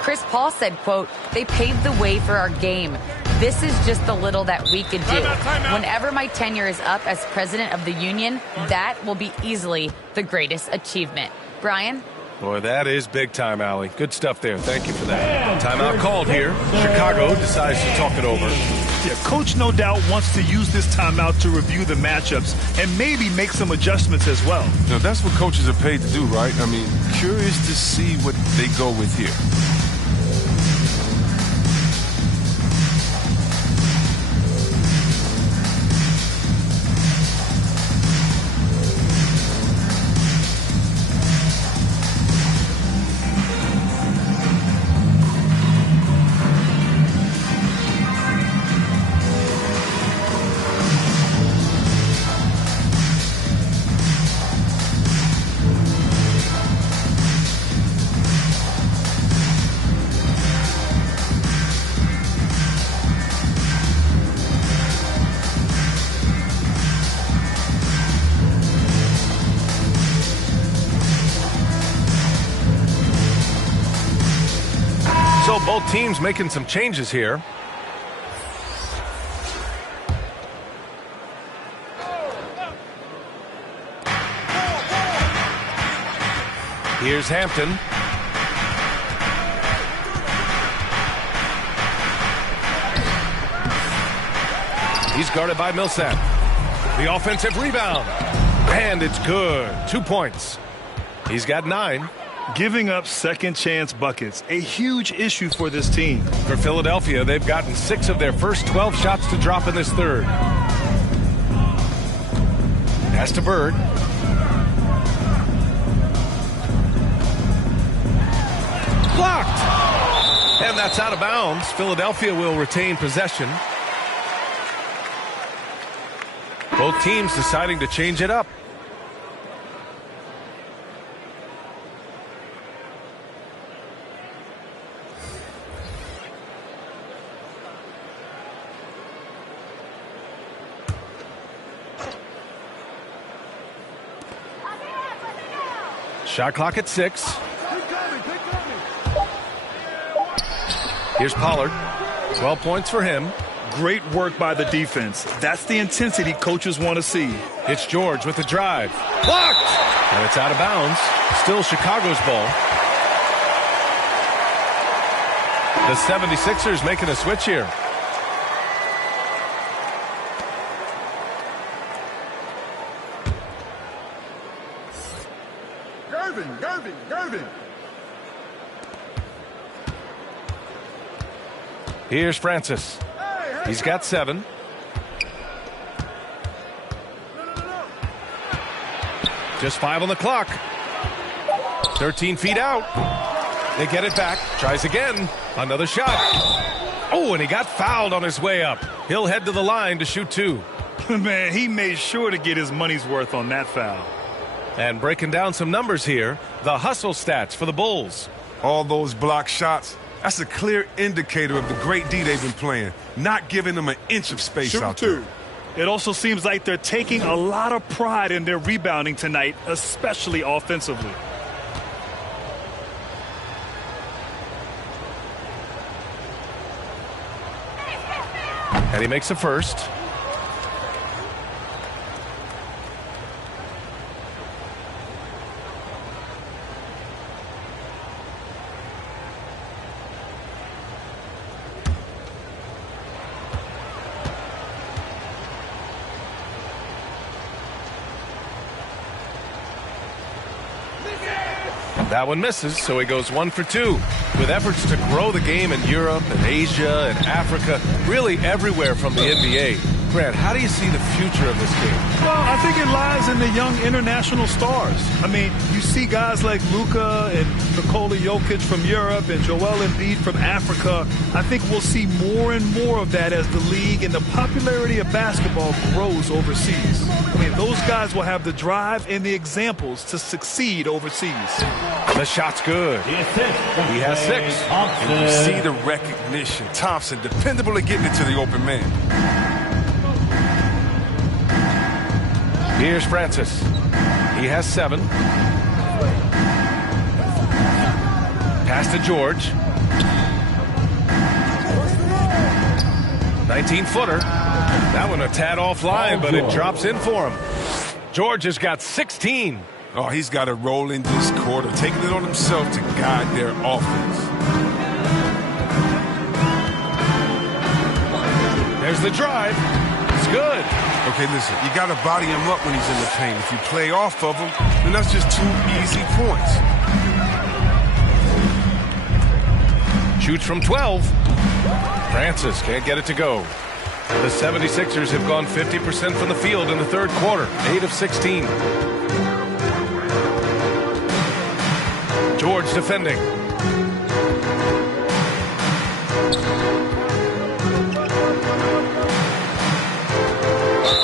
Chris Paul said, quote, "They paved the way for our game. This is just the little that we could do. Whenever my tenure is up as president of the union, that will be easily the greatest achievement." Brian? Boy, that is big time, Allie. Good stuff there. Thank you for that. Timeout called here. Chicago decides to talk it over. Yeah, Coach no doubt wants to use this timeout to review the matchups and maybe make some adjustments as well. Now, that's what coaches are paid to do, right? I mean, curious to see what they go with here. So both teams making some changes here. Here's Hampton. He's guarded by Millsap. The offensive rebound. And it's good. 2 points. He's got 9. Giving up second chance buckets, a huge issue for this team. For Philadelphia, they've gotten 6 of their first 12 shots to drop in this third. Pass to Bird. Blocked! And that's out of bounds. Philadelphia will retain possession. Both teams deciding to change it up. Shot clock at 6. Here's Pollard. 12 points for him. Great work by the defense. That's the intensity coaches want to see. It's George with the drive. Blocked! And it's out of bounds. Still Chicago's ball. The 76ers making a switch here. Gervin. Here's Francis. He's got 7. Just 5 on the clock. 13 feet out. They get it back. Tries again. Another shot. Oh, and he got fouled on his way up. He'll head to the line to shoot 2. Man, he made sure to get his money's worth on that foul. And breaking down some numbers here, the hustle stats for the Bulls. All those block shots, that's a clear indicator of the great D they've been playing, not giving them an inch of space out there. It also seems like they're taking a lot of pride in their rebounding tonight, especially offensively. And he makes a first. That one misses, so he goes 1 for 2. With efforts to grow the game in Europe and Asia and Africa, really everywhere from the NBA. Grant, how do you see the future of this game? Well, I think it lies in the young international stars. I mean, you see guys like Luka and Nikola Jokic from Europe and Joel Embiid from Africa. I think we'll see more and more of that as the league and the popularity of basketball grows overseas. I mean, those guys will have the drive and the examples to succeed overseas. The shot's good. He has 6. And you see the recognition. Thompson, dependable at getting it to the open man. Here's Francis. He has 7. Pass to George. 19-footer. That one a tad offline, but it drops in for him. George has got 16. Oh, he's got to roll in this quarter, taking it on himself to guide their offense. There's Here's the drive. It's good. Okay, listen, you got to body him up when he's in the paint. If you play off of him, then that's just 2 easy points. Shoots from 12. Francis can't get it to go. The 76ers have gone 50% from the field in the third quarter, 8 of 16. George defending.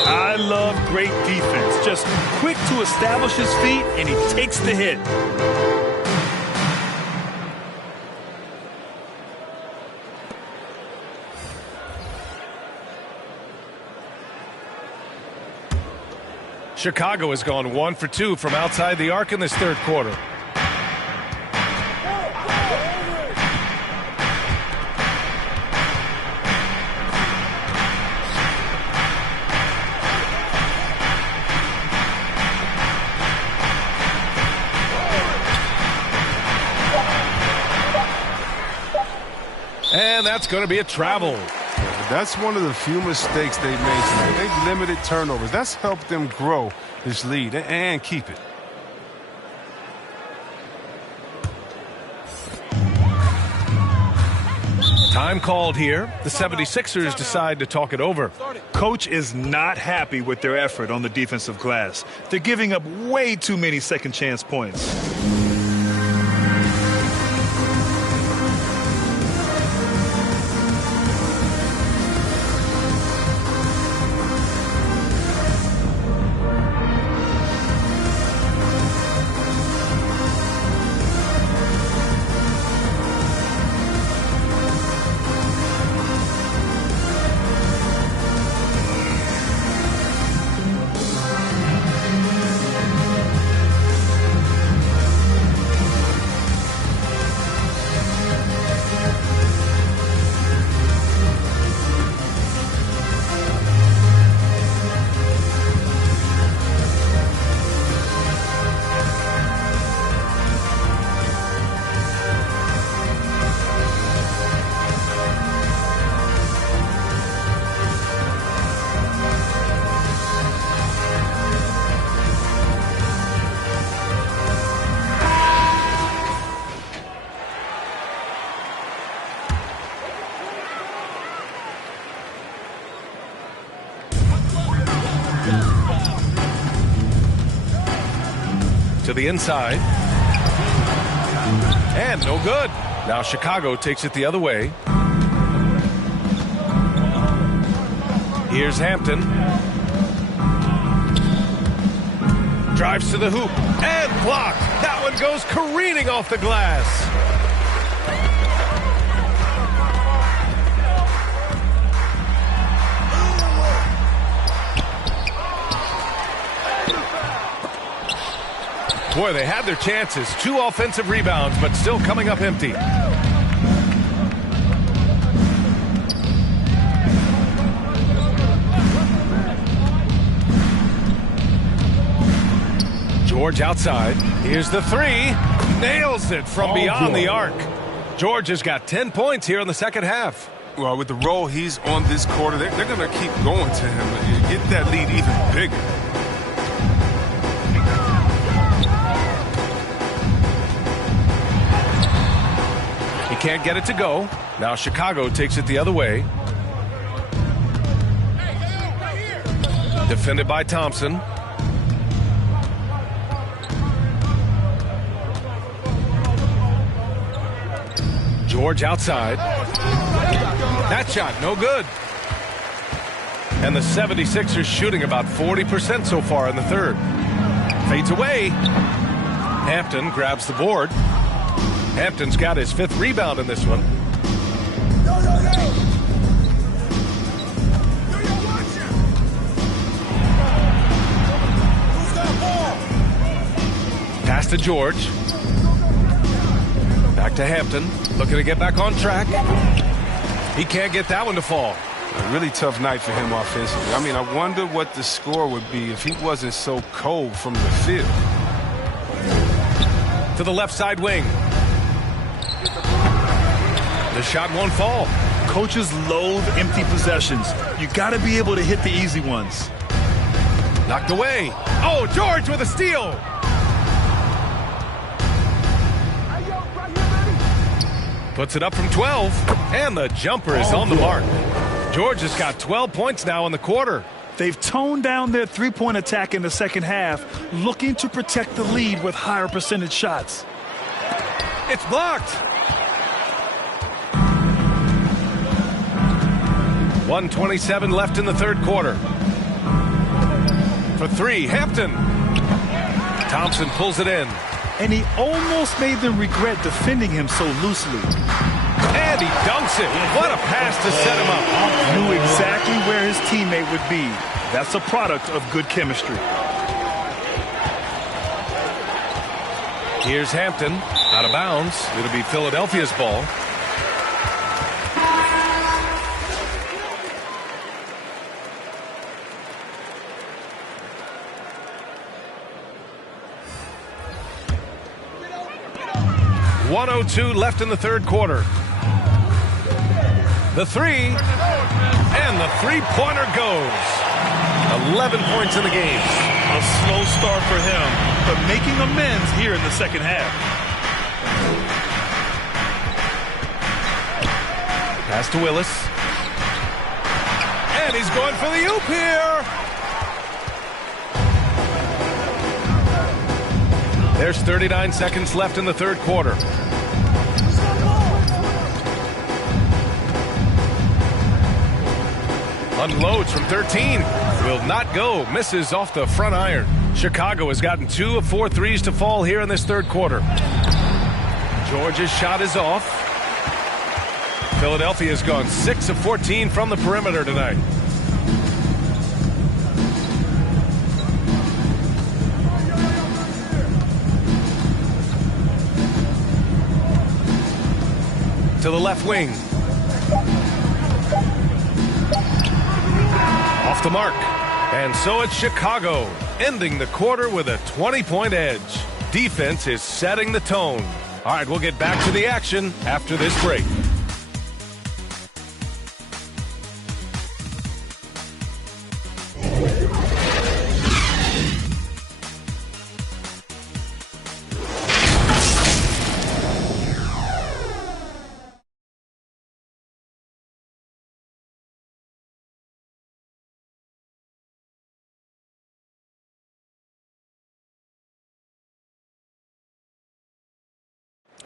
I love great defense. Just quick to establish his feet, and he takes the hit. Chicago has gone 1 for 2 from outside the arc in this third quarter. And that's going to be a travel. That's one of the few mistakes they've made tonight. They've limited turnovers. That's helped them grow this lead and keep it. Time called here. The 76ers decide to talk it over. Coach is not happy with their effort on the defensive glass. They're giving up way too many second chance points. To the inside. And no good. Now Chicago takes it the other way. Here's Hampton. Drives to the hoop and blocked. That one goes careening off the glass. Boy, they had their chances. 2 offensive rebounds, but still coming up empty. George outside. Here's the 3. Nails it from beyond the arc. George has got 10 points here in the second half. Well, with the role he's on this quarter, they're going to keep going to him. Get that lead even bigger. Can't get it to go. Now Chicago takes it the other way. Defended by Thompson. George outside. That shot, no good. And the 76ers shooting about 40% so far in the third. Fades away. Hampton grabs the board. Hampton's got his 5th rebound in this one. Pass to George. Back to Hampton. Looking to get back on track. He can't get that one to fall. A really tough night for him offensively. I mean, I wonder what the score would be if he wasn't so cold from the field. To the left side wing. The shot won't fall. Coaches loathe empty possessions. You got to be able to hit the easy ones. Knocked away. Oh, George with a steal. Puts it up from 12, and the jumper is on the mark. George has got 12 points now in the quarter. They've toned down their three-point attack in the second half, looking to protect the lead with higher percentage shots. It's blocked. 1:27 left in the third quarter. For three, Hampton. Thompson pulls it in. And he almost made them regret defending him so loosely. And he dunks it. What a pass to set him up. Knew exactly where his teammate would be. That's a product of good chemistry. Here's Hampton. Out of bounds. It'll be Philadelphia's ball. .102 left in the third quarter. The three, and the three-pointer goes. 11 points in the game. A slow start for him, but making amends here in the second half. Pass to Willis. And he's going for the oop here. There's 39 seconds left in the third quarter. Unloads from 13. Will not go. Misses off the front iron. Chicago has gotten 2 of 4 threes to fall here in this third quarter. Georgia's shot is off. Philadelphia has gone 6 of 14 from the perimeter tonight. To the left wing. Off the mark. And so it's Chicago, ending the quarter with a 20-point edge. Defense is setting the tone. All right, we'll get back to the action after this break.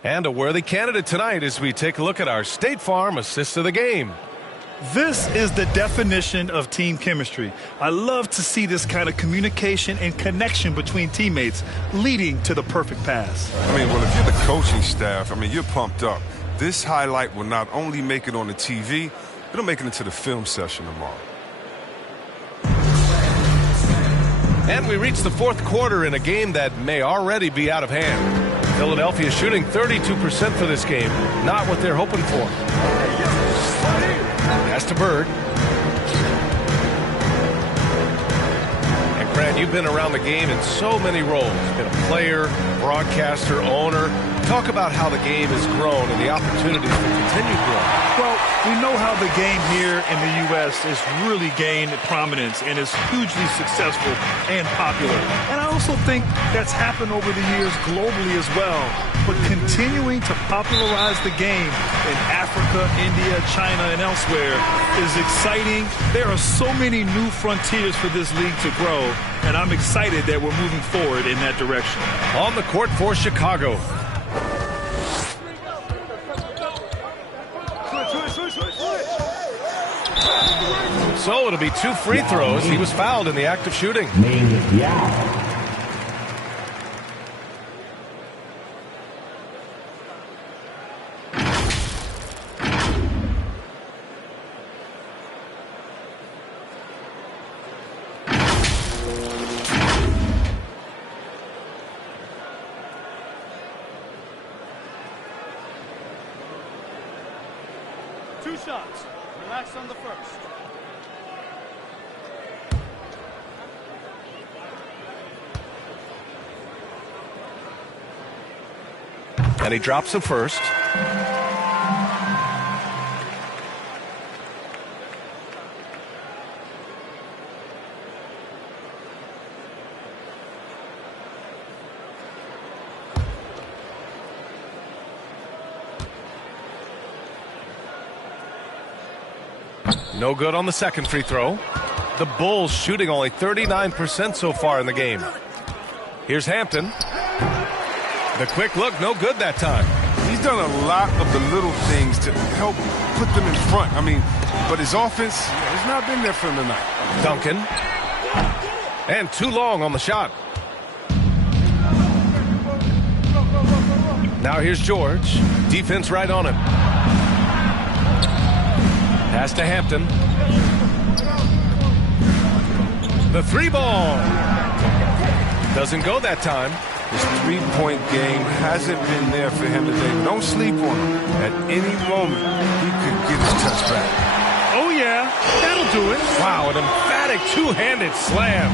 And a worthy candidate tonight as we take a look at our State Farm assist of the game. This is the definition of team chemistry. I love to see this kind of communication and connection between teammates leading to the perfect pass. I mean, well, if you're the coaching staff, I mean, you're pumped up. This highlight will not only make it on the TV, it'll make it into the film session tomorrow. And we reach the fourth quarter in a game that may already be out of hand. Philadelphia shooting 32% for this game. Not what they're hoping for. Pass to Bird. And Grant, you've been around the game in so many roles. Been a player, broadcaster, owner. Talk about how the game has grown and the opportunities for continued growth. Well, we know how the game here in the U.S. has really gained prominence and is hugely successful and popular. And I also think that's happened over the years globally as well. But continuing to popularize the game in Africa, India, China, and elsewhere is exciting. There are so many new frontiers for this league to grow, and I'm excited that we're moving forward in that direction. On the court for Chicago. So it'll be 2 free throws. He was fouled in the act of shooting. Two shots. Relax on the first. And he drops the first. No good on the second free throw. The Bulls shooting only 39% so far in the game. Here's Hampton. The quick look, no good that time. He's done a lot of the little things to help put them in front. I mean, but his offense has not been there for him tonight. Duncan. And too long on the shot. Now here's George. Defense right on him. Pass to Hampton. The three ball. Doesn't go that time. His three-point game hasn't been there for him today. Don't sleep on him. At any moment, he could get his touch back. Oh, yeah. That'll do it. Wow, an emphatic two-handed slam.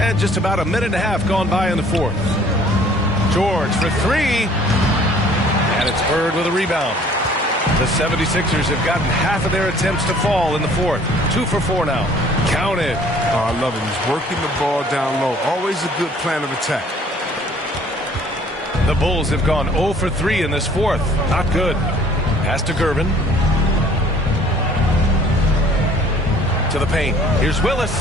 And just about a minute and a half gone by in the fourth. George for three. And it's Bird with a rebound. The 76ers have gotten half of their attempts to fall in the fourth. 2 for 4 now. Counted. Oh, I love him. He's working the ball down low. Always a good plan of attack. The Bulls have gone 0 for 3 in this fourth. Not good. Pass to Gervin. To the paint. Here's Willis.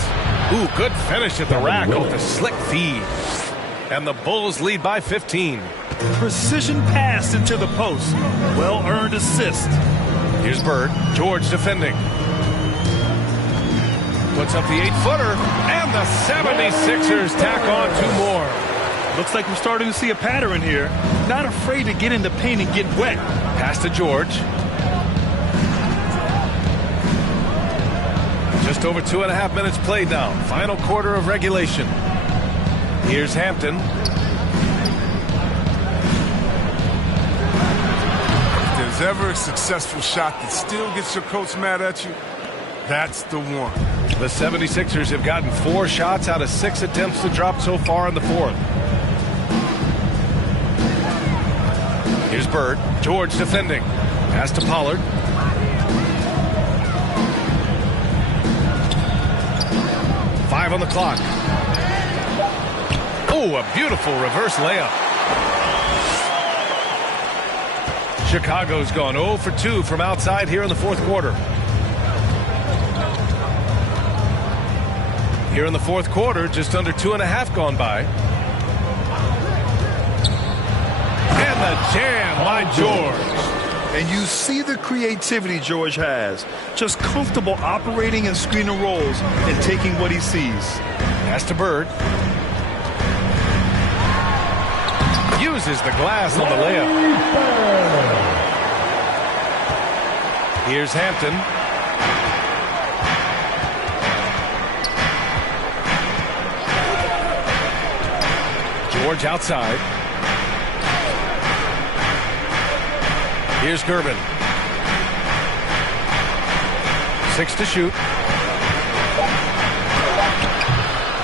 Ooh, good finish at the rack off the slick feed. And the Bulls lead by 15. Precision pass into the post. Well-earned assist. Here's Bird. George defending. Puts up the 8-footer. And the 76ers tack on 2 more. Looks like we're starting to see a pattern here. Not afraid to get in the paint and get wet. Pass to George. Just over 2.5 minutes played now. Final quarter of regulation. Here's Hampton. If there's ever a successful shot that still gets your coach mad at you, that's the one. The 76ers have gotten 4 shots out of 6 attempts to drop so far in the fourth. Here's Bird. George defending. Pass to Pollard. Five on the clock. Oh, a beautiful reverse layup. Chicago's gone 0 for 2 from outside here in the fourth quarter. Here in the fourth quarter, just under 2.5 gone by. And the jam by George. And you see the creativity George has. Just comfortable operating in screen and rolls and taking what he sees. Pass to Bird. Uses the glass on the layup. Here's Hampton. George outside. Here's Gervin. 6 to shoot.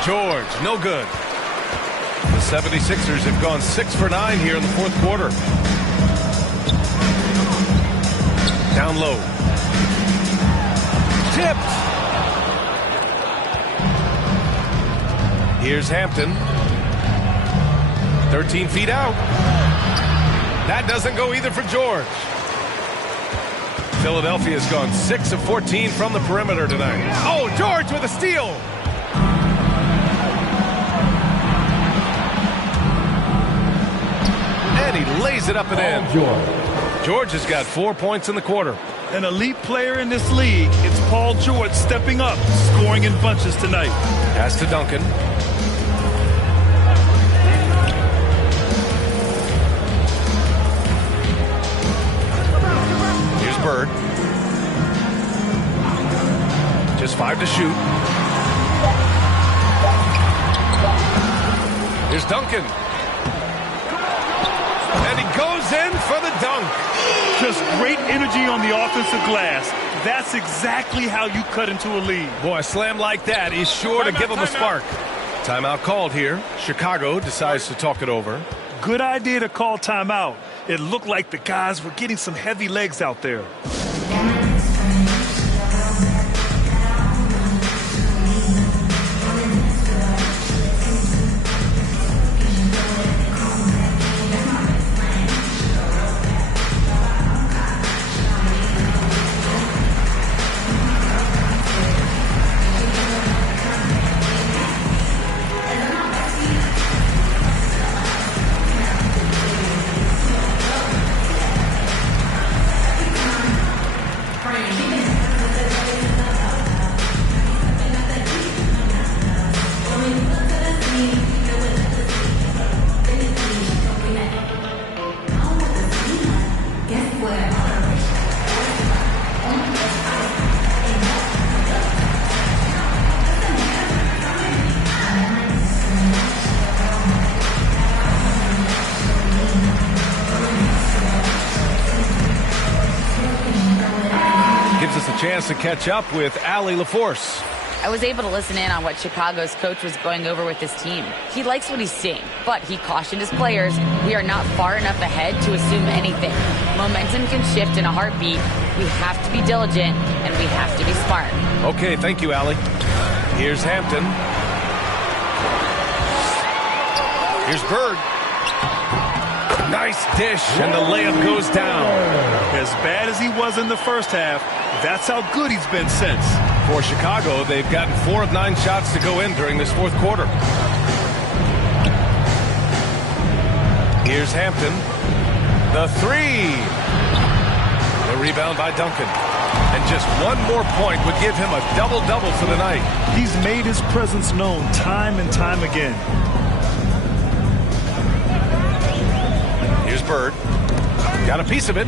George, no good. The 76ers have gone 6 for 9 here in the fourth quarter. Down low. Tipped. Here's Hampton. 13 feet out. That doesn't go either for George. Philadelphia's gone 6 of 14 from the perimeter tonight. Oh, George with a steal. And he lays it up and in. George has got 4 points in the quarter. An elite player in this league, it's Paul George stepping up, scoring in bunches tonight. Pass to Duncan. Here's Bird. Just 5 to shoot. Here's Duncan. And he goes in for the dunk. Just great energy on the offensive glass. That's exactly how you cut into a lead. Boy, a slam like that is sure to give him a spark. Timeout called here. Chicago decides to talk it over. Good idea to call timeout. It looked like the guys were getting some heavy legs out there. chance to catch up with Allie LaForce. I was able to listen in on what Chicago's coach was going over with his team. He likes what he's seeing, but he cautioned his players, we are not far enough ahead to assume anything. Momentum can shift in a heartbeat. We have to be diligent, and we have to be smart. Okay, thank you, Allie. Here's Hampton. Here's Bird. Nice dish, and the layup goes down. As bad as he was in the first half, that's how good he's been since. For Chicago, they've gotten 4 of 9 shots to go in during this fourth quarter. Here's Hampton. The 3. The rebound by Duncan. And just one more point would give him a double-double for the night. He's made his presence known time and time again. Here's Bird. Got a piece of it.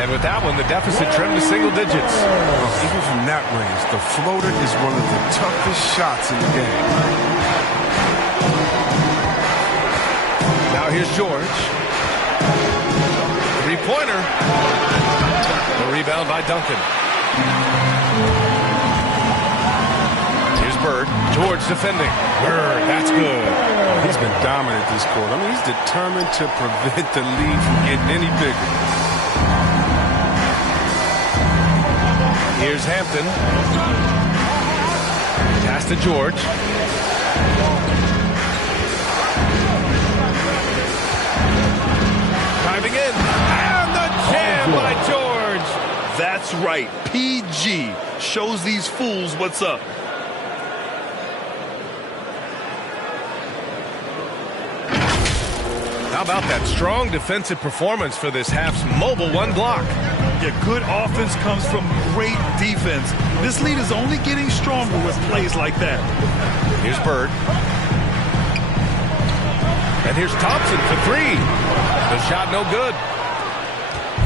And with that one, the deficit trimmed to single digits. Even from that range, the floater is one of the toughest shots in the game. Now here's George. 3-pointer. The rebound by Duncan. Here's Bird. George defending. Bird, that's good. He's been dominant this quarter. I mean, he's determined to prevent the lead from getting any bigger. Here's Hampton. Pass to George. Driving in. And the jam by George. That's right. PG shows these fools what's up. How about that strong defensive performance for this half's mobile one block? Yeah, good offense comes from great defense. This lead is only getting stronger with plays like that. Here's Bird. And here's Thompson for 3. The shot no good.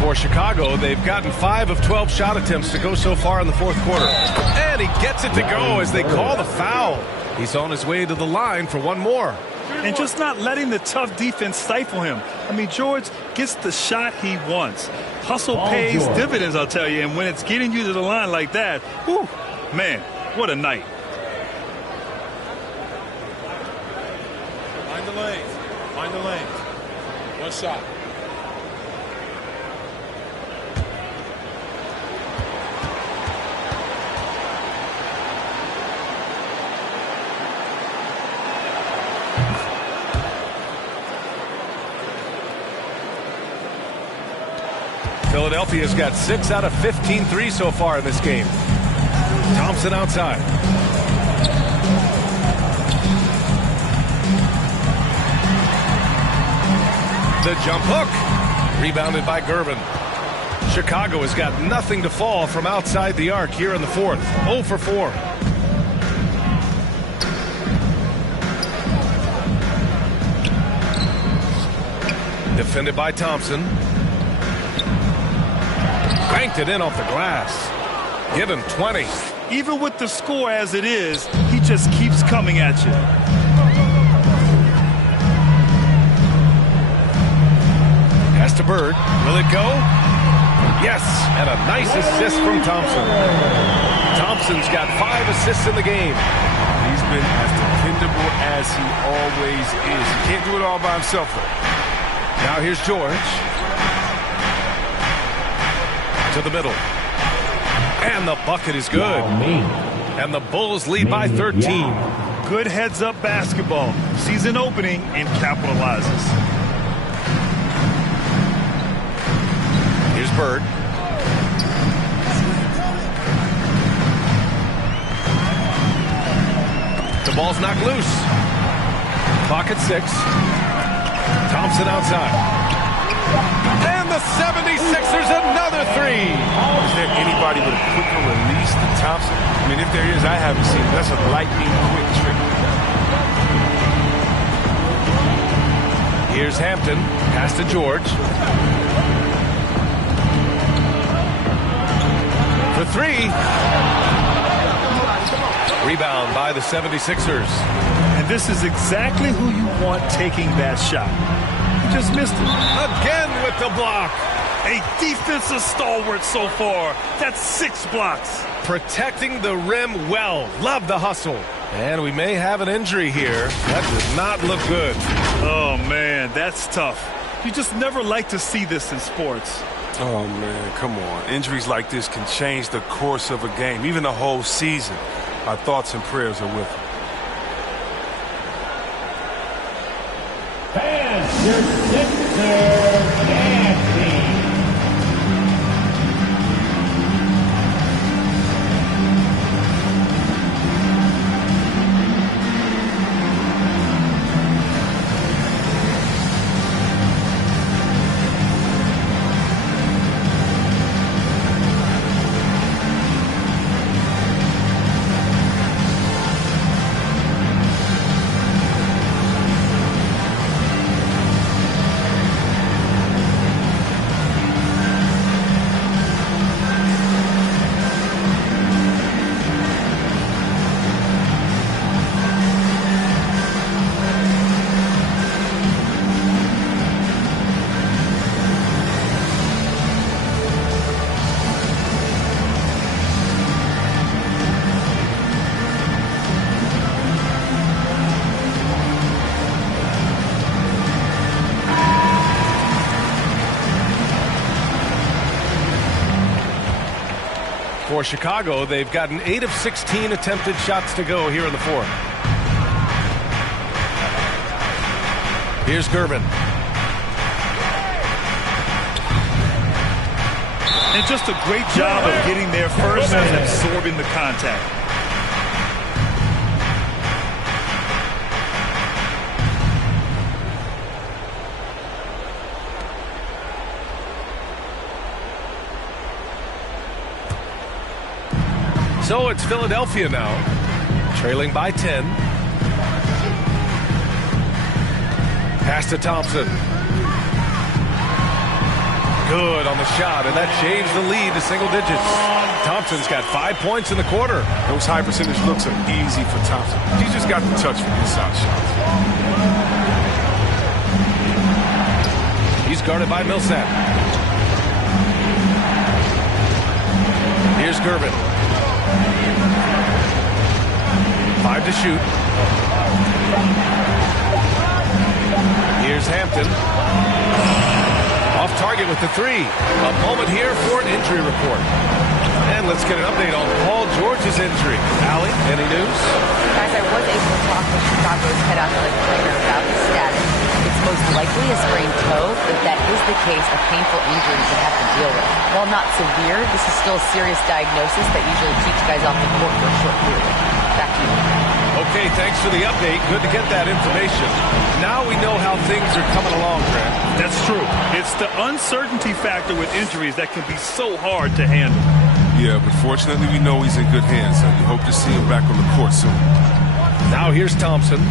For Chicago, they've gotten 5 of 12 shot attempts to go so far in the fourth quarter. And he gets it to go as they call the foul. He's on his way to the line for one more. And just not letting the tough defense stifle him. I mean, George gets the shot he wants. Hustle pays dividends, I'll tell you. And when it's getting you to the line like that, whew, man, what a night. Find the lanes. Find the lanes. One shot. Philadelphia's got 6 out of 15 threes so far in this game. Thompson outside. The jump hook. Rebounded by Gervin. Chicago has got nothing to fall from outside the arc here in the fourth. 0 for 4. Defended by Thompson. Banked it in off the glass. Give him 20. Even with the score as it is, he just keeps coming at you. Pass to Bird. Will it go? Yes, and a nice assist from Thompson. Thompson's got 5 assists in the game. He's been as dependable as he always is. He can't do it all by himself, though. Now here's George. To the middle. And the bucket is good. And the Bulls lead by 13. Good heads-up basketball. Sees an opening and capitalizes. Here's Bird. The ball's knocked loose. Clock at 6. Thompson outside. And the 76ers another 3. Is there anybody with a quicker release than Thompson? I mean, if there is, I haven't seen it. That's a lightning quick trick. Here's Hampton. Pass to George. For 3. Rebound by the 76ers. And this is exactly who you want taking that shot. He just missed it. Again with with the block. A defensive stalwart so far. That's 6 blocks. Protecting the rim well. Love the hustle. And we may have an injury here. That does not look good. Oh, man, that's tough. You just never like to see this in sports. Oh, man, come on. Injuries like this can change the course of a game, even the whole season. Our thoughts and prayers are with him. Fans, your Sixers nasty. For Chicago, they've gotten 8 of 16 attempted shots to go here in the fourth. Here's Gervin. And just a great job of getting there first and absorbing the contact. So it's Philadelphia now, trailing by 10. Pass to Thompson. Good on the shot, and that changed the lead to single digits. Thompson's got 5 points in the quarter. Those high percentage looks are easy for Thompson. He's just got the touch for inside shots. He's guarded by Millsap. Here's Gervin. 5 to shoot. Here's Hampton. Off target with the 3. A moment here for an injury report. And let's get an update on Paul George's injury. Allie, any news? Guys, I was able to talk with Chicago's head athletic trainer about his status. It's most likely a sprained toe. If that is the case, a painful injury to have to deal with. While not severe, this is still a serious diagnosis that usually keeps guys off the court for a short period. Back to you. Okay, thanks for the update. Good to get that information. Now we know how things are coming along, Grant. That's true. It's the uncertainty factor with injuries that can be so hard to handle. Yeah, but fortunately we know he's in good hands, and we hope to see him back on the court soon. Now here's Thompson.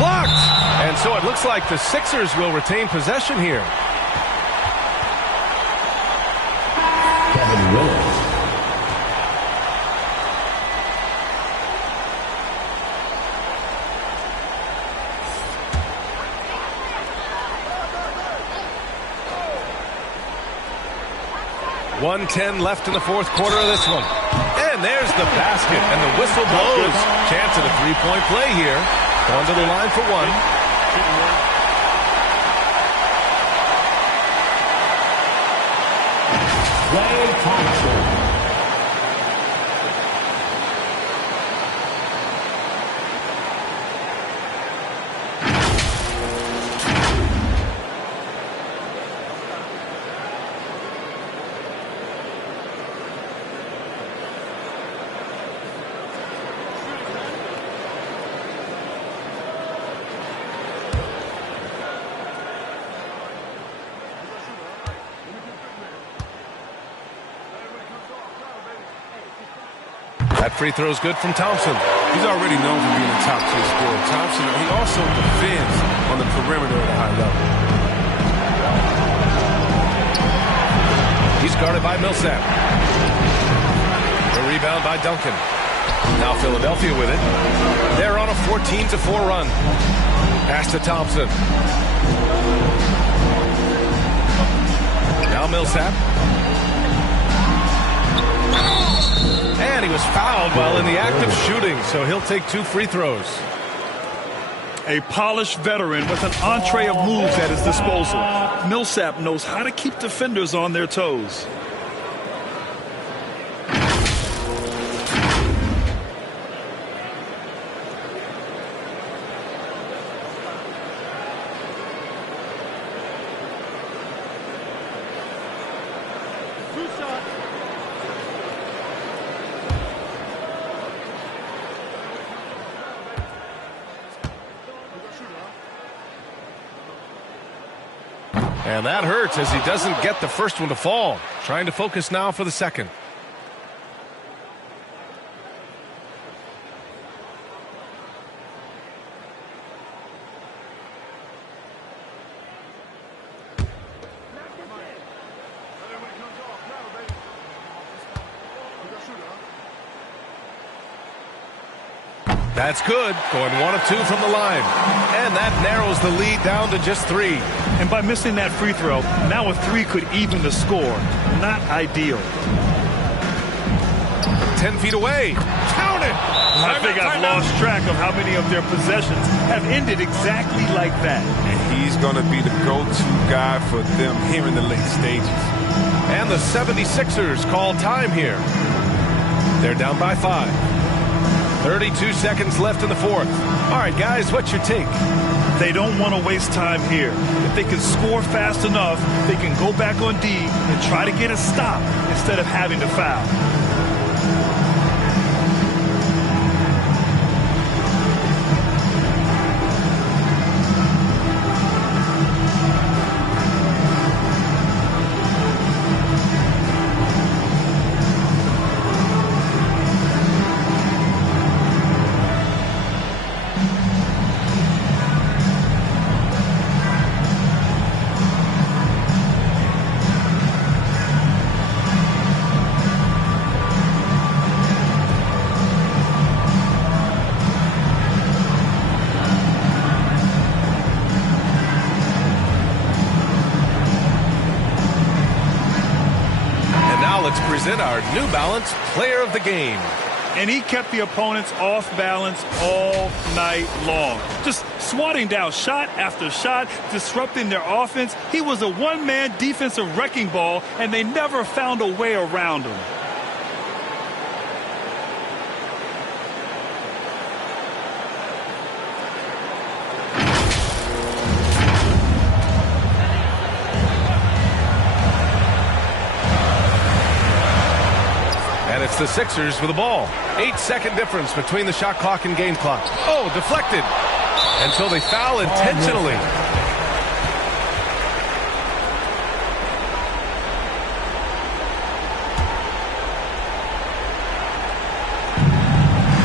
Blocked! And so it looks like the Sixers will retain possession here. Kevin Willis. .110 left in the fourth quarter of this one. And there's the basket, and the whistle blows. Chance at a three-point play here. Going to the line for one. Klay Thompson. That free throw is good from Thompson. He's already known for being a top-tier scorer. Thompson, he also defends on the perimeter at a high level. He's guarded by Millsap. The rebound by Duncan. Now Philadelphia with it. They're on a 14-4 run. Pass to Thompson. Now Millsap. And he was fouled while in the act of shooting, so he'll take 2 free throws. A polished veteran with an entree of moves at his disposal. Millsap knows how to keep defenders on their toes. And that hurts as he doesn't get the first one to fall. Trying to focus now for the second. That's good. Going 1 of 2 from the line. And that narrows the lead down to just 3. And by missing that free throw, now a 3 could even the score. Not ideal. 10 feet away. Count it! I think I've lost track of how many of their possessions have ended exactly like that. And he's going to be the go-to guy for them here in the late stages. And the 76ers call time here. They're down by 5. 32 seconds left in the fourth. All right, guys, what's your take? They don't want to waste time here. If they can score fast enough, they can go back on D and try to get a stop instead of having to foul. Let's present our New Balance Player of the Game. And he kept the opponents off balance all night long. Just swatting down shot after shot, disrupting their offense. He was a one-man defensive wrecking ball, and they never found a way around him. And it's the Sixers with the ball. 8-second difference between the shot clock and game clock. Oh, deflected. And so they foul intentionally.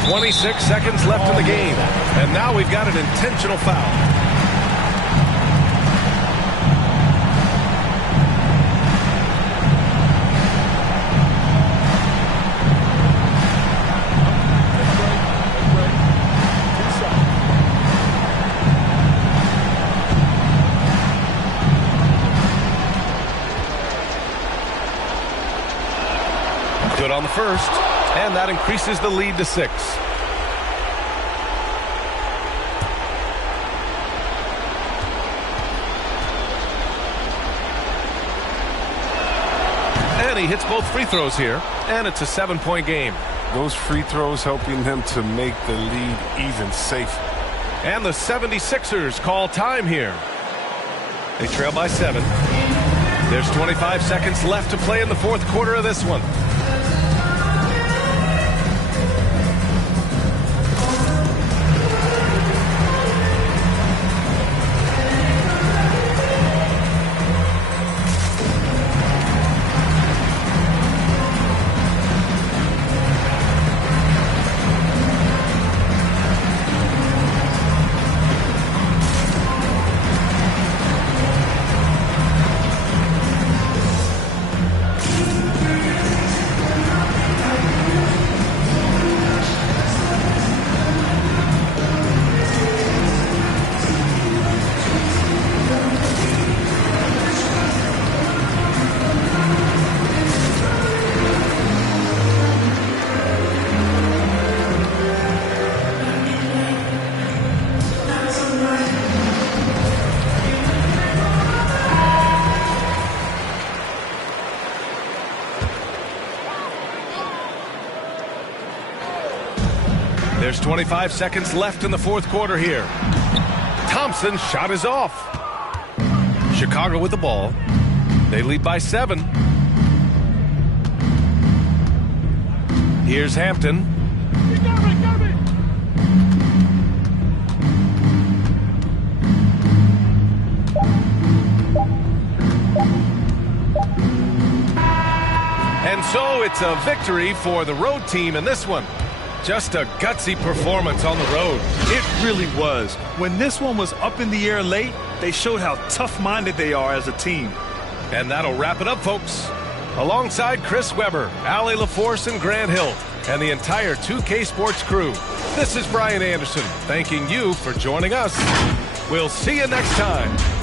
"26 seconds left in the game. And now we've got an intentional foul. Good on the first, and that increases the lead to 6. And he hits both free throws here, and it's a 7-point game. Those free throws helping them to make the lead even safer. And the 76ers call time here. They trail by 7. There's 25 seconds left to play in the fourth quarter of this one. There's 25 seconds left in the fourth quarter here. Thompson's shot is off. Chicago with the ball. They lead by 7. Here's Hampton. And so it's a victory for the road team in this one. Just a gutsy performance on the road. It really was. When this one was up in the air late, they showed how tough-minded they are as a team. And that'll wrap it up, folks. Alongside Chris Webber, Allie LaForce, and Grant Hill, and the entire 2K Sports crew, this is Brian Anderson thanking you for joining us. We'll see you next time.